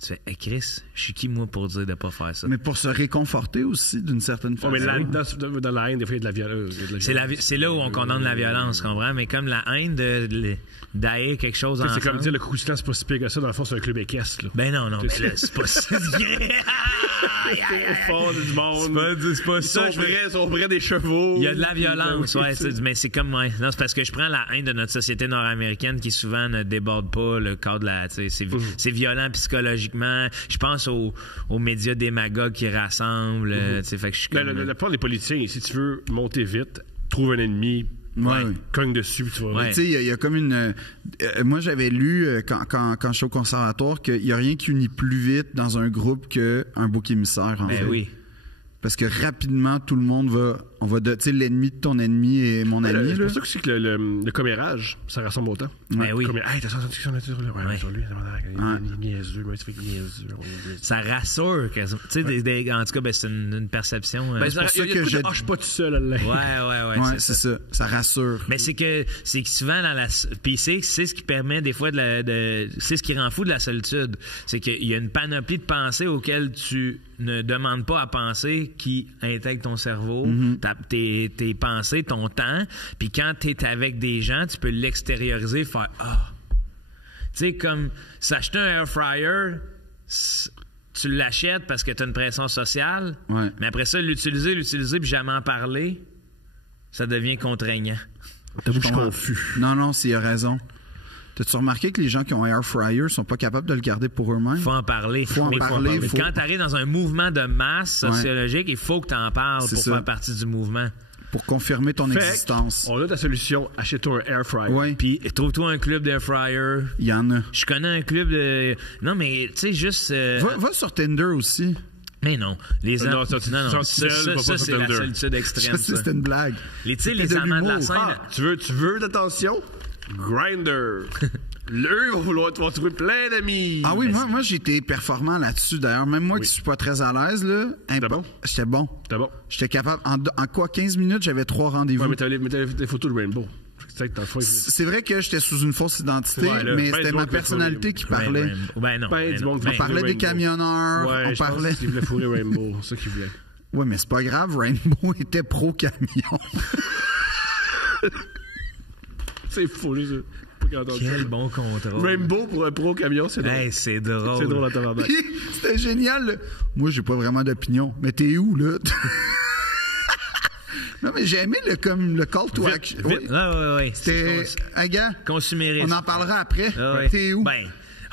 tu fais hey Chris, je suis qui moi pour dire de pas faire ça? Mais pour se réconforter aussi, d'une certaine façon. Ouais, mais dans la haine, des fois, il y a de la violence. C'est là où on condamne la violence, tu comprends? Mais comme la haine d'haïr quelque chose C'est ensemble. comme dire le coup de silence, c'est pas si pire que ça. Dans le fond, c'est un club équestre. Là. Ben non, mais là, c'est pas ça. Au fond du monde. C'est pas ça. Ils sont vrais des chevaux. Il y a de la violence, ouais, mais c'est comme ouais. Non, c'est parce que je prends la haine de notre société nord-américaine qui souvent ne déborde pas le cadre de la. C'est violent psychologiquement. Je pense aux médias démagogues qui rassemblent. Fait que je suis comme. La part des politiciens, si tu veux monter vite, trouve un ennemi. Ouais. Cogne dessus, puis tu vas. Ouais. Tu sais, il y a comme une. Moi, j'avais lu quand je suis au conservatoire qu'il n'y a rien qui unit plus vite dans un groupe qu'un bouc émissaire. En fait. Ben oui. Parce que rapidement, tout le monde va. Tu sais, l'ennemi de ton ennemi est mon ami. C'est Là. pour ça aussi que le commérage, ça rassemble autant. Ben oui. Hey, t'as senti que sur lui? Ouais, Ouais. sur lui. Il est niaiseux, mais tu fais niaiseux. Ça rassure. Tu sais, en tout cas, ben, c'est une perception. Ben, c'est pour ça il y a que beaucoup de, je- je suis pas tout seul à l'être. Ouais. Ouais, c'est ça. Ça rassure. Mais c'est que souvent dans la puis c'est ce qui permet des fois c'est ce qui rend fou de la solitude, c'est qu'il y a une panoplie de pensées auxquelles tu ne demandes pas à penser qui intègre ton cerveau, tes pensées, ton temps, puis quand tu es avec des gens, tu peux l'extérioriser, faire tu sais comme s'acheter un air fryer, tu l'achètes parce que tu as une pression sociale, Ouais. mais après ça l'utiliser puis jamais en parler, ça devient contraignant. T'avoue que je suis comprends. confus. Non, il a raison. T'as-tu remarqué que les gens qui ont un air fryer sont pas capables de le garder pour eux-mêmes? Faut en parler. Faut en Mais parler, faut- Quand tu arrives dans un mouvement de masse sociologique, il faut que tu en parles C'est pour ça. faire partie du mouvement. Pour confirmer ton Fait existence. on a ta solution. Achète-toi un air fryer. Oui, Puis trouve-toi un club d'air fryer. il y en a. Je connais un club de... Non, mais tu sais, juste... Va sur Tinder aussi. Mais non. Les Non, am- ça, tu te sens seul, va pas ça, sur c'est la Tinder. solitude Je extrême. sais, ça. c'était une blague. Tu sais, C'était les de amants de la l'humour. scène... Ah, tu veux d'attention? Grindr. Eux, ils vont vouloir trouver plein d'amis. Ah oui, moi j'ai été performant là-dessus. D'ailleurs, même moi qui suis pas très à l'aise, là. bon? J'étais bon. T'es bon. J'étais capable. En quoi, 15 minutes, j'avais 3 rendez-vous. Ouais, mais t'avais des photos de Rainbow. C'est que t'as le C'est vrai que j'étais sous une fausse identité, Ouais, là, mais ben c'était du ma monde qui personnalité veut qui Ben, parlait. ben non. Ben, du non. monde qui On veut parlait des Rainbow. camionneurs, Ouais, on je parlait... pense qu'il voulait fourrer Rainbow. C'est ça qu'il voulait. Ouais, mais c'est pas grave, Rainbow était pro-camion. C'est fou, là. Quel bon contrôle. Rainbow pour un pro camion, c'est drôle. Hey, c'est drôle. C'est drôle à tabarnak. Puis, c'était génial. Là. Moi, j'ai pas vraiment d'opinion. Mais t'es où, là? Non, mais j'ai aimé le call to action. Oui. Ouais. C'était... Hey, gars, Consumériste. on en parlera après. Ah ouais. T'es où? Ben,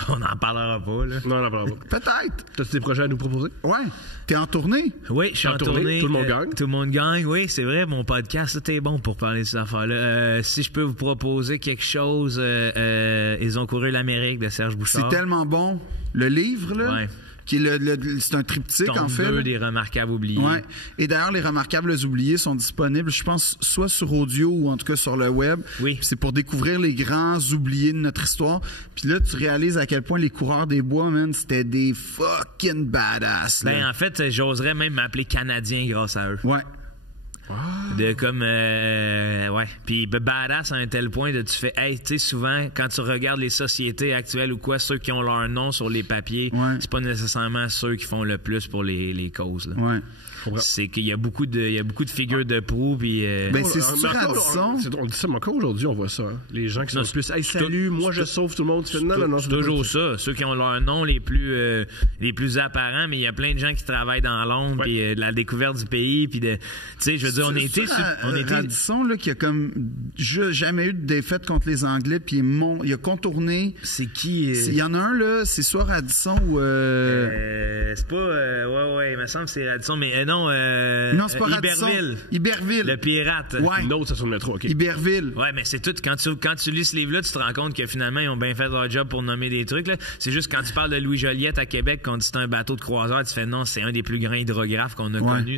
on n'en parlera pas, là. Non, non, bravo. Peut-être. T'as-tu des projets à nous proposer? Ouais. T'es en tournée? Oui, je suis en tournée. Tout le monde gagne. Tout le monde gagne, oui, c'est vrai. Mon podcast, c'était bon pour parler de ces affaires-là. Si je peux vous proposer quelque chose, Ils ont couru l'Amérique de Serge Bouchard. C'est tellement bon. Le livre, là, Ouais. qui est c'est un triptyque, en fait. Deux des remarquables oubliés. Ouais. Et d'ailleurs, les remarquables oubliés sont disponibles, je pense, soit sur audio ou en tout cas sur le web. Oui. Puis c'est pour découvrir les grands oubliés de notre histoire. Puis là, tu réalises à quel point les coureurs des bois, man, c'était des fucking badass. Là. Ben, en fait, j'oserais même m'appeler Canadien grâce à eux. Ouais. De comme ouais, puis badass à un tel point de tu fais hey, tu sais, souvent quand tu regardes les sociétés actuelles ou quoi, ceux qui ont leur nom sur les papiers, c'est pas nécessairement ceux qui font le plus pour les causes là. Ouais. C'est qu'il y a beaucoup de figures de proue puis ben c'est Radisson. On dit ça, mais encore aujourd'hui on voit ça. Hein. Les gens qui sont plus hey salut, moi je sauve tout le monde. Tu fais, non, c'est toujours ça. Ceux qui ont leur nom les plus apparents, mais il y a plein de gens qui travaillent dans l'ombre puis de la découverte du pays puis de tu sais, je veux dire, on était Radisson là qui a comme jamais eu de défaite contre les Anglais puis il a contourné. C'est qui il y en a un là, c'est soit Radisson ou c'est pas ouais, il me semble que c'est Radisson mais non, c'est pas Radisson. Iberville. Le pirate. Ouais. Une autre station de métro, OK. Iberville. Ouais, mais c'est tout. Quand tu lis ce livre-là, tu te rends compte que finalement, ils ont bien fait leur job pour nommer des trucs. Là. C'est juste quand tu parles de Louis Joliette à Québec, quand c'est un bateau de croiseur, tu fais non, c'est un des plus grands hydrographes qu'on a connu.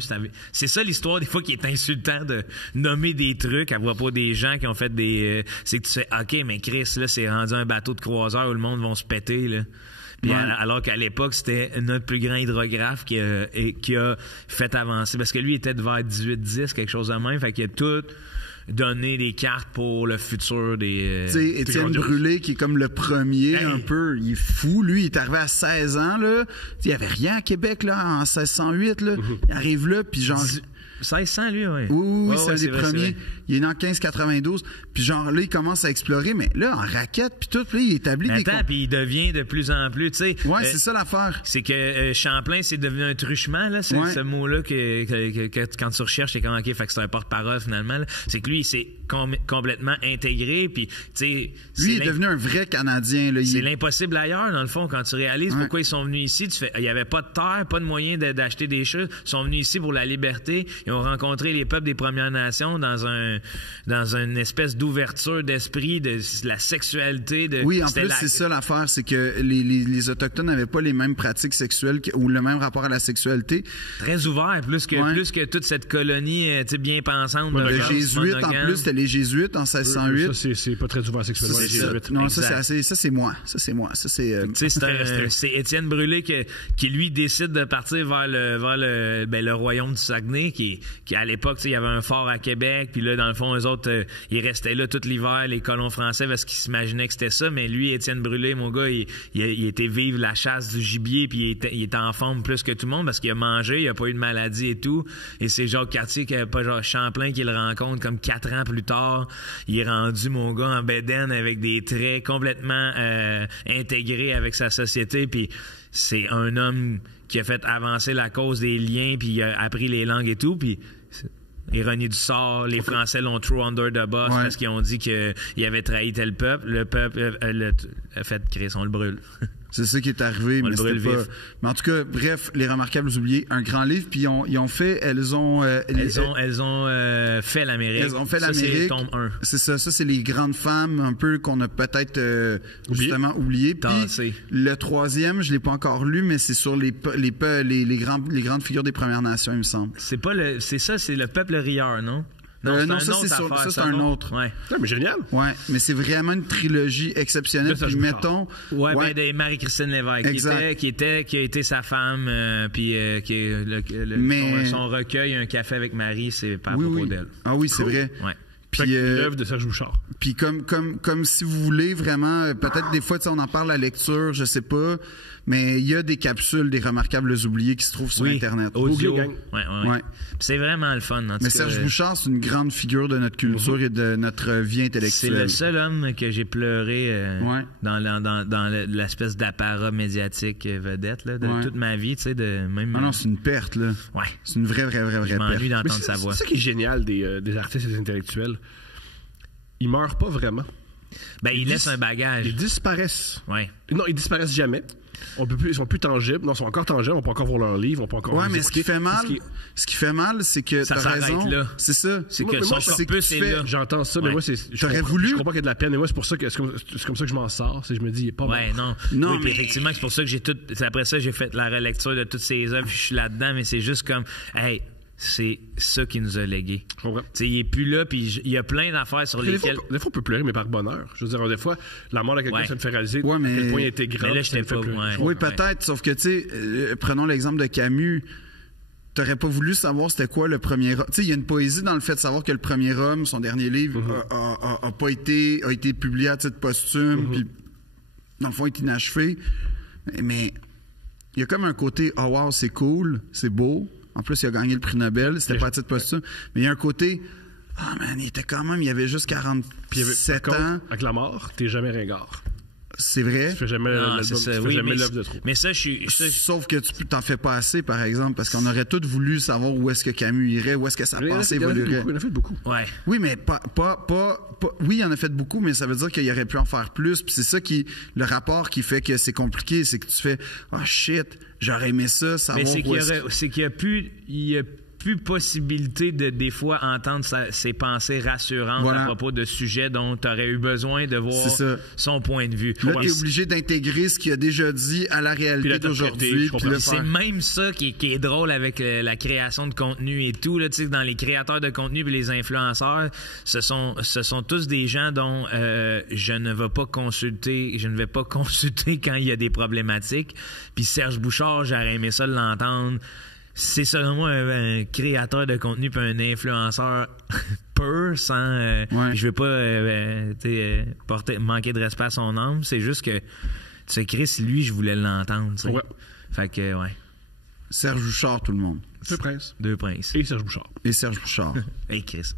C'est ça l'histoire, des fois, qui est insultant de nommer des trucs à propos des gens qui ont fait des. C'est que tu fais OK, mais Chris, là, c'est rendu un bateau de croiseur où le monde va se péter, là. Puis alors qu'à l'époque, c'était notre plus grand hydrographe qui a fait avancer. Parce que lui, il était de vers 18-10, quelque chose de même. Fait qu'il a tout donné des cartes pour le futur des... Tu sais, Étienne Brûlé, qui est comme le premier, un peu, il est fou. Lui, il est arrivé à 16 ans, là. Il n'y avait rien à Québec, là, en 1608, là. Il arrive là, puis genre... 1600, lui, oui. Oui, c'est un des premiers. Il est né en 1592. Puis genre, là, il commence à explorer, mais là, en raquette, puis tout, puis là, il établit des... Attends, puis il devient de plus en plus, tu sais... Ouais, c'est ça l'affaire. C'est que Champlain, c'est devenu un truchement, là, ce mot-là, que quand tu recherches, c'est comme, OK, fait que c'est un porte-parole, finalement, là. C'est que lui, il s'est complètement intégré, puis, tu sais... Lui, il est devenu un vrai Canadien, là. C'est l'impossible ailleurs, dans le fond, quand tu réalises pourquoi ils sont venus ici. Tu fais, il y avait pas de terre, pas de moyen d'acheter des choses. Ils sont venus ici pour la liberté. Ils ont rencontré les peuples des Premières Nations dans une espèce d'ouverture d'esprit, de la sexualité. Oui, en plus, c'est ça l'affaire, c'est que les Autochtones n'avaient pas les mêmes pratiques sexuelles ou le même rapport à la sexualité. Très ouvert, plus que toute cette colonie bien pensante. Les Jésuites, en plus, c'était les Jésuites en 1608. Ça, c'est pas très ouvert sexuellement, les Jésuites. Non, ça, c'est moi. C'est Étienne Brûlé qui lui décide de partir vers le royaume du Saguenay, qui à l'époque, il y avait un fort à Québec, puis là, dans le fond, eux autres, ils restaient là tout l'hiver, les colons français, parce qu'ils s'imaginaient que c'était ça, mais lui, Étienne Brûlé, mon gars, il était vivre la chasse du gibier, puis il était en forme plus que tout le monde, parce qu'il a mangé, il a pas eu de maladie et tout, et c'est Jacques Cartier, pas genre Champlain qui le rencontre comme 4 ans plus tard, il est rendu, mon gars, en bédaine avec des traits complètement intégrés avec sa société, puis c'est un homme qui a fait avancer la cause des liens, puis il a appris les langues et tout, puis ironie du sort, les Français l'ont throw under the bus parce qu'ils ont dit qu'il avait trahi tel peuple. Le peuple a fait créer on le brûle. C'est ça qui est arrivé, mais c'était pas... Mais en tout cas, bref, Les Remarquables oubliés, un grand livre, puis ils ont fait... Elles ont fait l'Amérique. Elles ont fait l'Amérique. C'est tome 1. C'est ça c'est les grandes femmes, un peu, qu'on a peut-être justement oublié. Puis le troisième, je l'ai pas encore lu, mais c'est sur les grandes figures des Premières Nations, il me semble. C'est le peuple rieur, non? Non, ça, c'est un autre. Ouais. Mais génial. Ouais, mais c'est vraiment une trilogie exceptionnelle. Puis mettons... de Marie-Christine Lévesque, qui a été sa femme, puis son recueil, Un café avec Marie, c'est pas à propos d'elle. Ah oui, c'est vrai. Ouais. Puis l'œuvre de Serge Bouchard. Puis comme si vous voulez vraiment, peut-être des fois, on en parle à la lecture, je sais pas, mais il y a des capsules des Remarquables oubliés qui se trouvent sur Internet. Audio. Ouais. C'est vraiment le fun. Mais Serge Bouchard, c'est une grande figure de notre culture et de notre vie intellectuelle. C'est le seul homme que j'ai pleuré dans l'espèce d'apparat médiatique vedette là, de toute ma vie, tu sais, non, c'est une perte là. Ouais. C'est une vraie perte. Je m'ennuie d'entendre sa voix. C'est ça qui est génial des artistes et des intellectuels. Ils meurent pas vraiment. Ils laissent un bagage. Ils disparaissent. Ouais. Non, ils disparaissent jamais. ils sont plus tangibles. Non, ils sont encore tangibles, on peut encore voir leurs livres, on peut encore... Ouais, mais les ce qui fait mal, c'est que Ça t'as s'arrête raison. là. C'est ça. C'est Moi, que son c'est que corpus tu est fais- là. J'entends ça, mais Ouais. moi, T'aurais voulu- Je comprends qu'il y a de la peine, mais moi, c'est pour ça que c'est comme ça que je m'en sors. C'est que je me dis, il est pas Ouais, mort. non. Non, Oui, puis mais- effectivement, c'est pour ça que j'ai tout. C'est après ça, j'ai fait la relecture de toutes ses œuvres, puis je suis là-dedans, mais c'est juste comme, hey, c'est ça qui nous a légué. Je comprends. Tu sais, il est plus là, puis il y a plein d'affaires sur Des fois, lesquelles. on peut pleurer, mais par bonheur. Je veux dire, des fois, la mort de quelqu'un, Ouais. ça me fait réaliser Ouais, mais- à quel point il était grand. Mais là, ça me j'étais fait pas- pleurer. ouais. Oui, peut-être, sauf que, tu sais, prenons l'exemple de Camus. T'aurais pas voulu savoir c'était quoi le premier homme. Tu sais, il y a une poésie dans le fait de savoir que le premier homme, son dernier livre, a pas été, a été publié à titre posthume, puis dans le fond, est inachevé. Mais il y a comme un côté, oh wow, c'est cool, c'est beau. En plus, il a gagné le prix Nobel, c'était pas à titre posthume. Mais il y a un côté, ah man, il était quand même, il avait juste 47 Par contre, ans. avec la mort, t'es jamais ringard. C'est vrai. Tu fais jamais Non, l'album, c'est ça. tu fais Oui, jamais mais, l'œuvre de trop. mais ça, je suis. Sauf que tu t'en fais pas assez, par exemple, parce qu'on aurait tous voulu savoir où est-ce que Camus irait, où est-ce que sa pensée évoluerait. Il en a fait beaucoup. Ouais. Oui, mais oui, il en a fait beaucoup, mais ça veut dire qu'il aurait pu en faire plus. Puis c'est ça le rapport qui fait que c'est compliqué, c'est que tu fais, oh shit, j'aurais aimé ça, savoir Mais c'est où est-ce c'est qu'il y a plus possibilité de des fois entendre ses pensées rassurantes Voilà. à propos de sujets dont tu aurais eu besoin de voir C'est ça. son point de vue. Là, Ouais. t'es obligé d'intégrer ce qu'il a déjà dit à la Puis réalité l'interpréter, d'aujourd'hui. je Puis comprends. le C'est faire. même ça qui est drôle avec la création de contenu et tout. Là, tu sais, dans les créateurs de contenu et les influenceurs, ce sont tous des gens dont je ne vais pas consulter quand il y a des problématiques. Puis Serge Bouchard, j'aurais aimé ça l'entendre. C'est selon moi un créateur de contenu puis un influenceur pur sans je veux pas manquer de respect à son âme, c'est juste que tu sais Chris lui je voulais l'entendre, tu sais. Ouais. Fait que ouais, Serge Bouchard, tout le monde. Deux princes. deux princes. Et Serge Bouchard. Et Serge Bouchard. Hey Chris.